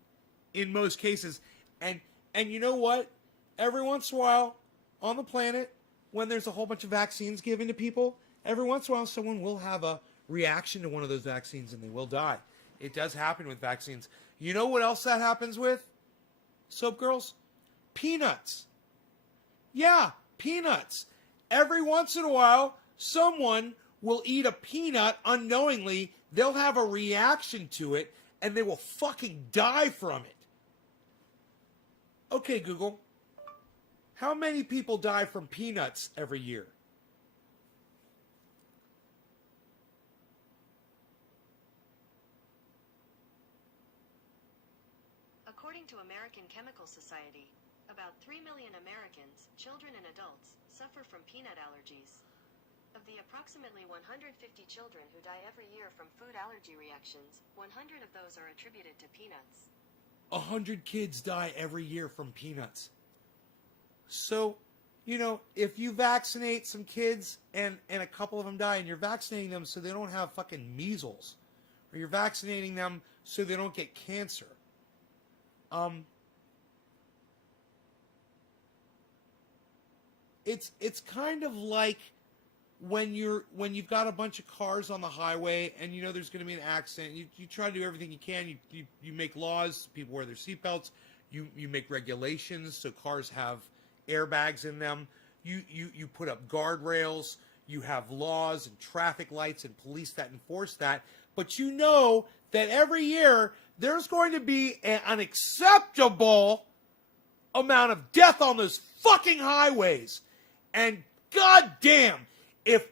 in most cases. And you know what? Every once in a while on the planet, when there's a whole bunch of vaccines given to people, every once in a while someone will have a reaction to one of those vaccines and they will die. It does happen with vaccines. You know what else that happens with? Soap girls? Peanuts. Yeah, peanuts. Every once in a while, someone will eat a peanut unknowingly. They'll have a reaction to it, and they will fucking die from it. Okay, Google. How many people die from peanuts every year? According to American Chemical Society, about 3 million Americans, children and adults, suffer from peanut allergies. Of the approximately 150 children who die every year from food allergy reactions, 100 of those are attributed to peanuts. 100 kids die every year from peanuts. So, if you vaccinate some kids and a couple of them die, and you're vaccinating them so they don't have fucking measles, or you're vaccinating them so they don't get cancer, it's kind of like when you've got a bunch of cars on the highway and there's going to be an accident. You try to do everything you can. You make laws, people wear their seatbelts. You make regulations so cars have airbags in them. You put up guardrails. You have laws and traffic lights and police that enforce that. But you know that every year there's going to be an unacceptable amount of death on those fucking highways. And goddamn, if,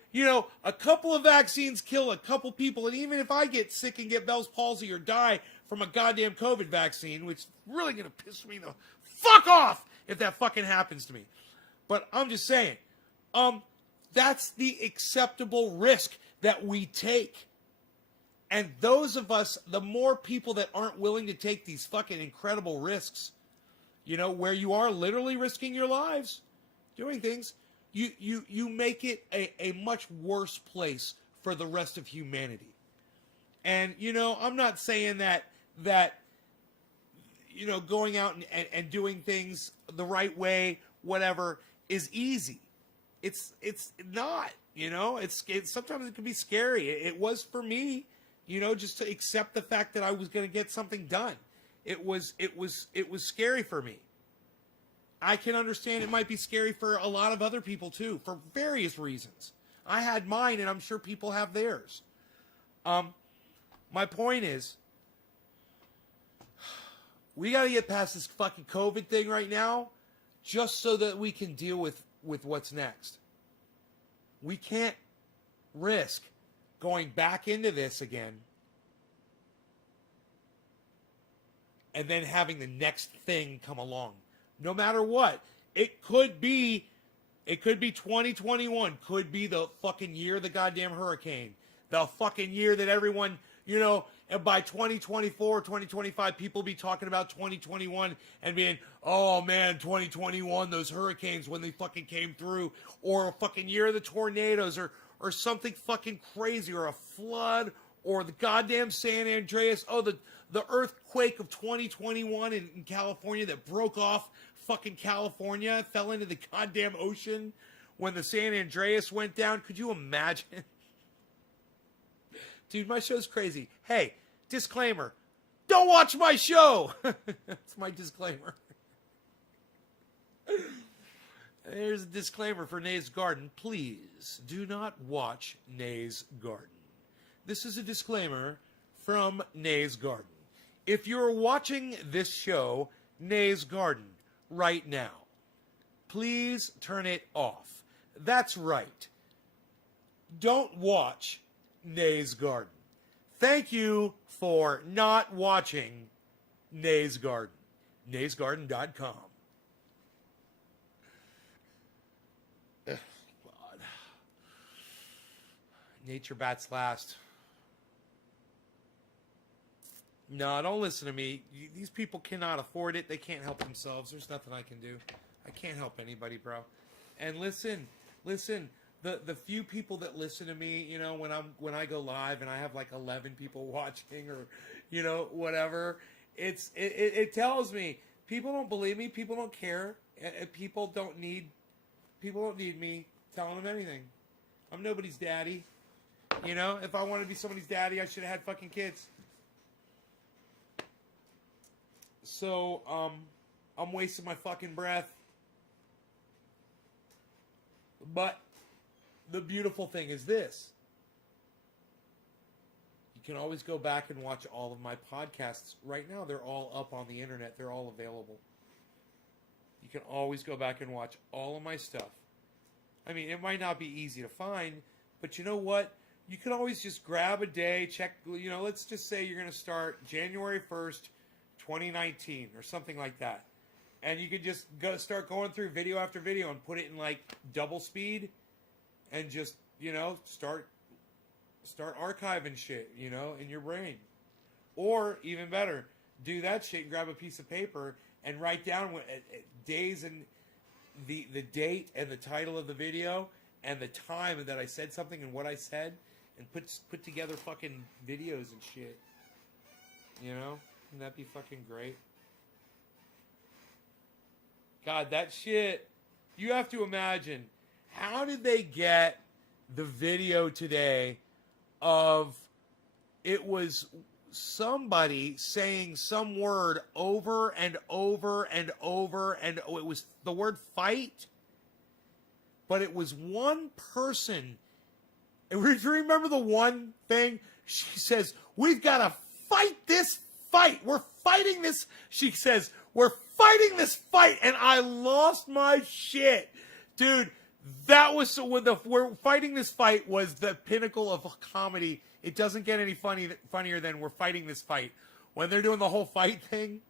a couple of vaccines kill a couple people, and even if I get sick and get Bell's palsy or die from a goddamn COVID vaccine, which is really going to piss me the fuck off if that fucking happens to me. But I'm just saying, that's the acceptable risk that we take. And those of us, the more people that aren't willing to take these fucking incredible risks, you know, where you are literally risking your lives doing things, you make it a much worse place for the rest of humanity. And, you know, I'm not saying that you know, going out and doing things the right way, whatever, is easy. It's not, you know, it's sometimes it can be scary. It was for me, you know, just to accept the fact that I was going to get something done. It was scary for me. I can understand it might be scary for a lot of other people too, for various reasons. I had mine, and I'm sure people have theirs. My point is, we got to get past this fucking COVID thing right now, just so that we can deal with what's next. We can't risk going back into this again and then having the next thing come along. No matter what. It could be 2021. Could be the fucking year of the goddamn hurricane. The fucking year that everyone, you know, and by 2024, 2025, people be talking about 2021 and being, oh man, 2021, those hurricanes when they fucking came through, or a fucking year of the tornadoes, or something fucking crazy, or a flood, or the goddamn San Andreas, oh, the earthquake of 2021 in California that broke off fucking California, fell into the goddamn ocean when the San Andreas went down. Could you imagine? Dude, my show's crazy. Hey, disclaimer. Don't watch my show. That's my disclaimer. There's a disclaimer for Nay's Garden. Please do not watch Nay's Garden. This is a disclaimer from Nay's Garden. If you're watching this show, Nay's Garden, right now, please turn it off. That's right. Don't watch Nay's Garden. Thank you for not watching Nay's Garden. naysgarden.com. Ugh, God. Nature bats last. No, don't listen to me. These people cannot afford it. They can't help themselves. There's nothing I can do. I can't help anybody, bro. And listen. The few people that listen to me, you know, when I go live and I have like 11 people watching, or, you know, whatever, it tells me people don't believe me, people don't care, people don't need me telling them anything. I'm nobody's daddy. You know, if I wanted to be somebody's daddy, I should have had fucking kids. So, I'm wasting my fucking breath. But the beautiful thing is this. You can always go back and watch all of my podcasts. Right now, they're all up on the internet. They're all available. You can always go back and watch all of my stuff. I mean, it might not be easy to find, but you know what? You can always just grab a day, check, you know, let's just say you're going to start January 1st, 2019 or something like that. And you could just start going through video after video and put it in like double speed and just, you know, start archiving shit, you know, in your brain. Or even better, do that shit and grab a piece of paper and write down days and the date and the title of the video and the time that I said something and what I said, and put together fucking videos and shit. You know? Wouldn't that be fucking great? God, that shit, you have to imagine, how did they get the video today of it was somebody saying some word over and over and over, and it was the word fight, but it was one person. And remember the one thing? She says, we've got to fight this fight. We're fighting this. She says, we're fighting this fight. And I lost my shit. Dude, that was we're fighting this fight was the pinnacle of comedy. It doesn't get any funnier than we're fighting this fight. When they're doing the whole fight thing.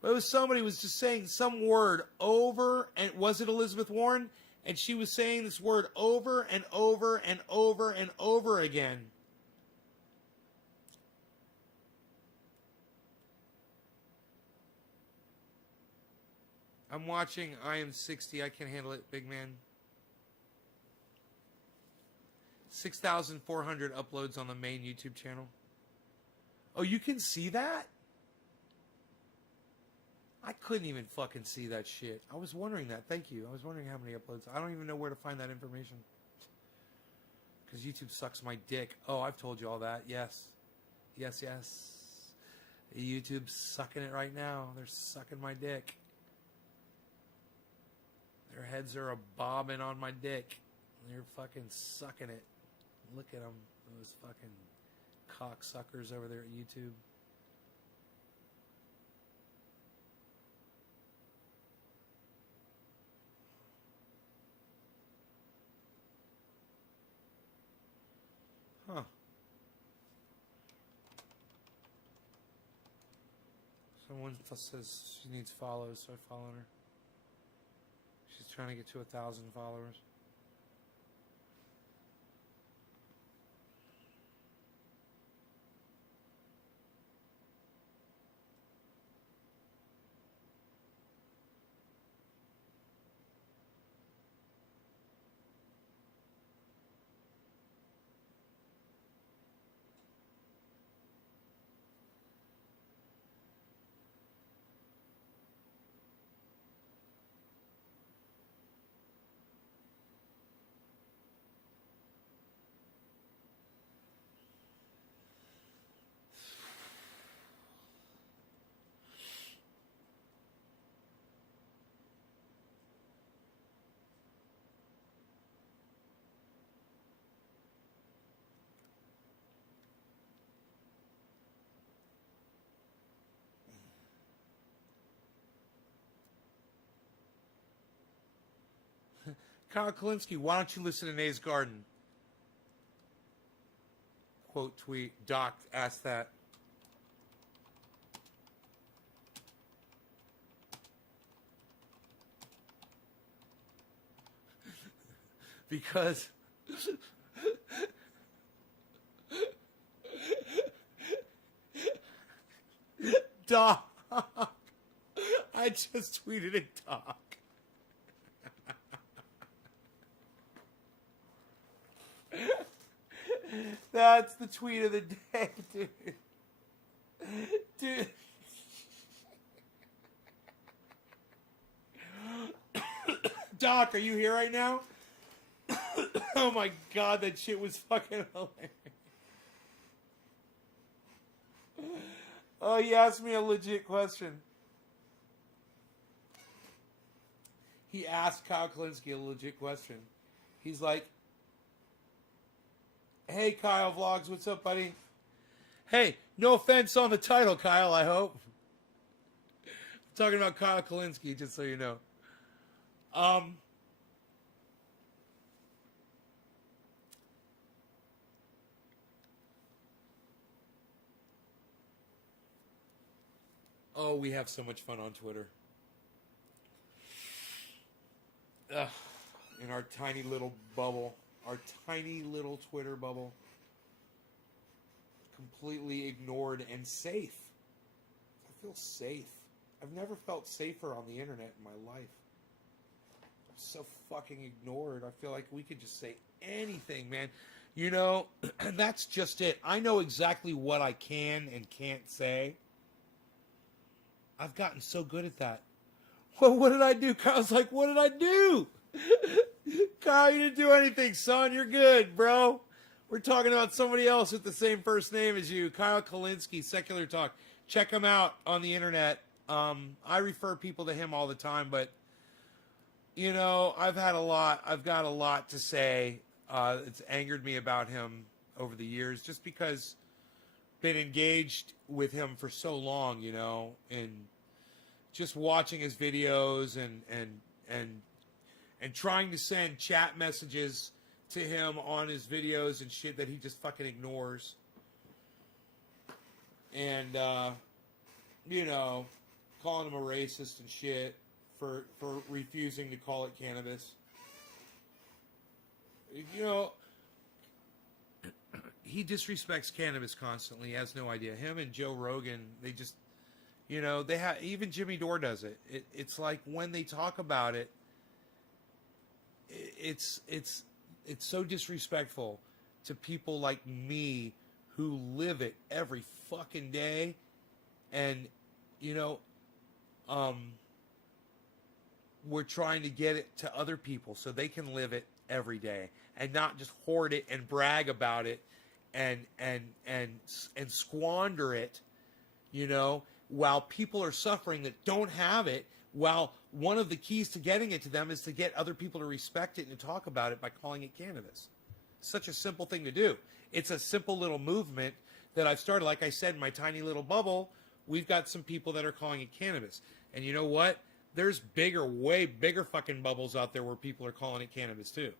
But it was somebody was just saying some word over, and was it Elizabeth Warren? And she was saying this word over and over and over and over again. again. I'm watching I Am 60. I can't handle it, big man. 6,400 uploads on the main YouTube channel. Oh, you can see that? I couldn't even fucking see that shit. I was wondering that. Thank you. I was wondering how many uploads. I don't even know where to find that information. Because YouTube sucks my dick. Oh, I've told you all that. Yes. Yes, yes. YouTube's sucking it right now. They're sucking my dick. Their heads are a bobbing on my dick. They're fucking sucking it. Look at them. Those fucking cocksuckers over there at YouTube. Huh. Someone says she needs follows, so I follow her. She's trying to get to 1,000 followers. Kyle Kalinske, why don't you listen to Nays Garden? Quote tweet, Doc asked that. Because Doc, I just tweeted it, Doc. That's the tweet of the day, dude. Dude. Doc, are you here right now? Oh my god, that shit was fucking hilarious. Oh, he asked me a legit question. He asked Kyle Kalinske a legit question. He's like, hey, Kyle Vlogs, what's up, buddy? Hey, no offense on the title, Kyle, I hope. I'm talking about Kyle Kalinske, just so you know. Oh, we have so much fun on Twitter. In our tiny little bubble. Our tiny little Twitter bubble. Completely ignored and safe. I feel safe. I've never felt safer on the internet in my life. I'm so fucking ignored. I feel like we could just say anything, man. You know, that's just it. I know exactly what I can and can't say. I've gotten so good at that. Well, what did I do? Kyle's like, what did I do? Kyle, you didn't do anything, son. You're good, bro. We're talking about somebody else with the same first name as you. Kyle Kalinske, Secular Talk. Check him out on the internet. I refer people to him all the time, but, you know, I've got a lot to say. It's angered me about him over the years just because been engaged with him for so long, you know, and just watching his videos and trying to send chat messages to him on his videos and shit that he just fucking ignores. And, you know, calling him a racist and shit for refusing to call it cannabis. You know, he disrespects cannabis constantly. He has no idea. Him and Joe Rogan, they just, you know, they have, even Jimmy Dore does it. It's like when they talk about it, it's so disrespectful to people like me who live it every fucking day. And, you know, we're trying to get it to other people so they can live it every day and not just hoard it and brag about it and squander it, you know, while people are suffering that don't have it. While one of the keys to getting it to them is to get other people to respect it and to talk about it by calling it cannabis. Such a simple thing to do. It's a simple little movement that I've started. Like I said, in my tiny little bubble, we've got some people that are calling it cannabis. And you know what? There's bigger, way bigger fucking bubbles out there where people are calling it cannabis too.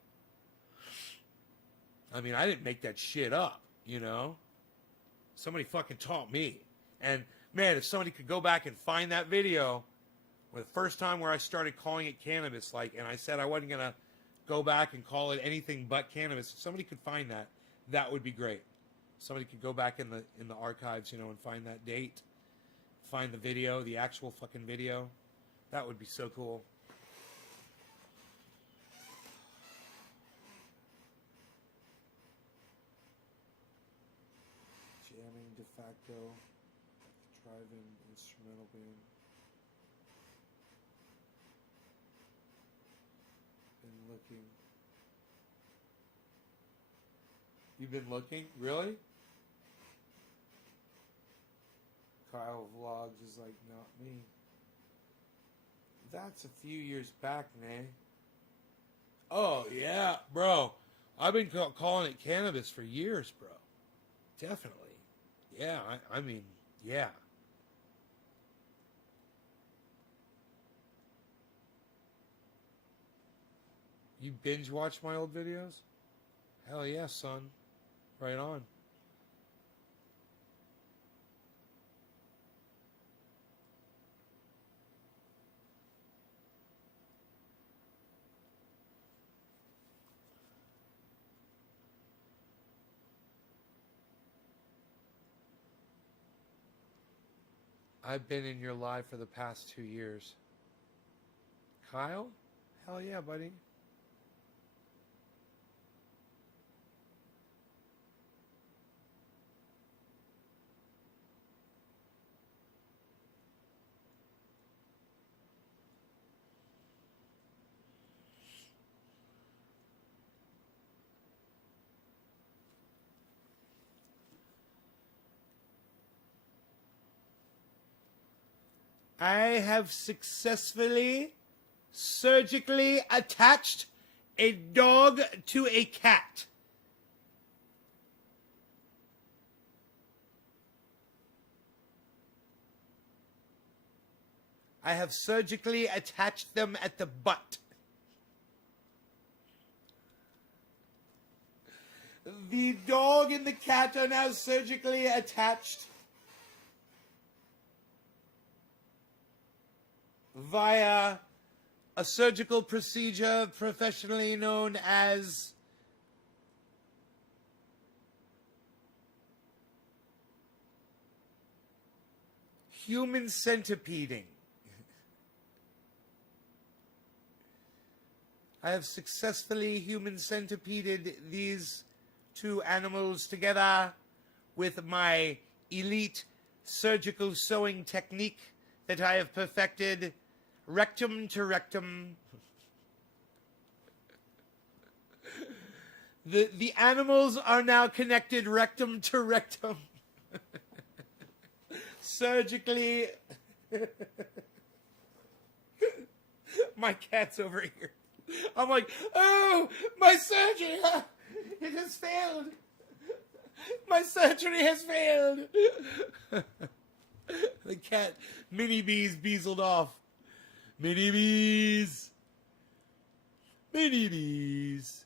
I mean, I didn't make that shit up, you know? Somebody fucking taught me. And man, if somebody could go back and find that video, the first time where I started calling it cannabis, like, and I said I wasn't gonna go back and call it anything but cannabis. If somebody could find that, that would be great. Somebody could go back in the archives, you know, and find that date, find the video, the actual fucking video. That would be so cool. Jamming de facto, drive-in instrumental band. Been looking. You've been looking? Really? Kyle Vlogs is like, not me. That's a few years back, man. Oh, yeah, bro. I've been calling it cannabis for years, bro. Definitely. Yeah, I mean, yeah. You binge watch my old videos? Hell yeah, son. Right on. I've been in your live for the past 2 years. Kyle? Hell yeah, buddy. I have successfully surgically attached a dog to a cat. I have surgically attached them at the butt. The dog and the cat are now surgically attached via a surgical procedure professionally known as human centipeding. I have successfully human centipeded these two animals together with my elite surgical sewing technique that I have perfected rectum to rectum. The animals are now connected rectum to rectum. Surgically. My cat's over here. I'm like, oh, my surgery, it has failed. My surgery has failed. The cat, Mini Bees, beazled off. Mini Bees. Mini Bees.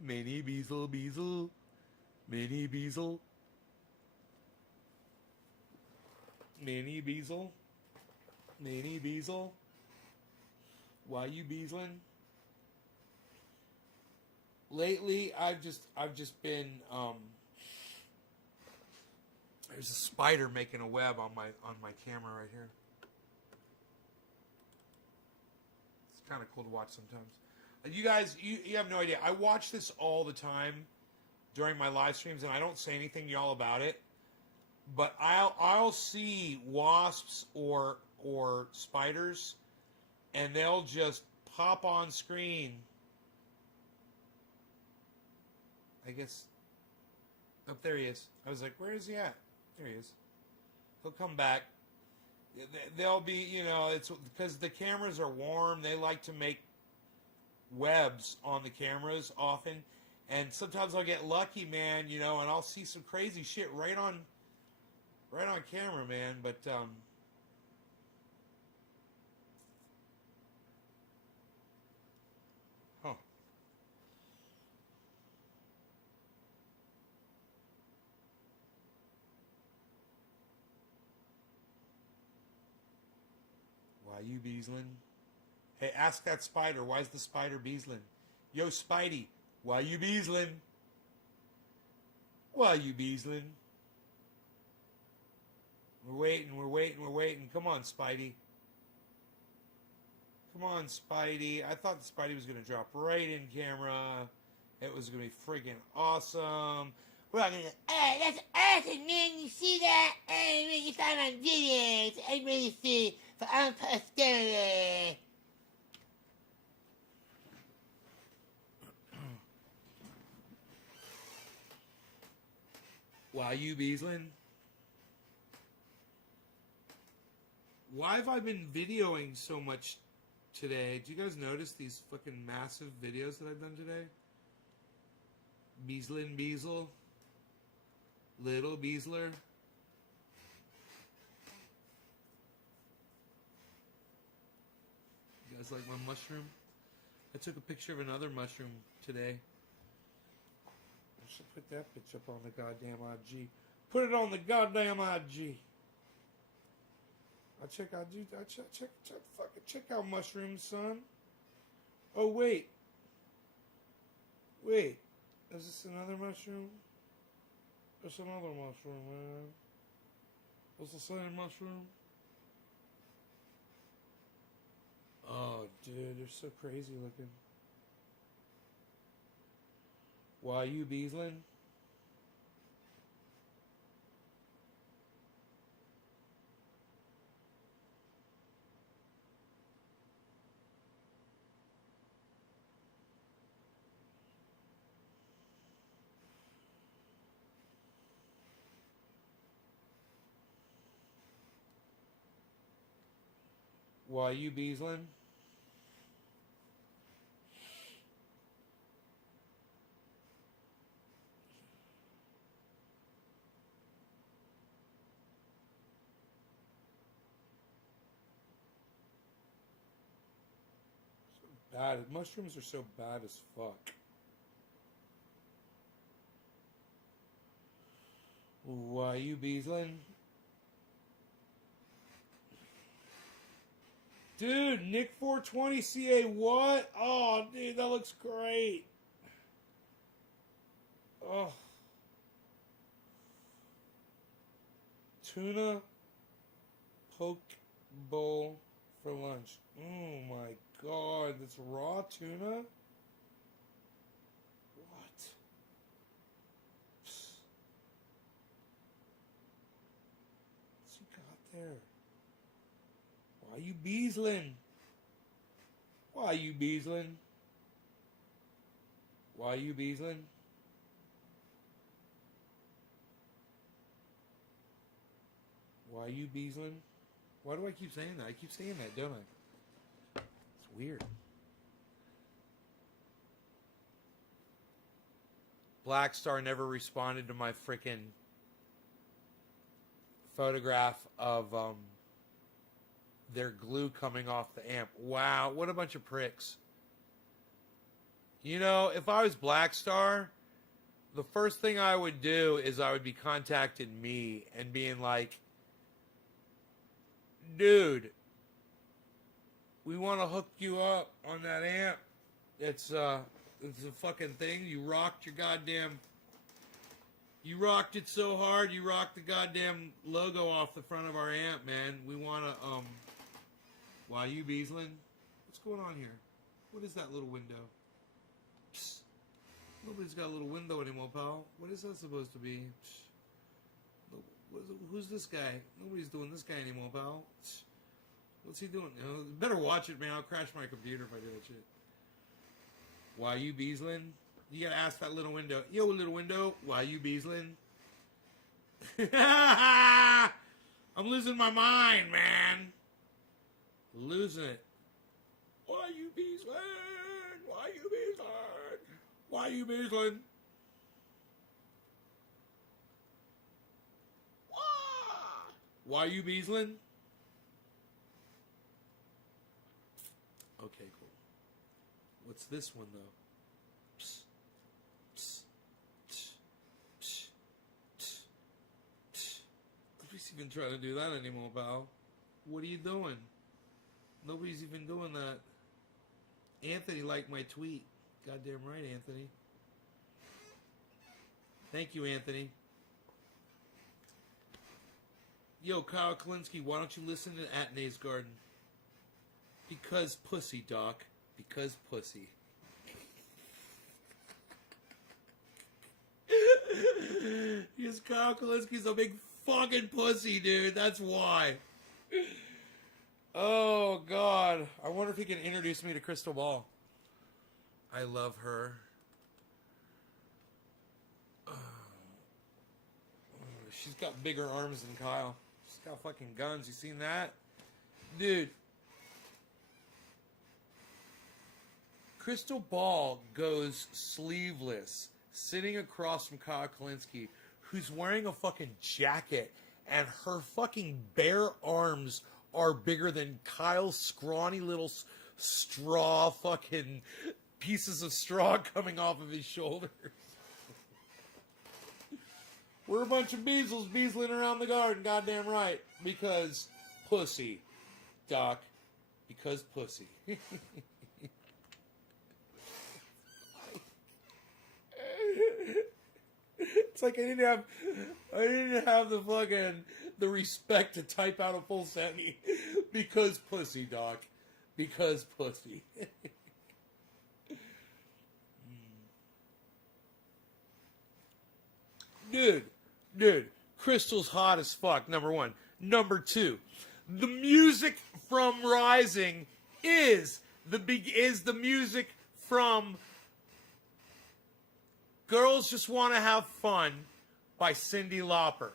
Mini Beazle, Beazle. Mini Beazle. Mini Beazle. Mini Beazle. Why you beazling? lately I've just been there's a spider making a web on my camera right here. It's kind of cool to watch sometimes. You guys, you have no idea. I watch this all the time during my live streams, and I don't say anything to y'all about it. But I'll see wasps or spiders, and they'll just pop on screen. I guess. Oh, there he is. I was like, where is he at? There he is. He'll come back. They'll be, it's because the cameras are warm. They like to make webs on the cameras often. And sometimes I'll get lucky, man, and I'll see some crazy shit right on camera, man. But, huh. Why you beesling? Hey, ask that spider. Why is the spider beesling? Yo, Spidey, why you beesling? Why you beesling? We're waiting. Come on, Spidey. Come on, Spidey. I thought the Spidey was going to drop right in camera. It was going to be freaking awesome. We're all going to, hey, that's awesome, man. You see that? Hey, you found my videos. I really see for our posterity. Why you beesling? Why have I been videoing so much today? Do you guys notice these fucking massive videos that I've done today? Beeslin Beasel. Little Beesler. You guys like my mushroom? I took a picture of another mushroom today. I should put that bitch up on the goddamn IG. Put it on the goddamn IG. I check out mushrooms, son. Oh wait. Is this another mushroom? It's another mushroom, man. What's the same mushroom? Oh, dude, they're so crazy looking. Why you beesling? Why you beesling? So bad. Mushrooms are so bad as fuck. Why you beesling? Dude, Nick 420 CA, what? Oh, dude, that looks great. Oh. Tuna poke bowl for lunch. Oh my god, that's raw tuna? What? Psst. What's he got there? Why you beesling? Why you beesling? Why you beesling? Why you beesling? Why do I keep saying that? I keep saying that, don't I? It's weird. Black Star never responded to my freaking photograph of their glue coming off the amp. Wow, what a bunch of pricks. You know, if I was Black Star, the first thing I would do is I would be contacting me and being like, dude, we want to hook you up on that amp. It's It's a fucking thing. You rocked your goddamn. You rocked it so hard. You rocked the goddamn logo off the front of our amp, man. We wanna Why you Beaslin? What's going on here? What is that little window? Psst. Nobody's got a little window anymore, pal. What is that supposed to be? Psst. Who's this guy? Nobody's doing this guy anymore, pal. Psst. What's he doing? Better watch it, man. I'll crash my computer if I do that shit. Why you Beaslin? You gotta ask that little window. Yo, little window. Why you Beaslin? I'm losing my mind, man. Losing it. Why you Beaslin? Why you Beaslin? Why you Beaslin? Why you Beaslin? Okay, cool. What's this one, though? Psst. Psst. Psst. Psst. Psst. Psst. Nobody's even trying to do that anymore, pal. What are you doing? Nobody's even doing that. Anthony liked my tweet. Goddamn right, Anthony. Thank you, Anthony. Yo, Kyle Klinsky, why don't you listen to Atnay's Garden? Because pussy, Doc. Because pussy. Yes, Kyle Klinsky's a big fucking pussy, dude. That's why. Oh, God. I wonder if he can introduce me to Crystal Ball. I love her. She's got bigger arms than Kyle. She's got fucking guns. You seen that? Dude. Crystal Ball goes sleeveless, sitting across from Kyle Klinsky, who's wearing a fucking jacket, and her fucking bare arms are bigger than Kyle's scrawny little straw fucking pieces of straw coming off of his shoulders. We're a bunch of Beasles beasling around the garden, goddamn right. Because pussy, Doc. Because pussy. It's like I didn't have the respect to type out a full sentence. Because pussy, Doc. Because pussy. Dude, Crystal's hot as fuck, number one. Number two, the music from Rising is the music from Girls Just Want to Have Fun by Cyndi Lauper.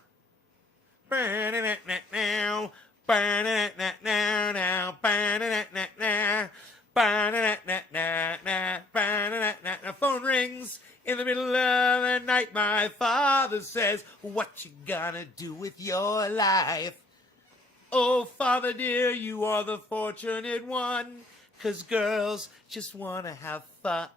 Phone rings in the middle of the night. My father says, what you gonna do with your life? Oh, father dear, you are the fortunate one, 'cause girls just wanna have fun.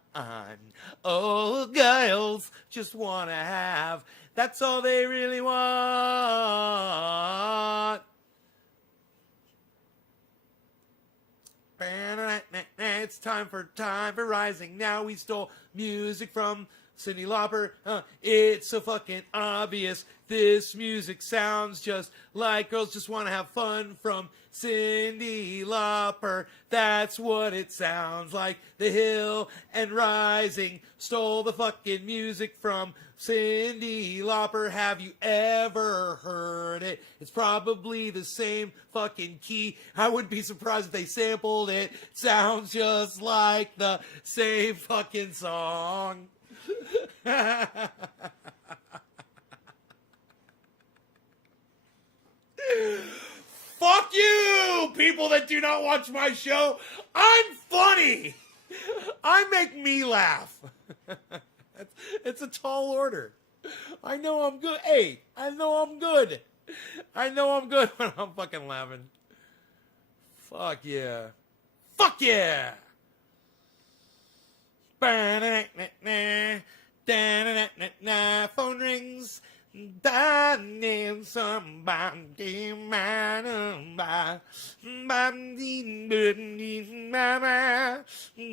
Oh, girls just wanna have, that's all they really want. It's time for Rising. Now we stole music from Cyndi Lauper. It's so fucking obvious. This music sounds just like Girls Just Want to Have Fun from Cyndi Lauper. That's what it sounds like. The Hill and Rising stole the fucking music from Cyndi Lauper. Have you ever heard it? It's probably the same fucking key. I wouldn't be surprised if they sampled it. Sounds just like the same fucking song. Fuck you, people that do not watch my show. I'm funny. I make me laugh. It's a tall order. I know I'm good. Hey, I know I'm good. I know I'm good when I'm fucking laughing. Fuck yeah. Fuck yeah. Phone rings.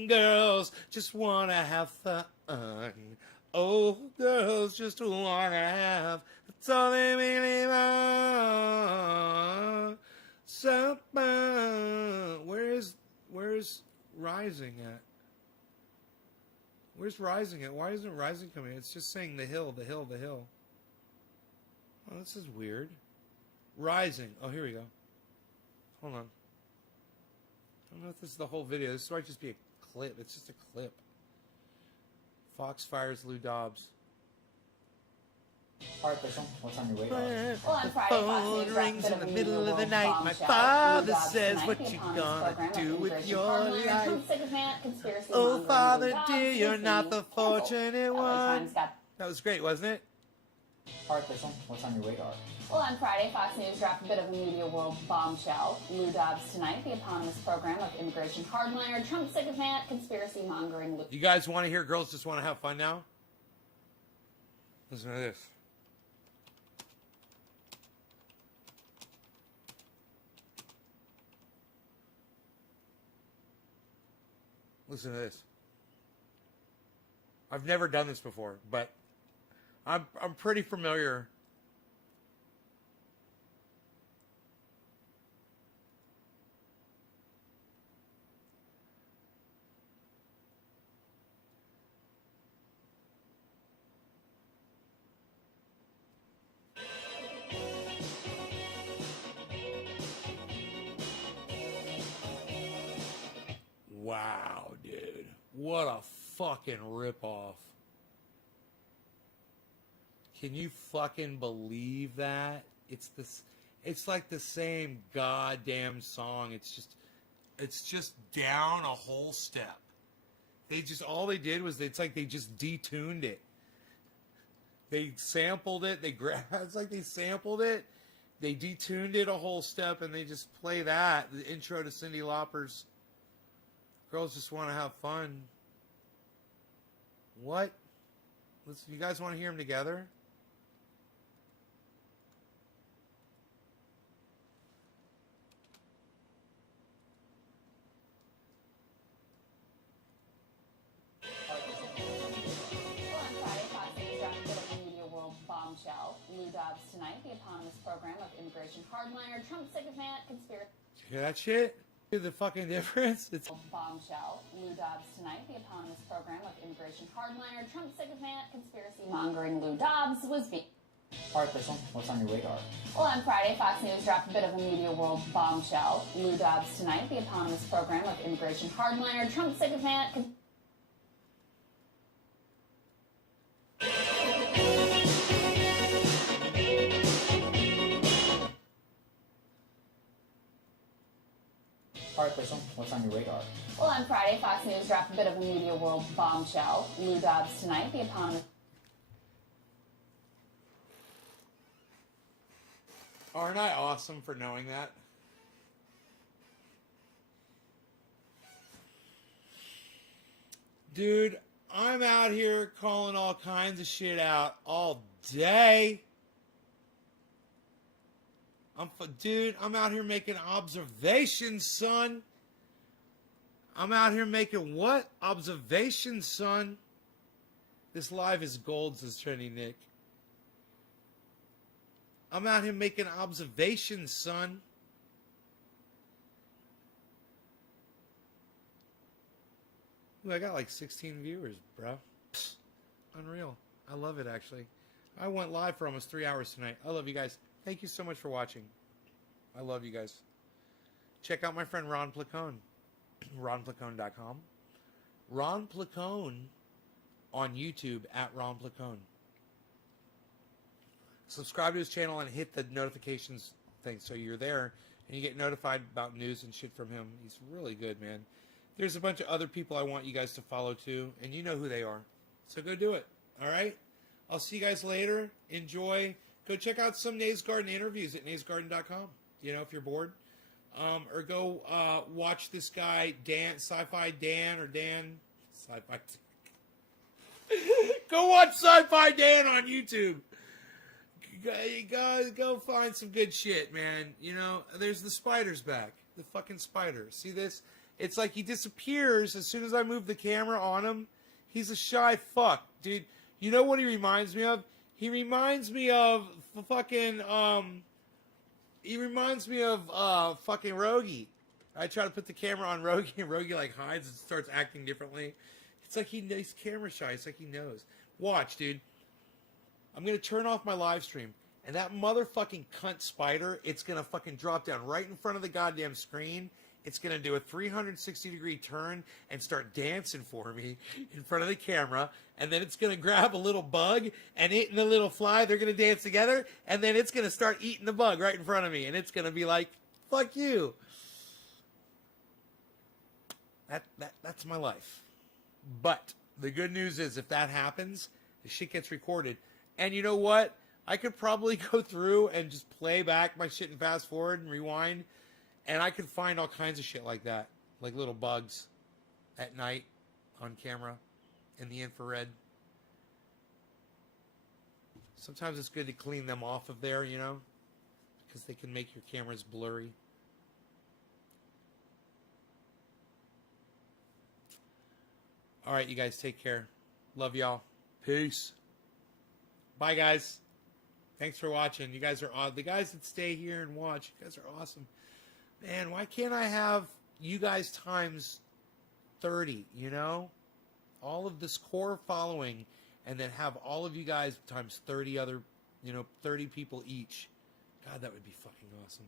Girls just wanna have fun. Oh, girls just wanna have. That's all they really want. So, where's Rising at? Where's Rising at? Why isn't Rising coming? It's just saying the hill, the hill, the hill. Oh, this is weird. Rising. Oh, here we go. Hold on. I don't know if this is the whole video. This might just be a clip. It's just a clip. Fox fires Lou Dobbs. Alright, Crystal, what's on your radar? Well, on Friday, Fox Phone News rings in wrapped the up a middle of the new night. bombshell. My Lou father Dobbs says, tonight, "What the you eponymous gonna program of do with immigration your hardliner, life?" Trump sycophant, conspiracy Oh, mongering Father Lou Dobbs dear, you're is not being the canceled. fortunate LA one. Times got That was great, wasn't it? Alright, Crystal, what's on your radar? Well, on Friday, Fox News dropped a bit of a media world bombshell. Lou Dobbs tonight, the eponymous program of immigration hardliner, Trump sycophant, conspiracy mongering Lou. You guys want to hear girls just want to have fun now? Listen to this. Listen to this. I've never done this before, but I'm pretty familiar. Wow, dude. What a fucking ripoff. Can you fucking believe that? It's like the same goddamn song. It's just down a whole step. All they did was it's like they just detuned it. They sampled it, it's like they sampled it, they detuned it a whole step, and they just play that, the intro to Cyndi Lauper's Girls Just Want to Have Fun. What? Listen, you guys want to hear them together? Well, on Friday, Fox News dropped a bit of a media world bombshell. Lou Dobbs tonight, the eponymous program of immigration hardliner, Trump sycophant, conspiracy. Did you hear that shit? See the fucking difference? It's Bombshell. Lou Dobbs tonight, the eponymous program of immigration hardliner, Trump sycophant, conspiracy mongering Lou Dobbs was being. Alright, Crystal, what's on your radar? Well, on Friday, Fox News dropped a bit of a media world bombshell. Lou Dobbs tonight, the eponymous program of immigration hardliner, Trump sycophant. Alright, Crystal, what's on your radar? Well, on Friday, Fox News dropped a bit of a media world bombshell. Lou Dobbs tonight, the eponymous. Aren't I awesome for knowing that? Dude, I'm out here calling all kinds of shit out all day. Dude, I'm out here making observations, son. I'm out here making what? Observations, son. This live is gold, says Trini Nick. I'm out here making observations, son. Ooh, I got like 16 viewers, bro. Psst, unreal. I love it, actually. I went live for almost 3 hours tonight. I love you guys. Thank you so much for watching. I love you guys. Check out my friend Ron Placone. RonPlacone.com. Ron Placone on YouTube at Ron Placone. Subscribe to his channel and hit the notifications thing so you're there and you get notified about news and shit from him. He's really good, man. There's a bunch of other people I want you guys to follow too, and you know who they are. So go do it. All right? I'll see you guys later. Enjoy. Go check out some Nays Garden interviews at naysgarden.com. You know, if you're bored. Or go watch this guy, Dan, Sci-Fi Dan, or Dan. Sci-Fi. Go watch Sci-Fi Dan on YouTube. go find some good shit, man. You know, there's the spider's back. The fucking spider. See this? It's like he disappears as soon as I move the camera on him. He's a shy fuck, dude. You know what he reminds me of? He reminds me of fucking fucking Rogie. I try to put the camera on Rogie, and Rogie like hides and starts acting differently. It's like he's camera shy. It's like he knows. Watch, dude. I'm gonna turn off my live stream, and that motherfucking cunt spider, it's gonna fucking drop down right in front of the goddamn screen. It's gonna do a 360-degree turn and start dancing for me in front of the camera, and then it's gonna grab a little bug, and it and the little fly, they're gonna dance together, and then it's gonna start eating the bug right in front of me, and it's gonna be like, fuck you. That's my life. But the good news is, if that happens, the shit gets recorded. And you know what? I could probably go through and just play back my shit and fast forward and rewind, and I could find all kinds of shit like that, like little bugs at night on camera in the infrared. Sometimes it's good to clean them off of there, you know, because they can make your cameras blurry. All right, you guys, take care. Love y'all. Peace. Bye, guys. Thanks for watching. You guys are odd. The guys that stay here and watch, you guys are awesome. Man, why can't I have you guys times 30, you know? All of this core following, and then have all of you guys times 30 other, 30 people each. God, that would be fucking awesome.